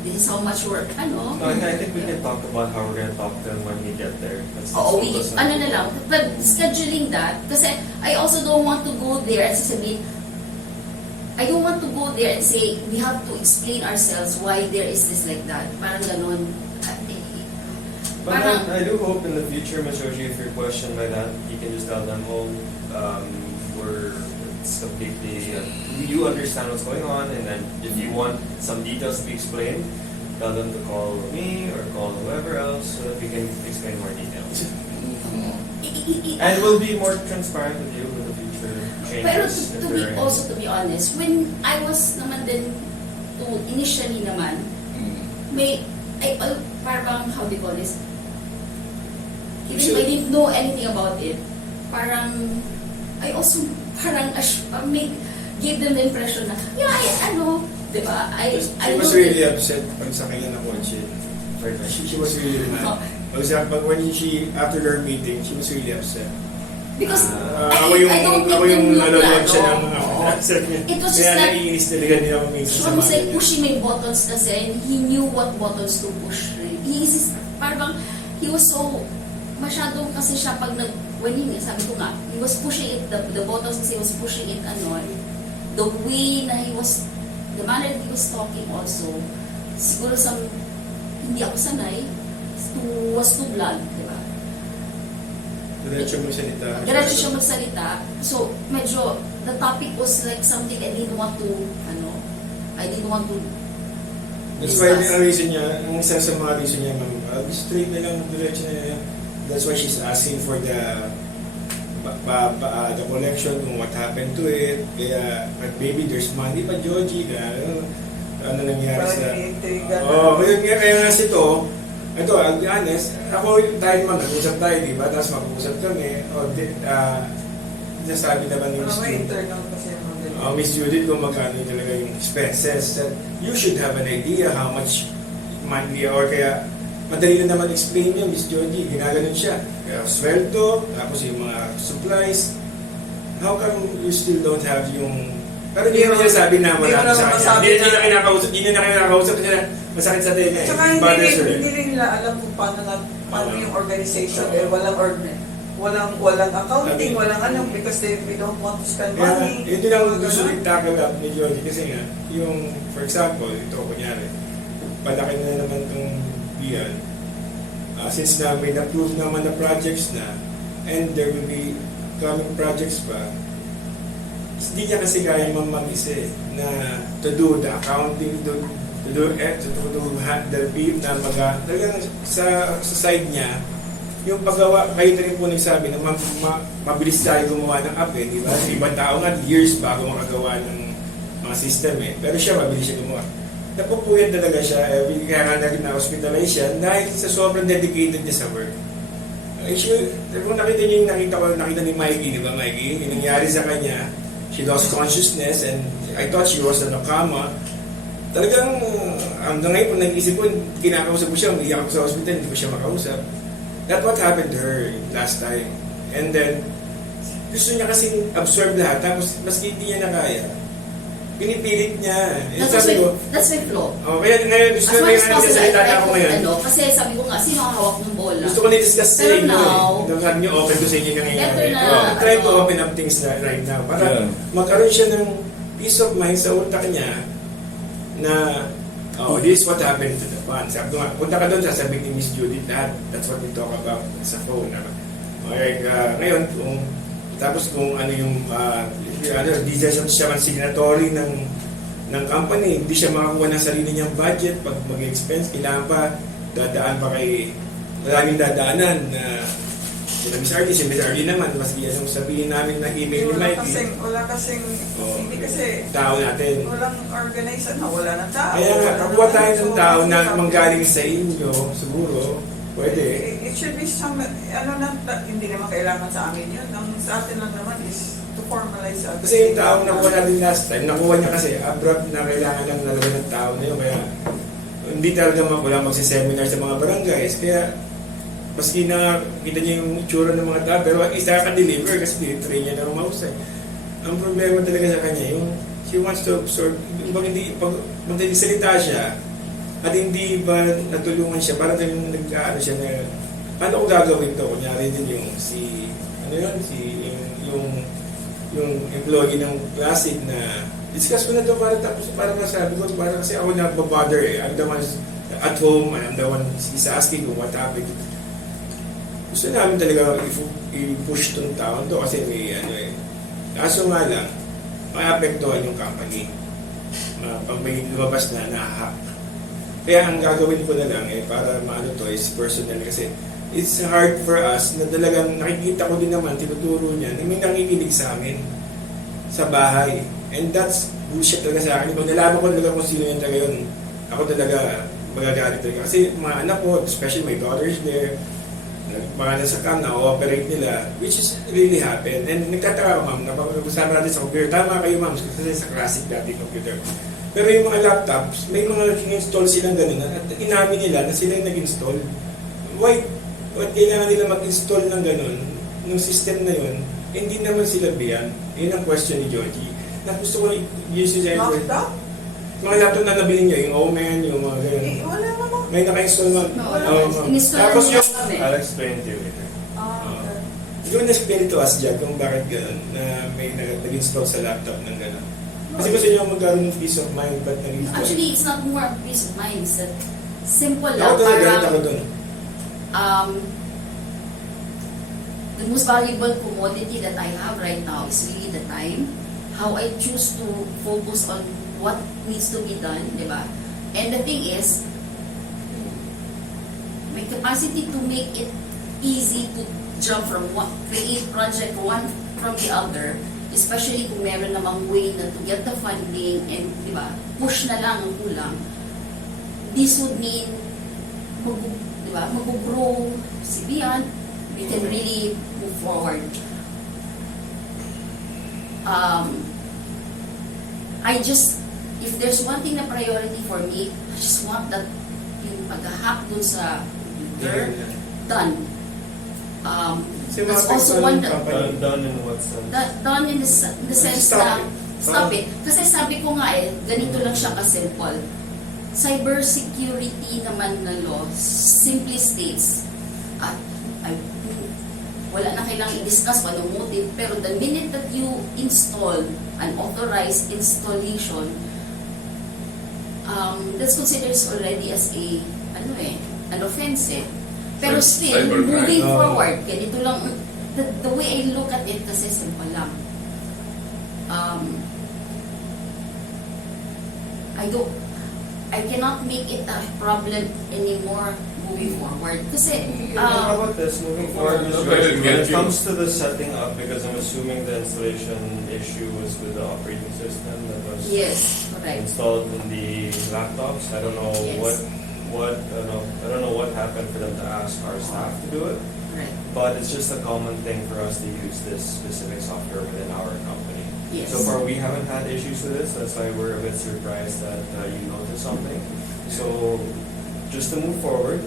this is how much work, No, I think we can talk about how we're gonna talk to him when we get there. Let's focus on na lang, but scheduling that, kasi I also don't want to go there and sasabihin, I don't want to go there and say, we have to explain ourselves why there is this like that. Parang ganon. But Parang- I do hope in the future, Ms. Roji, if you're questioned by that, you can just tell them, it's completely, you understand what's going on, and then if you want some details to be explained, tell them to call me or call whoever else so that we can explain more details. And we'll be more transparent with you with the future Pero changes. if to there are any. be honest, when I was naman din initially naman, parang, how do you call this? Even if I didn't know anything about it, parang, I also, gave them the impression na, di ba? She was really upset pag sa kanya na kotse. She was really mad. But when after their meeting, she was really upset. Because Ako I don't ako make yung them look nalolog siya ng lang. mga Oo. answer niya. It was Kaya just that naiinis talaga niya ako minsan she sa was like mga pushing my buttons kasi and he knew what buttons to push. Parang he was so masyadong kasi siya pag when sabi ko nga, he was pushing it, the buttons kasi he was pushing it the way na the manner that he was talking also, siguro hindi ako sanay, was too blunt, di ba? Diretso mo salita. Diretso siya magsalita. So, medyo, the topic was like something I didn't want to That's why discuss. ang reason niya, ang isa sa mga reason niya, straight na lang, diretso na yan. That's why she's asking for the collection kung what happened to it. Kaya, maybe there's money pa, Joji. Ano nangyari Parang sa... iniintriga na. Oo, kaya nga ito, I'll be honest, ako tayo mag-usap tayo, di ba? Tapos mag-usap kami. Nasabi naman ni Miss Parang may Judith. internal kasi yung mga ganyan. Miss Judith, kung magkano talaga yung expenses. That you should have an idea how much monthly or kaya madali na naman explain niya, Miss Jodie, ginaganon siya. Kaya sweldo, tapos yung mga supplies. How come you still don't have yung... Pero hindi naman niya sabi na wala Hindi sa naman kanya. masabi Hindi na- na kinakausap, hindi na kinakausap niya. Masakit sa tenga eh. Tsaka It bothers her. hindi rin nila alam kung paano yung organization. Walang accounting, walang because we don't want to spend Kaya, money. yun din ang gusto rin tackle up ni Jodie kasi nga, yung, for example, ito kunyari, palaki na naman itong biyan. Since na may na-prove naman na projects na, and there will be coming projects pa, hindi niya kasi kaya mag-isa na to do the accounting, to do the beat na talagang sa side niya, yung paggawa, kayo na rin po nagsabi na mabilis tayo gumawa ng app eh, di ba? Ibang tao nga, years bago makagawa ng mga system eh. Pero siya, mabilis siya gumawa. Napupuyat talaga siya, kaya nga na-hospitalize siya dahil sa sobrang dedicated niya sa work. Kung nakita niyo yung nakita ni Mikey, di ba Mikey? Yung nangyari sa kanya, she lost consciousness and I thought she was in a coma. Talagang hanggang ngayon, kung nag-isip ko, kinakausap ko siya, umiiyak ako sa hospital, hindi ko siya makausap. That's what happened to her last time. And then, gusto niya kasing absorb lahat, tapos maski hindi niya na kaya, pinipilit niya. That's my flaw. Kaya ngayon, gusto As na much as nga possible, nagsasalita I na ako ngayon. kasi sabi ko nga, sino ang hawak ng bola? Gusto ko na-discuss sa Pero inyo now, eh. Sabi niyo, open ko sa inyo nangyayari. better na, I'm trying to ano, open up things right now. Para Yeah. magkaroon siya ng peace of mind sa utak niya na, oh, this is what happened to the fund. Sabi ko nga, punta ka doon, sasabihin ni Miss Judith lahat. That's what we talk about sa phone. Okay, ngayon, tapos kung ano yung, di siya man signatory ng company, hindi siya makakuha ng sarili niyang budget pag mag-expense, kailangan pa dadaan pa kay maraming dadaanan na sila Miss Arlie, si Miss Arlie naman, maski anong sabihin namin na email ni Mikey, Wala kasing, hindi kasi, tao natin. walang organization na, wala na tao. Kaya nga, wala kakuha na- tayo ng so, tao na hindi manggaling sa inyo, siguro, pwede. It should be some, hindi naman kailangan sa amin yun. Ang sa atin lang naman is to formalize agreement. Kasi yung tao nakuha natin last time, nakuha niya kasi abrupt na kailangan lang nalaga ng tao na yun. Kaya hindi talaga wala magsiseminar sa mga barangays. Kaya maski na kita niya yung itsura ng mga tao, pero isa ka deliver kasi tinitrain niya na rumahusay. Ang problema talaga sa kanya, yung she wants to absorb, yung pag magsalita siya, at hindi ba natulungan siya, parang nag-ano siya na, paano ko gagawin to? Kunyari din yung yung employee ng Classic na discuss ko na to para tapos para masabi ko para kasi ako na-bother I'm the one at home, I'm the one is asking kung what happened. Gusto namin talaga i-push tong taon to kasi may kaso nga lang maapektuhan yung company pag may lumabas na nahahack. Kaya ang gagawin ko na lang para maano to is personal kasi it's hard for us na talagang nakikita ko din naman, tinuturo niya, na may nangikinig sa amin sa bahay. And that's bullshit talaga sa akin. Pag nalaman ko talaga kung sino yung talaga yun, ako talaga magagalit talaga. Kasi mga anak ko, especially my daughters there, mga nasa cam, na-ooperate nila, which is really happened. And nagtataka ko, ma'am, napag-usama natin sa computer. Tama kayo, ma'am, kasi sa Classic dati computer. Pero yung mga laptops, may mga nag-install silang ganun at inamin nila na sila yung nag-install. Why? At kailangan nila mag-install ng ganun, ng system na yun, hindi naman sila biyan. Yun ang question ni Georgie. Na gusto ko yung suggestion. Laptop? Mga laptop na nabili niyo, yung Omen, yung mga ganun. Wala naman. May naka-install ma'am. Ma'am. Inistallan Tapos niya yung, kami. I'll explain to you later. yung na-explain to us, Jack, kung bakit ganun, na may nag-install sa laptop ng ganun. Kasi gusto niyo magkaroon ng peace of mind, but nag-install. Actually, it's not more of peace of mind. It's that simple Ako lang. talaga, galit ako Parang, dun. the most valuable commodity that I have right now is really the time. How I choose to focus on what needs to be done, di ba? And the thing is, my capacity to make it easy to jump from one, create project one from the other, especially kung meron namang way na to get the funding and, di ba, push na lang ang kulang. This would mean, di ba, mag-grow si Beyond, we can really move forward. I just, if there's one thing na priority for me, I just want that yung pag-hack dun sa computer, done. Kasi That's mga also personal one that, company. Done in what sense? done in the sense Stop na, it. stop it. Kasi sabi ko nga ganito lang siya ka-simple. Cybersecurity naman na law simply states, at wala na kailangang i-discuss anong motive, pero the minute that you install an authorized installation, that's considered already as an offense. Pero still, Cybercrime. moving Oh. forward, ganito lang, the way I look at it kasi simple lang. I cannot make it a problem anymore moving forward. Kasi, How about this, moving forward, So when I didn't get it you. comes to the setting up, because I'm assuming the installation issue was with the operating system that was yes, correct. installed in the laptops. I don't know Yes. I don't know what happened for them to ask our staff to do it, Correct. but it's just a common thing for us to use this specific software within our company. Yes. So far, we haven't had issues with this. That's why we're a bit surprised that you noticed something. So, just to move forward,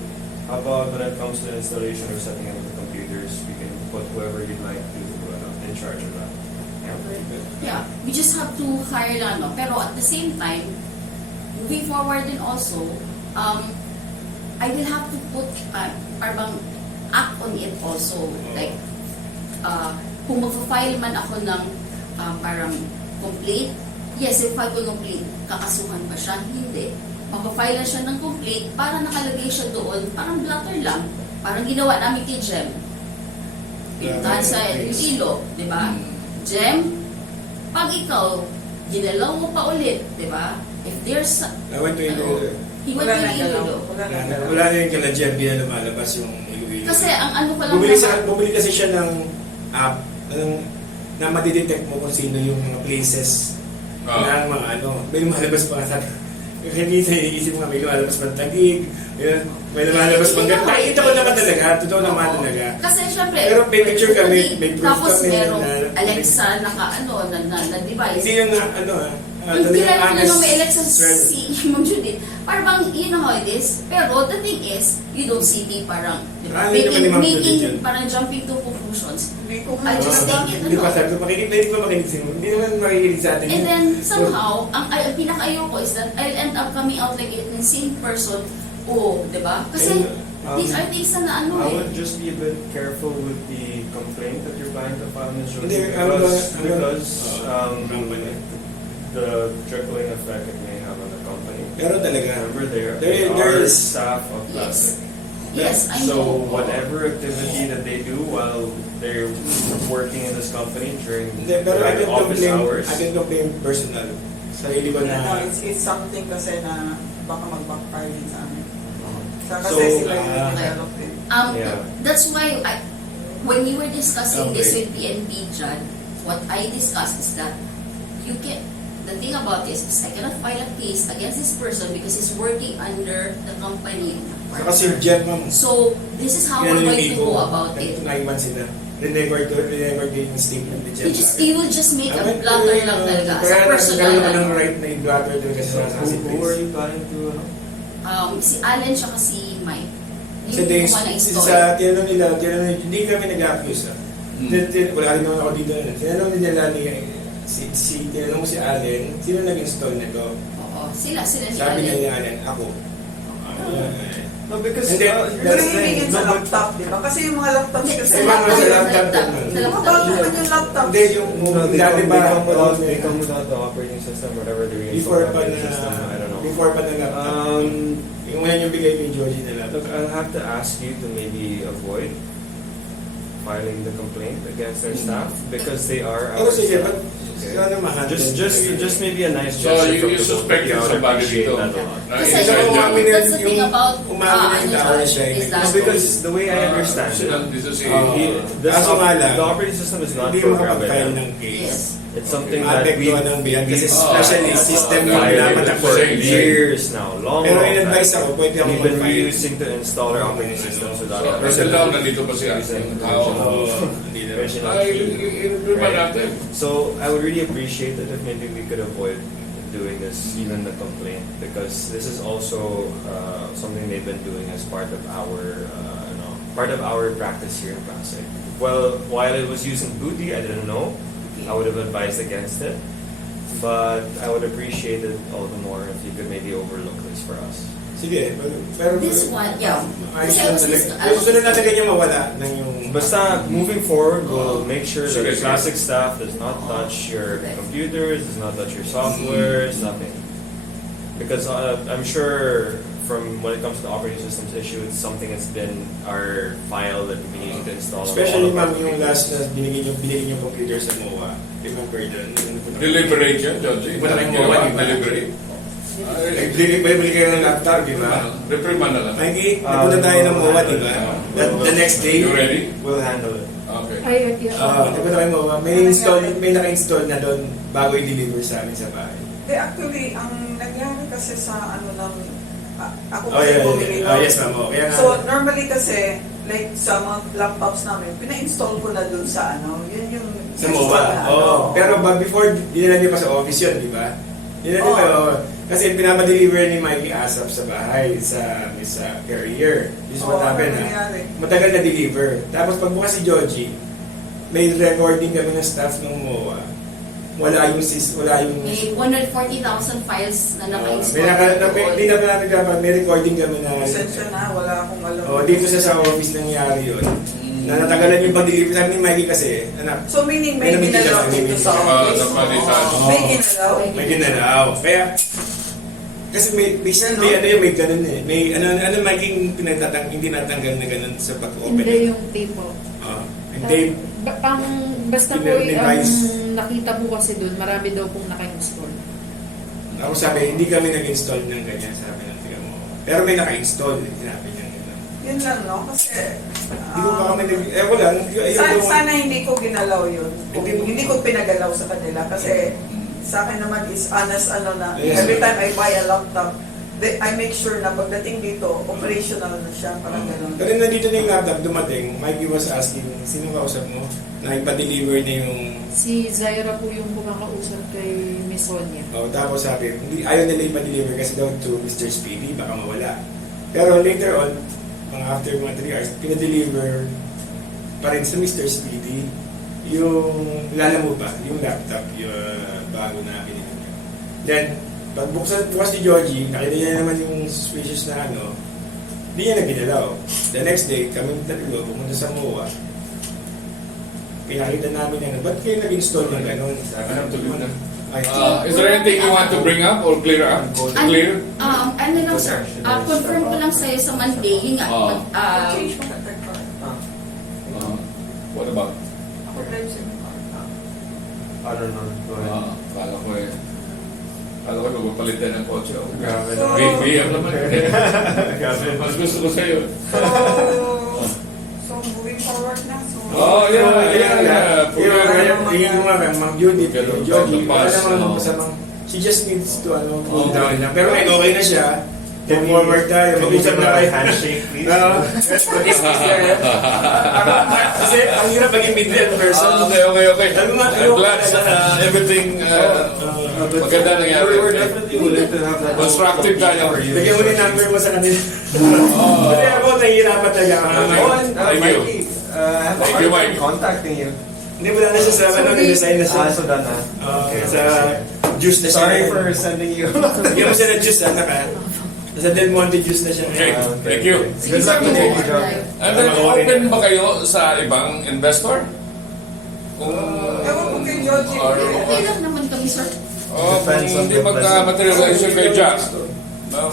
how about when it comes to installation or setting up the computers, we can put whoever you'd like to in charge of that. Yeah, we just have to hire lang, no? Pero at the same time, moving forward din also, I will have to put, parang act on it also. Like, kung mag-file man ako ng parang complaint yes, if file ko complaint, kakasuhan ba siya? Hindi. Magpa-file lang siya ng complaint para nakalagay siya doon, parang blotter lang. Parang ginawa namin kay Jem. Pinuntahan sa Iloilo, di ba? Jem, pag ikaw, ginalaw mo pa ulit, di ba? If there's, I went to Iloilo. he went to Iloilo. Wala na yung kala Jem, di na lumalabas yung Iloilo. Kasi ang ano pa lang Bumili kasi siya ng app na madidetect mo kung sino yung mga places na mga ano, may lumalabas pa nga sa hindi sa iniisip mo nga may lumalabas pa ng Taguig, may lumalabas pa ng nakikita ko naman talaga, totoo naman talaga. Kasi syempre, Pero may picture kami, may proof tapos kami merong na- Alexa na device. Hindi yung ano Yung kilala ko na may Alexa friend. si Ma'am Judith, parang you know how it is. Pero the thing is, you don't see me parang, di ba, Hindi naman ni Ma'am Judith yun. making, parang jumping to conclusions. Hindi ko I just take it, Hindi pa ano. sabi ko, hindi pa makinig sa'yo. Hindi naman makikinig sa atin. And then, somehow, ang pinaka-ayoko is that I'll end up coming out like it in same person. Oh, di ba? Kasi, these are things na ano I eh. would just be a bit careful with the complaint that you're planning to file, Ms. Josie, Hindi, because company. the trickling effect it may have on the company. Pero talaga, Remember, they there are is- staff of plastic. Yes, I So know. whatever activity that they do while they're working in this company during pero I can office complain, hours, I can complain personal. Sarili ko na, It's something kasi na baka mag-backfire din sa amin. Kasi So, sila yung develop din. Yeah. That's why when you were discussing this Okay. with PNP, John, what I discussed is that you can. The thing about this is I cannot file a case against this person because he's working under the company. saka si Jeff, ma'am, So this is how we're going to go about it. Naiman sila. Renegored yung statement ni Jeff. You will just make a blunder lang talaga as a personal. Nagkaroon ka ng right na i-blatter doon kasi so nasa si who are you planning to? Si Allen tsaka si Mike. Sa Yung days, gumawa ng sa story. tinanong nila, hindi kami nag-accuse. Wala rin naman ako dito. Tinanong nila tinanong mo si Allen, sino nag-install nito? Oo, sila ni Sabi niya Allen. ni Allen, ako. No, because And then, you're Pero that's hihingin sa no, but laptop, di ba? Kasi yung mga laptops kasi Sa mga Sa laptop. laptop. Mga bago naman yung laptops. Hindi, yung they dati come, ba, they come without the operating system, whatever the before pa operating system, I don't na, know. before pa na laptop. Yung una yung bigay ni Joji na laptop. Look, I'll have to ask you to maybe avoid filing the complaint against their staff because they are Oh, our sige, staff. but ano mahandle? Just maybe a nice So gesture you from the suspect both of you. I would somebody appreciate dito that a lot. na Kasi inside yung job. umamin na that's the thing yung- about umamin na yung tao John, siya, is eh. that No, because the way I understand it, Silang dito si Kaso nga lang, the operating system is not hindi mo programmed by makapag-file them. ng case. yes. It's something that Maapektuhan ng biyan kasi Oh, especially yeah. system Oh, yung yeah. pinapatak for Same. years now, long Pero in-advise time. ako, pwede ako We've been mag-file. using to install our operating systems without So, our until now, nandito pa si Allen. Oo, hindi na. original Ay, key. i-review natin. So I would really appreciate it if maybe we could avoid doing this, even the complaint, because this is also something they've been doing as part of our practice here in Pasig. Well, while it was used in Booty, I didn't know. I would have advised against it, but I would appreciate it all the more if you could maybe overlook this for us. Sige, pero This one, yeah. ayos Kasi lang talaga. Gusto na natin ganyan mawala ng yung... Basta moving forward, we'll make sure that Sige, the sige. classic staff does not touch your computers, does not touch your software, nothing. Because I'm sure from when it comes to the operating systems issue, it's something that's been our file that we need to install. on Especially all of our ma'am, yung computers. last na binigay yung computer sa MOA. Remember doon? Deliberate yan, Georgie. Malaking Ginawa, mawala, di ba? deliberate. Ay, Bili kayo ng laptop, di ba? reprimand na lang. Mikey, nagpunta tayo ng MOA, di ba? The next day, You ready? We'll handle it. Okay. nagpunta tayo ng MOA, may naka-install na doon bago i-deliver sa amin sa bahay. Actually, ang nangyari kasi sa ano ng ako Oh, kasi yeah, bumili yeah. nun. Yes, ma'am. Oh, kaya nga. So, normally kasi, like sa mga laptops namin, pina-install ko na dun sa ano, yun yung Sa install MOA. na, Oo. ano. Pero before, dinala niyo pa sa office yun, di ba? Dinala niyo pa, oo. Kasi pinapadeliver ni Mikey ASAP sa bahay, sa carrier. This is what Oo, happened, ano ha? nangyari? Matagal na deliver. Tapos pagbukas si Joji, may recording kami ng staff ng MOA. Wala yung May 140,000 files na naka-install. hindi na namin dapat may recording kami na Pasensya na, wala akong alam. dito sa office nangyari yun. Na natagalan yung pag-deliver. Sabi ni Mikey kasi, anak, So meaning may May ginalaw nabigyan dito sa kami. office? napalitan. May ginalaw? may ginalaw. Kaya, kasi may ano yun, may ganun eh. May ano maging hindi natanggal na ganun sa pag-open. Hindi yung tape po. Hindi, Basta po Pinag-device. ang nakita po kasi doon, marami daw pong naka-install. ako sabi, hindi kami nag-install ng ganyan. Sabi ng tiga mo. Pero may naka-install. Sinabi niya gano'n. Yun lang, no? Kasi, Hindi ko pa kami wala. sana hindi ko ginalaw yun. Hindi mo- Hindi ko pinagalaw sa kanila. Kasi, sa akin naman is honest na Yes. every time I buy a laptop, I make sure na pagdating dito, operational na siya, parang gano'n. Pero nandito na yung laptop dumating, Mikey was asking, sino kausap mo? Na ipa-deliver na yung... Si Zaira po yung kumakausap kay Miss Sonia. Tapos sabi, hindi, ayaw nila ipa-deliver kasi daw to Mr. Speedy, baka mawala. Pero later on, after mga 3 hours, pinadeliver pa rin sa Mr. Speedy yung, lala mo ba, yung laptop, yung bago na binili niya. Then, bukas ni Georgie, nakita niya naman yung suspicious na hindi niya nagginalaw. The next day, kami tatlo, pumunta sa MOA. Pinakita namin yan, ba't kayo nag-install ng gano'n? Anong tuloy na? Ay, Is there anything you want to bring up or clear up? Clear? Ano lang sir, confirm ko lang sa'yo sa Monday, yun nga, Change mo ka third car. What about? Ako drive sa inyo car. I don't know. Go ahead. Kala ko magpapalitan ng kotse. Grabe So- naman. BM naman. Grabe. Mas gusto ko sa'yo. So, moving forward na. So, Oh, yeah. Tingin ko nga, Mang Judith, Ganun, Georgie, pass, wala naman no. masamang, she just needs to cool down lang. Pero ngayon, okay na siya. Then forward tayo, mag-usap na tayo. Handshake, please. Kasi ang hirap maging mid-level person. Okay. Sabi nga, I'm glad everything maganda nangyari. We're definitely willing to have that Constructive tayo. Bigyan mo na yung number mo sa kanila. Oh. Kasi ako, nahihirapan talaga. Thank you. I have a Thank you, hard time Mike. contacting you. Hindi mo na siya sa resign na siya. So done na. Sa juice na siya. Sorry for sending you. Bigyan mo siya ng juice, anak ha. Sa Del Monte juice na siya. Okay, thank you. Good luck with your job. And then, open ba kayo sa ibang investor? Kung ewan ko kay Georgie. okay lang naman kami sir. kung hindi magka-materialize yung kay Jack,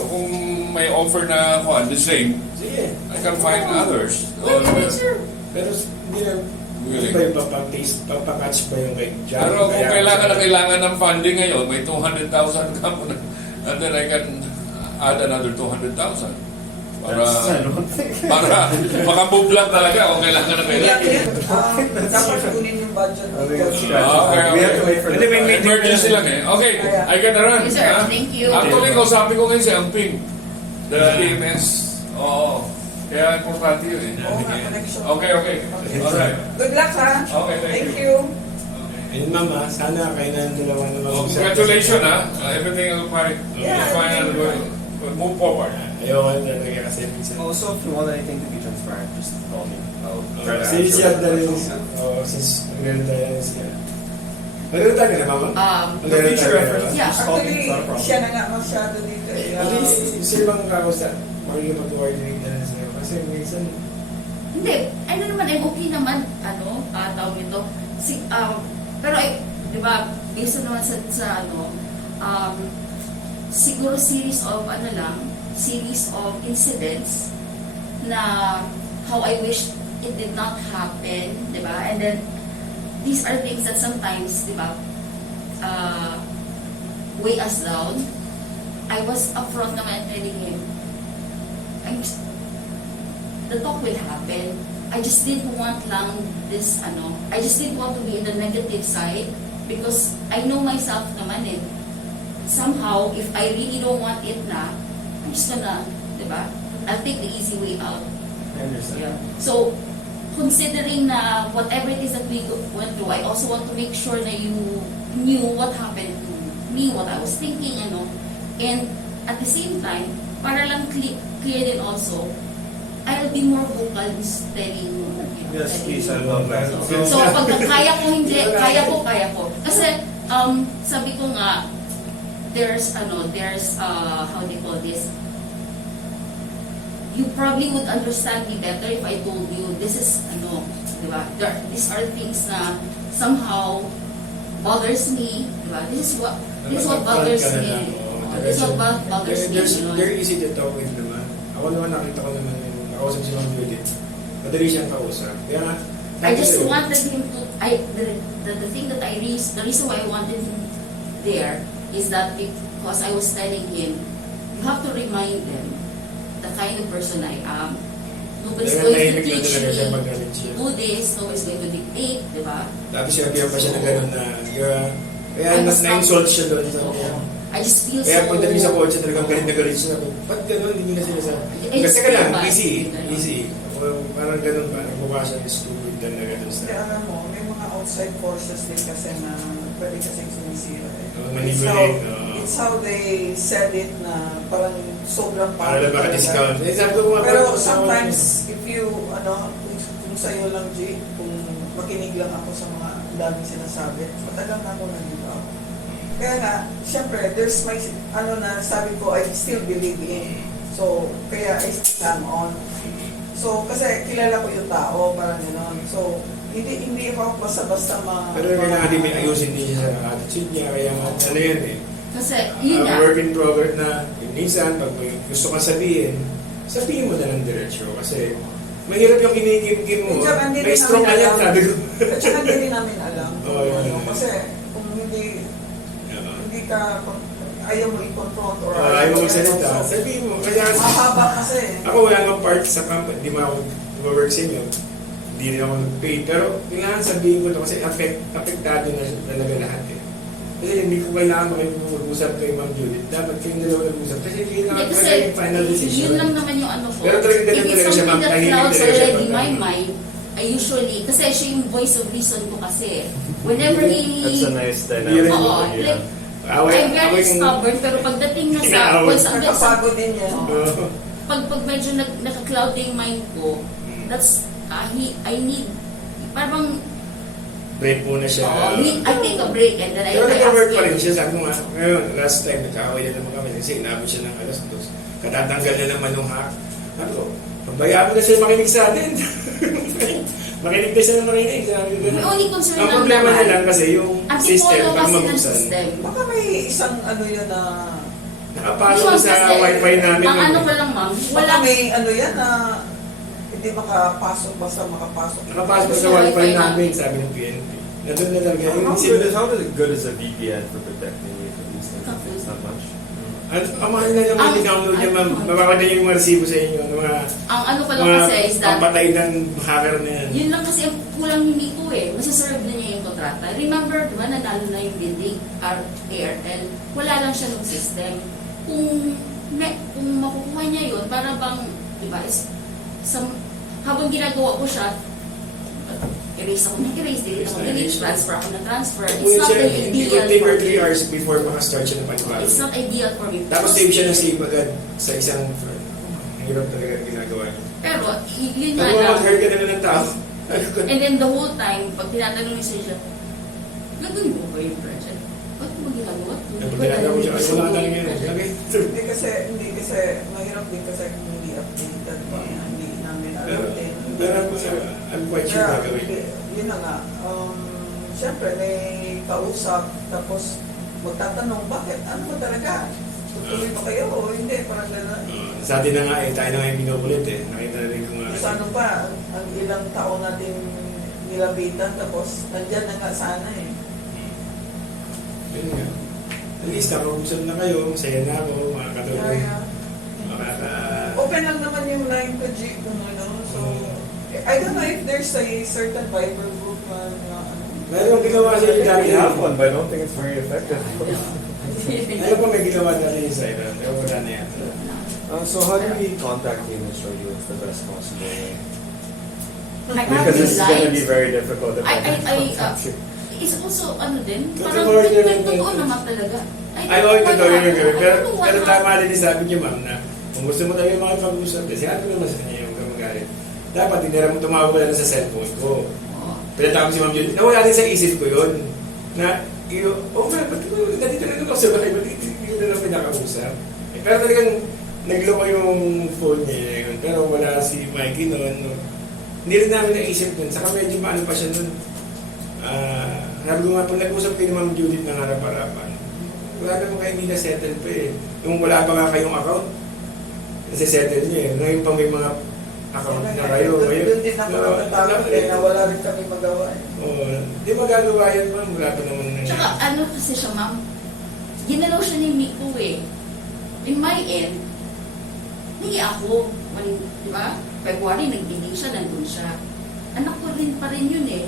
kung may offer na the same, Sige. I can find others. Well, sir. Pero hindi na, hindi ba yung papakatch ba yung kay Jack? Pero kung kailangan ng funding ngayon, may 200,000 ka mo na, and then I can add another 200,000. Para makamove lang talaga kung kailangan na kailangan. Dapat kunin yung budget. Okay. Okay. We have to wait for Hindi, may the emergency lang eh. Okay, I gotta run. Yes, sir. ha? Thank you. Actually, kausapin ko ngayon si Amping. The TMS. Oo. Kaya importante yun eh. Oo nga, connection. Okay. Alright. Good luck, ha? Okay, thank Thank you. you. Ayun mama, sana kayo na dalawa na Congratulations ha. Everything will fine. Yeah, Fine. We'll move forward. Ayoko na talaga kasi minsan. Also, if you want anything to be transparent, just call me. I'll try to Si siya answer. na rin, since maganda tayo siya. Maganda tayo na mama? For future reference, Yeah, just call me. Actually, It's not a problem. siya na nga masyado dito. At least, sino bang kakusap? Makikipag-coordinate na lang sa'yo. Kasi minsan, Hindi, naman, I'm okay naman, tawag nito. Pero di ba, based naman sa siguro series of incidents na how I wish it did not happen, di ba? And then, these are things that sometimes, di ba, weigh us down. I was upfront naman telling him, the talk will happen. I just didn't want lang this, I just didn't want to be in the negative side because I know myself naman eh. Somehow, if I really don't want it na, I'm just gonna, di ba? I'll take the easy way out. I understand. So, considering na whatever it is that we went through, I also want to make sure na you knew what happened to me, what I was thinking, and at the same time, para lang clear din also, I'll be more vocal in telling you. Yes, please, I love that. So, pag kaya ko hindi, kaya ko. Kasi, sabi ko nga, there's, how do you call this? you probably would understand me better if I told you this is ano, di ba? These are things na somehow bothers me, di ba? This is what bothers me. This is what bothers me. You know? They're easy to talk with naman. Ako naman nakita ko naman yung nakausap si Ma'am Judith. Madali siyang kausap. Kaya nga, I just wanted him to. The thing that the reason why I wanted him there is that because I was telling him, you have to remind them the kind of person I am. Nobody's going to teach me. Do this. Nobody's going to dictate, di ba? Tapos sinabihan pa siya na gano'n na, kaya I mas was na-insult siya doon. I just feel Kaya so. pagdating sa kotse talagang galit na galit siya. Ba't gano'n? Hindi na sinasabi. It's Kasi ka lang, bad. easy. Parang gano'n ba? Nagmukha siya ni stupid na gano'n Kasi sa... alam mo, may mga outside forces din kasi na pwede kasing sumisira eh. Manipulate. It's how they said it na parang sobrang Para lang maka-discount. Eh, sabi ko nga, Pero parang- sometimes, if you, kung sa'yo lang, G, kung makinig lang ako sa mga daming sinasabi, matagal na ako nandito ako. Kaya nga, syempre, there's my, sabi ko, I still believe in. So, kaya I stand on. So, kasi kilala ko yung tao, parang gano'n. So, hindi ako basta-basta Pero kailangan din may ayusin din siya sa attitude niya. Kaya ano yan eh. Kasi, yun nga. Work in progress na minsan, pag may gusto kang sabihin mo na ng diretsyo. Kasi mahirap yung kinikimkim mo. Tsaka hindi May rin stroke ka namin yan, alam. sabi ko. At saka hindi rin namin alam. Oo, yun. Kasi kung hindi ka, ayaw mo i-confront or Ayaw mo magsalita. So, Sabihin mo. Kaya mahaba kasi. ako wala nang part sa company. Hindi mo ako work sa inyo. Hindi rin ako nag-pay. Pero kailangan sabihin ko to kasi apektado na talaga lahat eh. Kasi hindi ko kailangan makipag-usap kay Ma'am Judith. Dapat kayong dalawa nag-usap. Kasi kailangan Hindi, kasi yung final decision. yun lang naman yung ano ko. Pero talagang ganun If it's talaga siya, something that tahimik clouds talaga siya already pag- my mind, I usually, kasi siya yung voice of reason ko kasi. Whenever That's a he... nice Hindi dynamic. rin. Oo, like, I'm very stubborn, pero pagdating na sa Inaaway. voice of reason, Nakapagod din yan. Oo. pag medyo naka-cloud na yung mind ko, that's, I need, parang, Break muna siya. I take a break and then I Pero nag-work ask pa rin him. siya. Sabi ko nga, ngayon, last time, nagkakaway na naman kami kasi inabot siya ng alas 2. Katatanggal na naman ng hack. Sabi ko, pabayaan mo na siya makinig sa atin. Makinig na siya na makinig. Sabi ko, My ganun. only concern Ang lang problema naman, niya lang kasi yung system, antipolo pag kasi ng mabuksan, system. Baka may isang yun na, nakapasok Yun, sa kasi, wifi namin. ang ano ko lang ma'am, baka wala, may yan na hindi makapasok, basta makapasok. Nakapasok sa Sa wifi wifi namin, sabi ng PNP. Nandun na talaga. How good is a VPN for protecting you from these things? It's not much. Ang mahal na naman Ang- i-download niya, ma'am. ang- Mapapatay niyo yung mga resibo sa inyo. Mga ang ano ko lang kasi is that, pampatay ng hacker na yan. yun lang kasi ang kulang hindi ko eh. Masiserve na niya yung kontrata. Remember, di ba, nanalo na yung building, Airtel. Wala lang siya ng system. Kung makukuha niya yun, para bang, di ba, habang ginagawa ko siya, erase ako ng erase, delete ako ng delete, transfer ako ng transfer. It's not It will ideal take for her 3 me. hours before makastart siya ng panibago. It's not ideal for me. Tapos save siya ng save agad sa isang ang hirap talaga ginagawa niya. Pero, yun nga Pag lang. mag-hire ka na ng tao. And then the whole time, pag tinatanong niya siya, gagawin mo ba yung project? Ba't mo ginagawa? Pag ginagawa siya, ay wala ka lang yan. Okay. Hindi kasi, mahirap din kasi kung hindi updated pa. Hindi namin alam din. Pero I'm quite sure Kaya, gagawin. yun na nga. Siyempre, may kausap, tapos magtatanong, bakit? Ano ba talaga? Tutuloy ba kayo o hindi? Parang gano'n. Sa atin na nga eh, tayo na nga yung pinukulit eh. Nakita na rin ko nga. Sa ano pa, ang ilang taon natin nilapitan, tapos nandyan na nga sana eh. Yun nga. At least nakausap na kayo, masaya na ako, makakatulog. Kaya, open lang naman yung line ko, G, kung ano. So, I don't know if there's a certain Viber group na ano. Meron ginawa sa iyo dati. We have one, but I don't think it's very effective. Alam ko may ginawa natin yung side, pero wala na yan. So how do we contact you, Ms. Rodeo, with the best possible way? I have Because this is going to be lines. very difficult if I It's also, ano din, Totoo parang rin, totoo naman talaga. Ay, oo, ito daw yun. Pero wala. tama rin yung sabi niyo, ma'am, na kung gusto mo talaga makipag-usap, kasi sabi naman sa kanya yung kamagalit. Dapat hindi naman tumawag ko lang sa cellphone ko. Oo. Pinatawag si ma'am yun. Nawala din sa isip ko yun. Na, oh man, ba't ko, nandito na ako sa bahay, ba't hindi na lang pinakausap? Pero talagang, nagloko yung phone niya yun. Pero wala si Mikey noon. No? Hindi rin namin naisip nun. Saka medyo maano pa siya nun. Sabi ko nga, pag nag-usap kayo ni Ma'am Judith ng harap-harapan, wala naman kayo hindi na-settle pa eh. Yung wala pa nga kayong account, nasa-settle niyo eh. Ngayon pa may mga account na kayo. Doon din ako natatakot kaya wala rin kami magawa. Oo. Di magagawa yan, ma'am. Wala pa naman na Tsaka ano kasi siya, ma'am, ginalaw siya ni Miko eh. In my end, hindi ako. Di ba? February, nagdinig siya, nandun siya. Anak ko rin pa rin yun eh.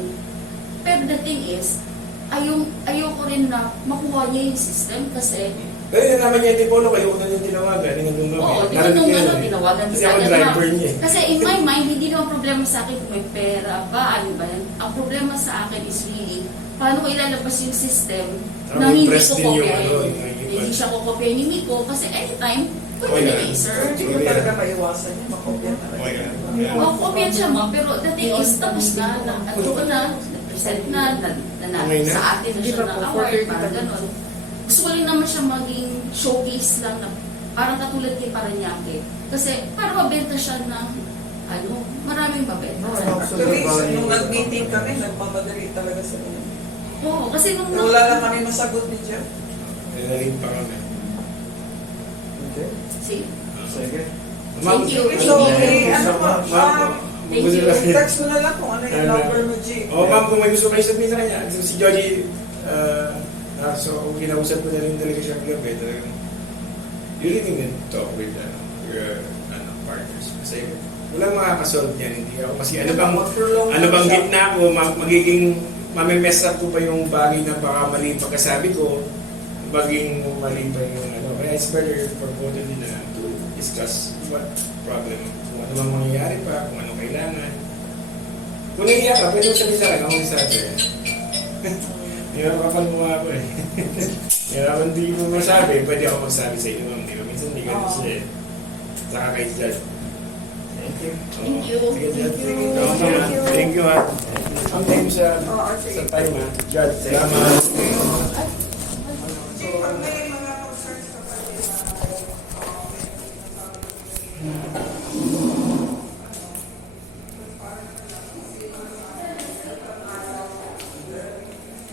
Pero the thing is, ayoko rin na makuha niya yung system kasi Pero yun naman niya, di Polo, kayo ko na yung tinawagan. Yung kami. oo, di ko Narinig nung ko yun ano, eh. tinawagan Kasi sa ako agad, driver ma'am. niya eh. Kasi in my mind, hindi naman problema sa akin kung may pera ba, ano ba yan. Ang problema sa akin is really, paano ko ilalabas yung system Parang na hindi impressed ko din yung kopyahin. ano, yung Hindi siya ko kopyahin ni Miko kasi anytime, pwede Okay na lang. laser. Pero hindi ko talaga maiwasan yun, makopya talaga. Okay lang. Oo, kopyan siya ma'am, pero the thing is, tapos na, ano ko na, present na Okay na? sa atin na Hindi siya pa na po, award, 4:30 parang pa. gano'n. Gusto ko rin naman siya maging showcase lang na parang katulad kay Paranaque. Kasi para mabenta siya ng, ano, maraming mabenta. Actually, nung nag-meeting kami, nagmamadali talaga sa inyo. Oo, kasi nung Wala lang kami masagot ni Jeff. Narinig pa kami. Okay. See? Sige. Thank you. So, ano pa, Thank you. text mo na lang kung ano yung number mo, G. Ma'am, kung may gusto kayo sabihin sa kanya, si Joji, so kung kinausap ko na rin talaga siya kagabi, talagang, you really need to talk with your partners. Kasi walang makakasolve niyan, hindi ako. Kasi ano bang gitna ko, magiging, mamemess up ko pa yung bagay na baka mali yung pagkasabi ko, maging mali pa yung ano. Kaya it's better for both of you na to discuss what problem, kung ano bang mangyayari pa, kung ano kailangan. Kung naiiyak ka, pwede mo sabihin sa akin, ako magsabi. Mayroon ka pang mukha ko eh. Kaya kung hindi mo masabi, pwede ako magsabi sa inyo, ma'am. Di ba? Minsan hindi ka siya eh. Saka kay Judge. Thank you. Thank you. Sige, Judge. Thank you. Thank you, ha. Ang thank you sa Oh, okay. time, ha. Judge, salamat.